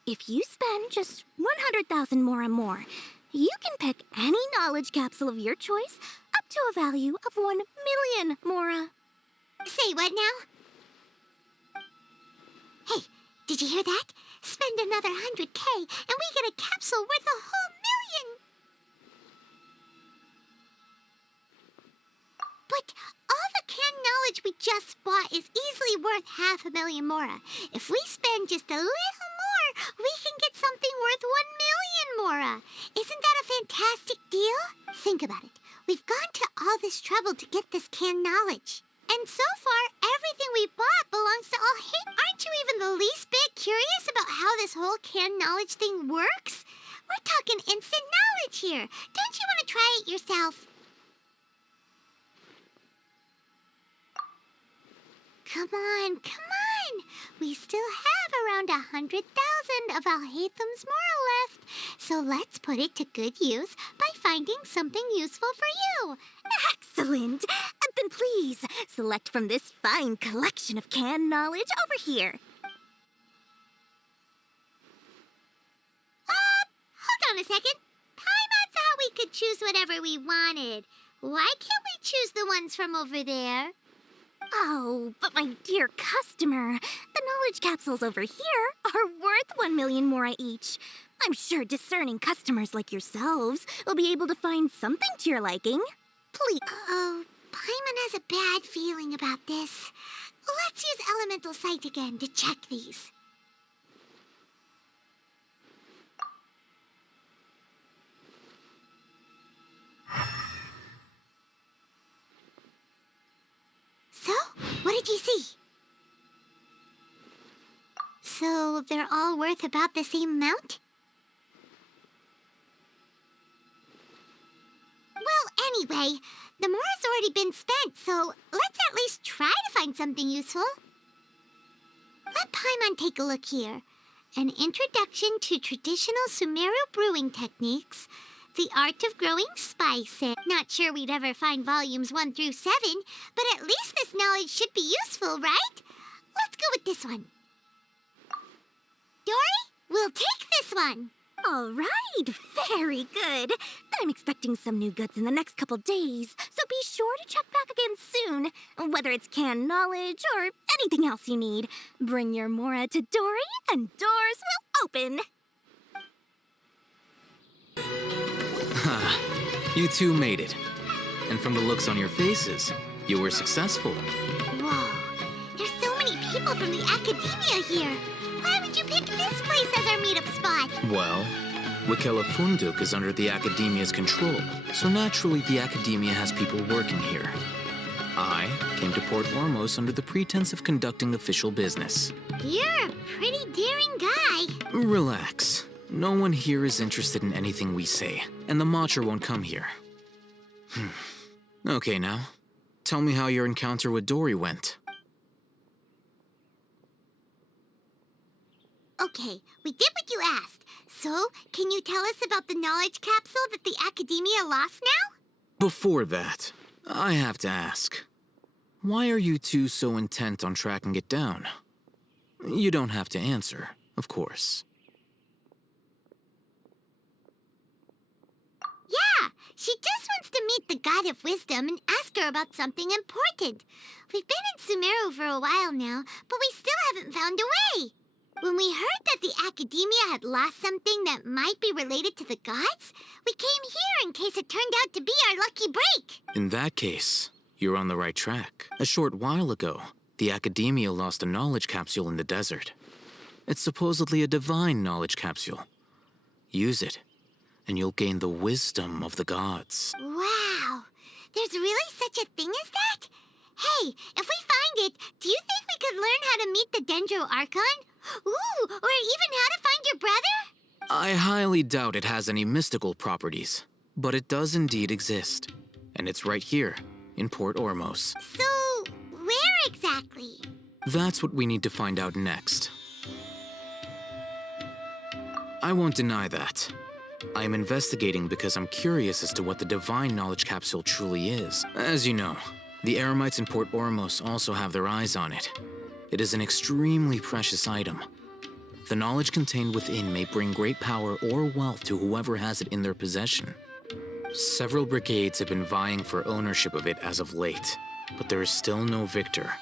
If you spend just 100,000 Mora more, you can pick any knowledge capsule of your choice up to a value of 1 million Mora. Say what now? Hey, did you hear that? Spend another 100K and we get a capsule worth a whole million! But all the canned knowledge we just bought is easily worth 500,000 Mora. If we spend just a little more, we can get something worth 1 million Mora. Isn't that a fantastic deal? Think about it. We've gone to all this trouble to get this canned knowledge. And so far, everything we bought belongs to all hate. Aren't you even the least bit curious about how this whole canned knowledge thing works? We're talking instant knowledge here. Don't you want to try it yourself? Come on, come on. We still have around 100,000 of Alhaitham's Mora left. So let's put it to good use by finding something useful for you. Excellent. Then please, select from this fine collection of canned knowledge over here. Hold on a second. Paimon thought we could choose whatever we wanted. Why can't we choose the ones from over there? Oh, but my dear customer, the knowledge capsules over here are worth 1 million Mora each. I'm sure discerning customers like yourselves will be able to find something to your liking. Please. Oh, Paimon has a bad feeling about this. Let's use Elemental Sight again to check these. So, what did you see? So, they're all worth about the same amount? Well, anyway, the Mora's already been spent, so let's at least try to find something useful. Let Paimon take a look here. An introduction to traditional Sumeru brewing techniques. The art of growing spices. Not sure we'd ever find volumes 1 through 7, but at least this knowledge should be useful, right? Let's go with this one. Dory, we'll take this one. All right, very good. I'm expecting some new goods in the next couple days, so be sure to check back again soon. Whether it's canned knowledge or anything else you need, bring your Mora to Dory and doors will open. You two made it. And from the looks on your faces, you were successful. Whoa, there's so many people from the academia here. Why would you pick this place as our meetup spot? Well, Wikela Funduk is under the Academia's control, so naturally the Academia has people working here. I came to Port Ormos under the pretense of conducting official business. You're a pretty daring guy. Relax. No one here is interested in anything we say, and the Matcher won't come here. Okay, now, tell me how your encounter with Dory went. Okay, we did what you asked. So, can you tell us about the knowledge capsule that the Academia lost now? Before that, I have to ask, why are you two so intent on tracking it down? You don't have to answer, of course. Yeah, she just wants to meet the God of Wisdom and ask her about something important. We've been in Sumeru for a while now, but we still haven't found a way. When we heard that the Academia had lost something that might be related to the gods, we came here in case it turned out to be our lucky break. In that case, you're on the right track. A short while ago, the Academia lost a knowledge capsule in the desert. It's supposedly a divine knowledge capsule. Use it, and you'll gain the wisdom of the gods. Wow, there's really such a thing as that? Hey, if we find it, do you think we could learn how to meet the Dendro Archon? Ooh, or even how to find your brother? I highly doubt it has any mystical properties, but it does indeed exist. And it's right here, in Port Ormos. So, where exactly? That's what we need to find out next. I won't deny that. I am investigating because I'm curious as to what the Divine Knowledge Capsule truly is. As you know, the Eremites in Port Ormos also have their eyes on it. It is an extremely precious item. The knowledge contained within may bring great power or wealth to whoever has it in their possession. Several brigades have been vying for ownership of it as of late, but there is still no victor.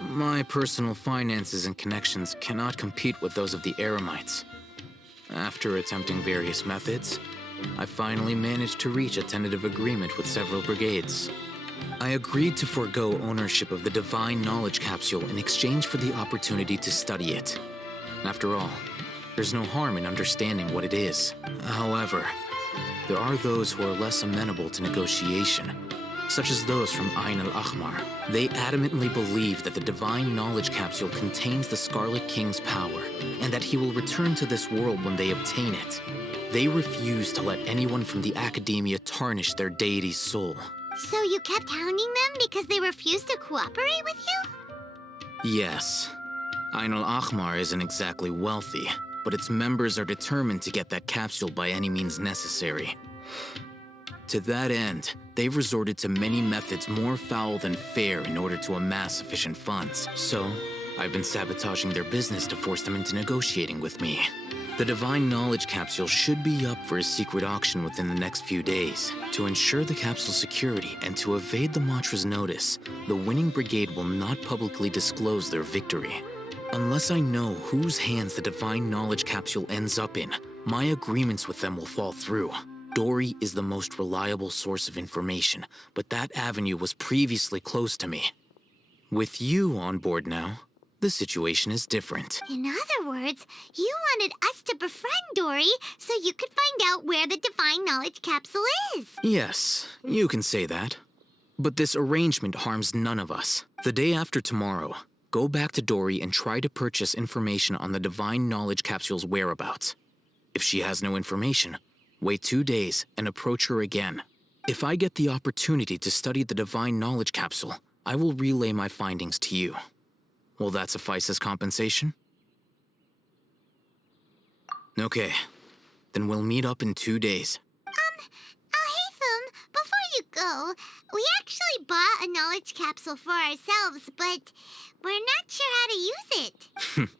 My personal finances and connections cannot compete with those of the Eremites. After attempting various methods, I finally managed to reach a tentative agreement with several brigades. I agreed to forego ownership of the Divine Knowledge Capsule in exchange for the opportunity to study it. After all, there's no harm in understanding what it is. However, there are those who are less amenable to negotiation, such as those from Ain al-Ahmar. They adamantly believe that the Divine Knowledge Capsule contains the Scarlet King's power, and that he will return to this world when they obtain it. They refuse to let anyone from the Academia tarnish their deity's soul. So you kept hounding them because they refused to cooperate with you? Yes. Ain al-Ahmar isn't exactly wealthy, but its members are determined to get that capsule by any means necessary. To that end, they've resorted to many methods more foul than fair in order to amass sufficient funds. So, I've been sabotaging their business to force them into negotiating with me. The Divine Knowledge Capsule should be up for a secret auction within the next few days. To ensure the capsule's security and to evade the Matra's notice, the winning brigade will not publicly disclose their victory. Unless I know whose hands the Divine Knowledge Capsule ends up in, my agreements with them will fall through. Dory is the most reliable source of information, but that avenue was previously closed to me. With you on board now, the situation is different. In other words, you wanted us to befriend Dory so you could find out where the Divine Knowledge Capsule is. Yes, you can say that. But this arrangement harms none of us. The day after tomorrow, go back to Dory and try to purchase information on the Divine Knowledge Capsule's whereabouts. If she has no information, wait 2 days and approach her again. If I get the opportunity to study the Divine Knowledge Capsule, I will relay my findings to you. Will that suffice as compensation? Okay, then we'll meet up in 2 days. Alhaitham, before you go, we actually bought a knowledge capsule for ourselves, but we're not sure how to use it.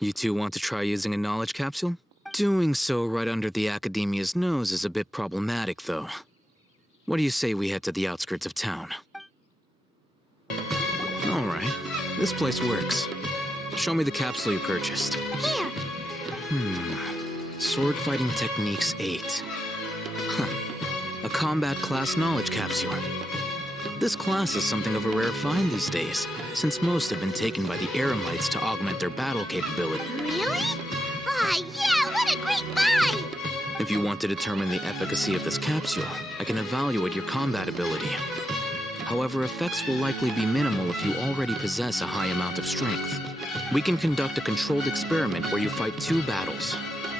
You two want to try using a knowledge capsule? Doing so right under the Academia's nose is a bit problematic, though. What do you say we head to the outskirts of town? All right, this place works. Show me the capsule you purchased. Here. Sword Fighting Techniques 8. Huh. A combat class knowledge capsule. This class is something of a rare find these days, since most have been taken by the Eremites to augment their battle capability. Really? Aw, yeah, what a great buy! If you want to determine the efficacy of this capsule, I can evaluate your combat ability. However, effects will likely be minimal if you already possess a high amount of strength. We can conduct a controlled experiment where you fight 2 battles,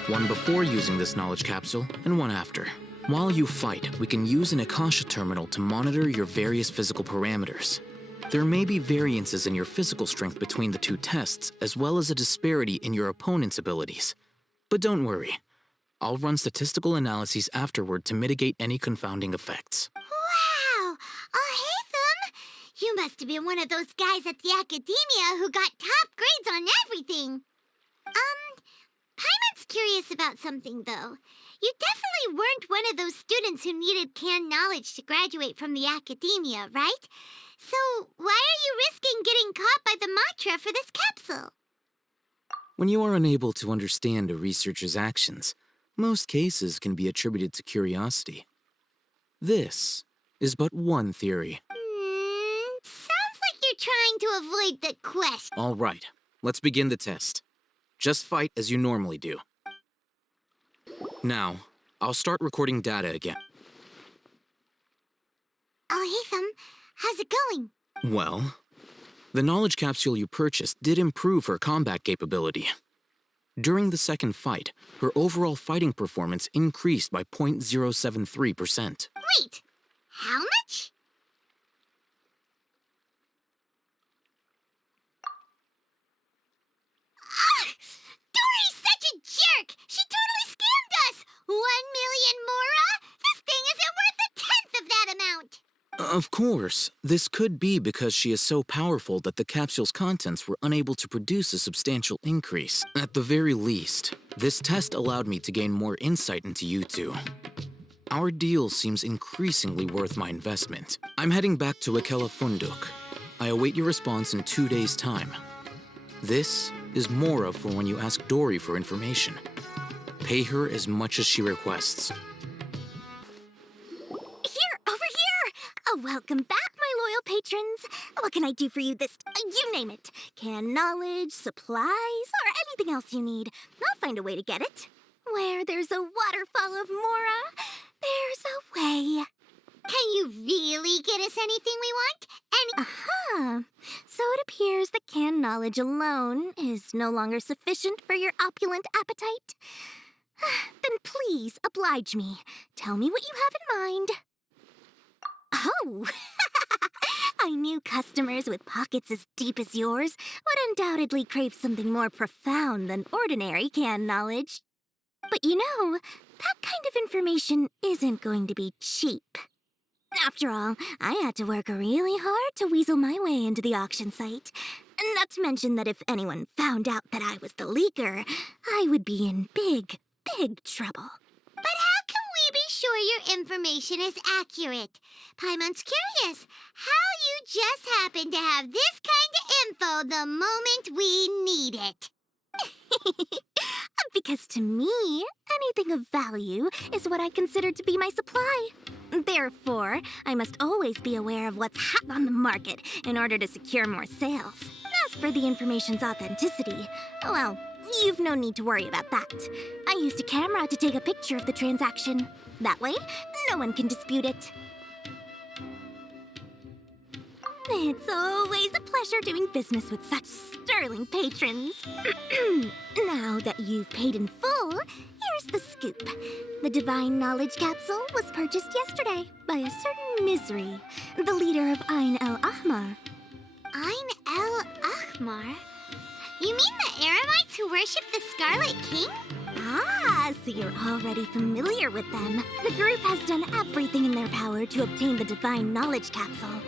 one before using this knowledge capsule and one after. While you fight, we can use an Akasha terminal to monitor your various physical parameters. There may be variances in your physical strength between the 2 tests, as well as a disparity in your opponent's abilities. But don't worry, I'll run statistical analyses afterward to mitigate any confounding effects. Wow! Alhaitham, you must have been one of those guys at the Academia who got top grades on everything. Paimon's curious about something, though. You definitely weren't one of those students who needed canned knowledge to graduate from the Academia, right? So why are you risking getting caught by the Matra for this capsule? When you are unable to understand a researcher's actions, most cases can be attributed to curiosity. This is but one theory. Sounds like you're trying to avoid the question. All right, let's begin the test. Just fight as you normally do. Now, I'll start recording data again. Alhaitham, how's it going? Well, the knowledge capsule you purchased did improve her combat capability. During the second fight, her overall fighting performance increased by 0.073%. Wait, how much? Dory's such a jerk! She totally scammed us! 1 million mora? This thing isn't worth a tenth of that amount! Of course, this could be because she is so powerful that the capsule's contents were unable to produce a substantial increase. At the very least, this test allowed me to gain more insight into you two. Our deal seems increasingly worth my investment. I'm heading back to Akela Funduk. I await your response in 2 days' time. This is Mora for when you ask Dory for information. Pay her as much as she requests. Welcome back, my loyal patrons. What can I do for you this... you name it. Canned knowledge, supplies, or anything else you need. I'll find a way to get it. Where there's a waterfall of mora, There's a way. Can you really get us anything we want? Aha! So it appears that canned knowledge alone is no longer sufficient for your opulent appetite. Then please oblige me. Tell me what you have in mind. Oh! I knew customers with pockets as deep as yours would undoubtedly crave something more profound than ordinary canned knowledge. But you know, that kind of information isn't going to be cheap. After all, I had to work really hard to weasel my way into the auction site. Not to mention that if anyone found out that I was the leaker, I would be in big, big trouble. But how can we be sure your information is accurate? Paimon's curious how you just happen to have this kind of info the moment we need it. Because to me, anything of value is what I consider to be my supply. Therefore, I must always be aware of what's hot on the market in order to secure more sales. As for the information's authenticity, well, you've no need to worry about that. I used a camera to take a picture of the transaction. That way, no one can dispute it. It's always a pleasure doing business with such sterling patrons. Now that you've paid in full, here's the scoop. The Divine Knowledge Capsule was purchased yesterday by a certain Misery, the leader of Ain El Ahmar. Ain El Ahmar? You mean the Eremites who worship the Scarlet King? Ah, so you're already familiar with them. The group has done everything in their power to obtain the Divine Knowledge Capsule.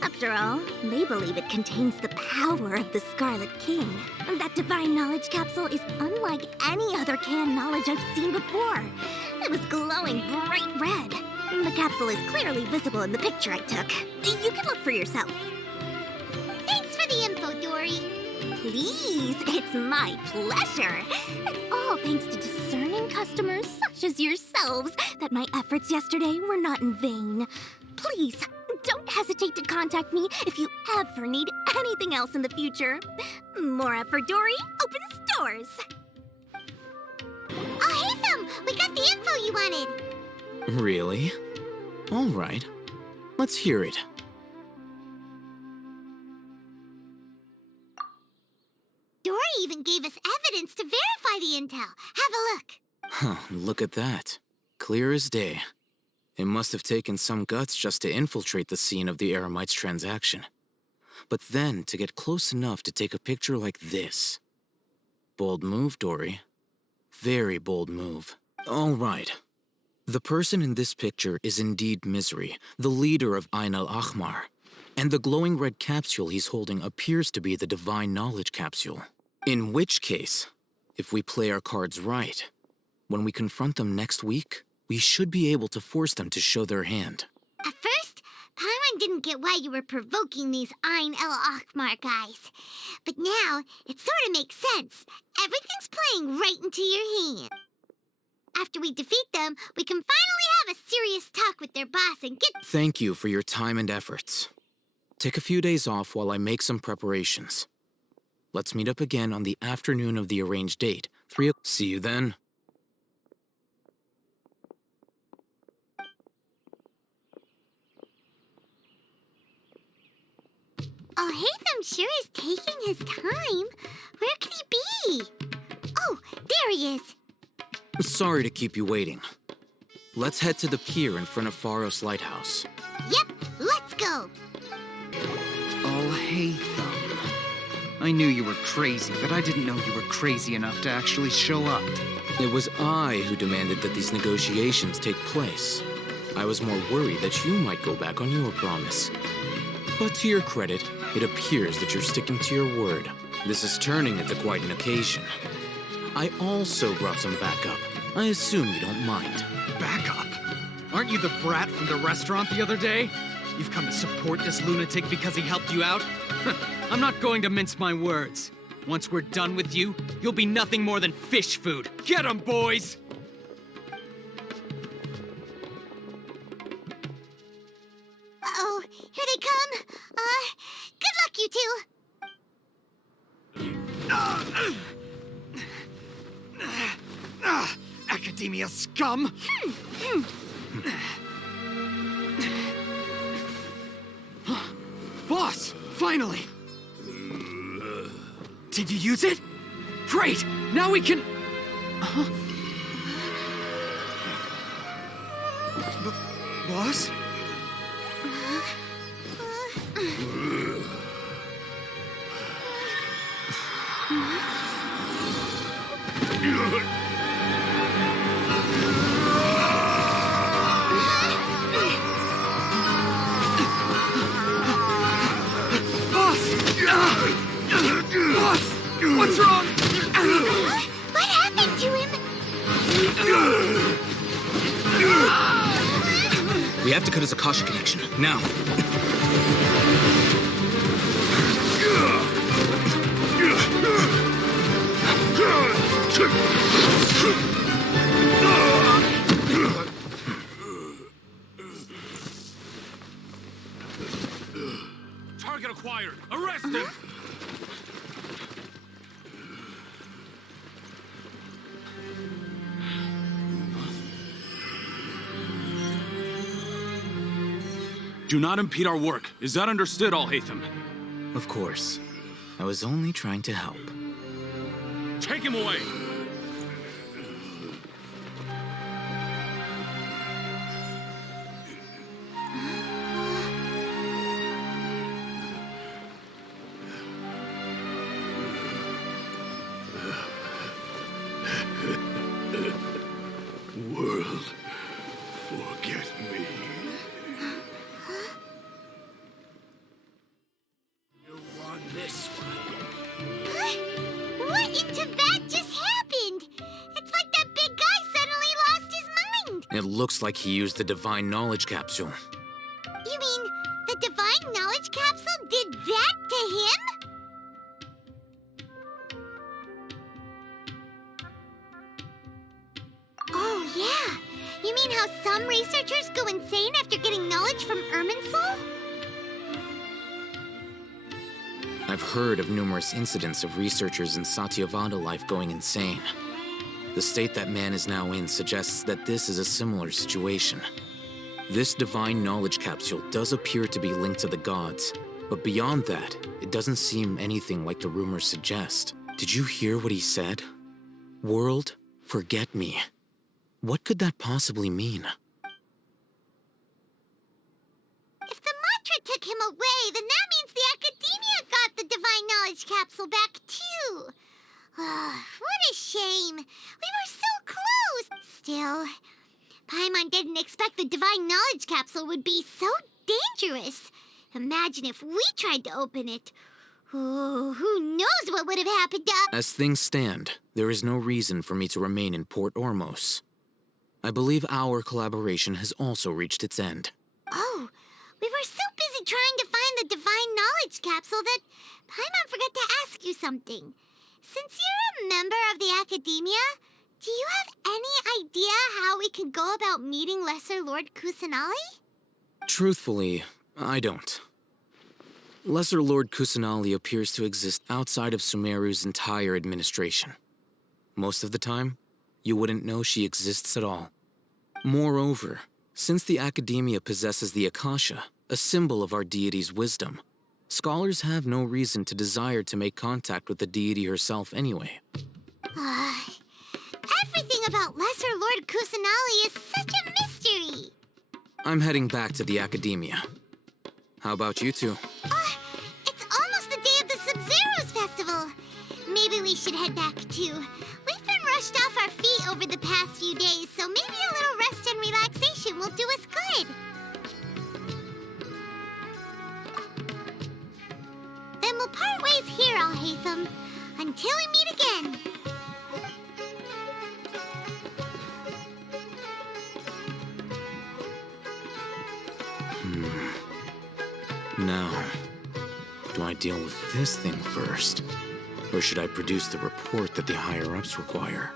After all, they believe it contains the power of the Scarlet King. That Divine Knowledge Capsule is unlike any other canned knowledge I've seen before. It was glowing bright red. The capsule is clearly visible in the picture I took. You can look for yourself. Thanks for the info, Dory. Please, it's my pleasure. It's all thanks to discerning customers such as yourselves that my efforts yesterday were not in vain. Please, don't hesitate to contact me if you ever need anything else in the future. Mora for Dory opens doors. Oh, hey, Thumb! We got the info you wanted. Really? All right. Let's hear it. Dory even gave us evidence to verify the intel. Have a look. Huh, look at that. Clear as day. It must have taken some guts just to infiltrate the scene of the Eremites' transaction. But then to get close enough to take a picture like this. Bold move, Dory. Very bold move. All right. The person in this picture is indeed Misery, the leader of Ain El Ahmar. And the glowing red capsule he's holding appears to be the Divine Knowledge Capsule. In which case, if we play our cards right, when we confront them next week, we should be able to force them to show their hand. At first, Paimon didn't get why you were provoking these Ain El Ahmar guys. But now, it sort of makes sense. Everything's playing right into your hand. After we defeat them, we can finally have a serious talk with their boss and get— Thank you for your time and efforts. Take a few days off while I make some preparations. Let's meet up again on the afternoon of the arranged date. 3 o'clock. See you then. Oh, Hatham sure is taking his time. Where could he be? Oh, there he is. Sorry to keep you waiting. Let's head to the pier in front of Pharos Lighthouse. Yep, let's go. Oh, hey, Thumb. I knew you were crazy, but I didn't know you were crazy enough to actually show up. It was I who demanded that these negotiations take place. I was more worried that you might go back on your promise. But to your credit, it appears that you're sticking to your word. This is turning into quite an occasion. I also brought some backup. I assume you don't mind. Backup? Aren't you the brat from the restaurant the other day? You've come to support this lunatic because he helped you out? I'm not going to mince my words. Once we're done with you, you'll be nothing more than fish food. Get 'em, boys! Uh-oh, here they come. Good luck, you two. Academia scum! Boss! Finally! Did you use it? Great! Now we can... Huh? Boss? Boss! What's wrong? What happened to him? We have to cut his Akasha connection, now. Target acquired. Arrest him. Do not impede our work. Is that understood, Alhaitham? Of course. I was only trying to help. Take him away! World, forget me. You won this one. What in Teyvat just happened? It's like that big guy suddenly lost his mind. It looks like he used the Divine Knowledge Capsule. You mean the Divine Knowledge Capsule did that to him? Oh, yeah. You mean how some researchers go insane after getting knowledge from Irminsul? I've heard of numerous incidents of researchers in Satyavada life going insane. The state that man is now in suggests that this is a similar situation. This Divine Knowledge Capsule does appear to be linked to the gods, but beyond that, it doesn't seem anything like the rumors suggest. Did you hear what he said? World, forget me. What could that possibly mean? If the mantra took him away, then that means the Academia got the Divine Knowledge Capsule back, too. What a shame. We were so close. Still, Paimon didn't expect the Divine Knowledge Capsule would be so dangerous. Imagine if we tried to open it. Oh, who knows what would have happened to us? As things stand, there is no reason for me to remain in Port Ormos. I believe our collaboration has also reached its end. Oh, we were so busy trying to find the Divine Knowledge Capsule that Paimon forgot to ask you something. Since you're a member of the Academia, do you have any idea how we can go about meeting Lesser Lord Kusanali? Truthfully, I don't. Lesser Lord Kusanali appears to exist outside of Sumeru's entire administration. Most of the time, you wouldn't know she exists at all. Moreover, since the Academia possesses the Akasha, a symbol of our deity's wisdom, scholars have no reason to desire to make contact with the deity herself anyway. Everything about Lesser Lord Kusanali is such a mystery. I'm heading back to the Academia. How about you two? It's almost the day of the Sub-Zeros Festival. Maybe we should head back too. We've been rushed off our feet over the past few days, so maybe a little rest and relaxation will do us good. Then we'll part ways here, Alhaitham, until we meet again. Now, do I deal with this thing first? Or should I produce the report that the higher-ups require?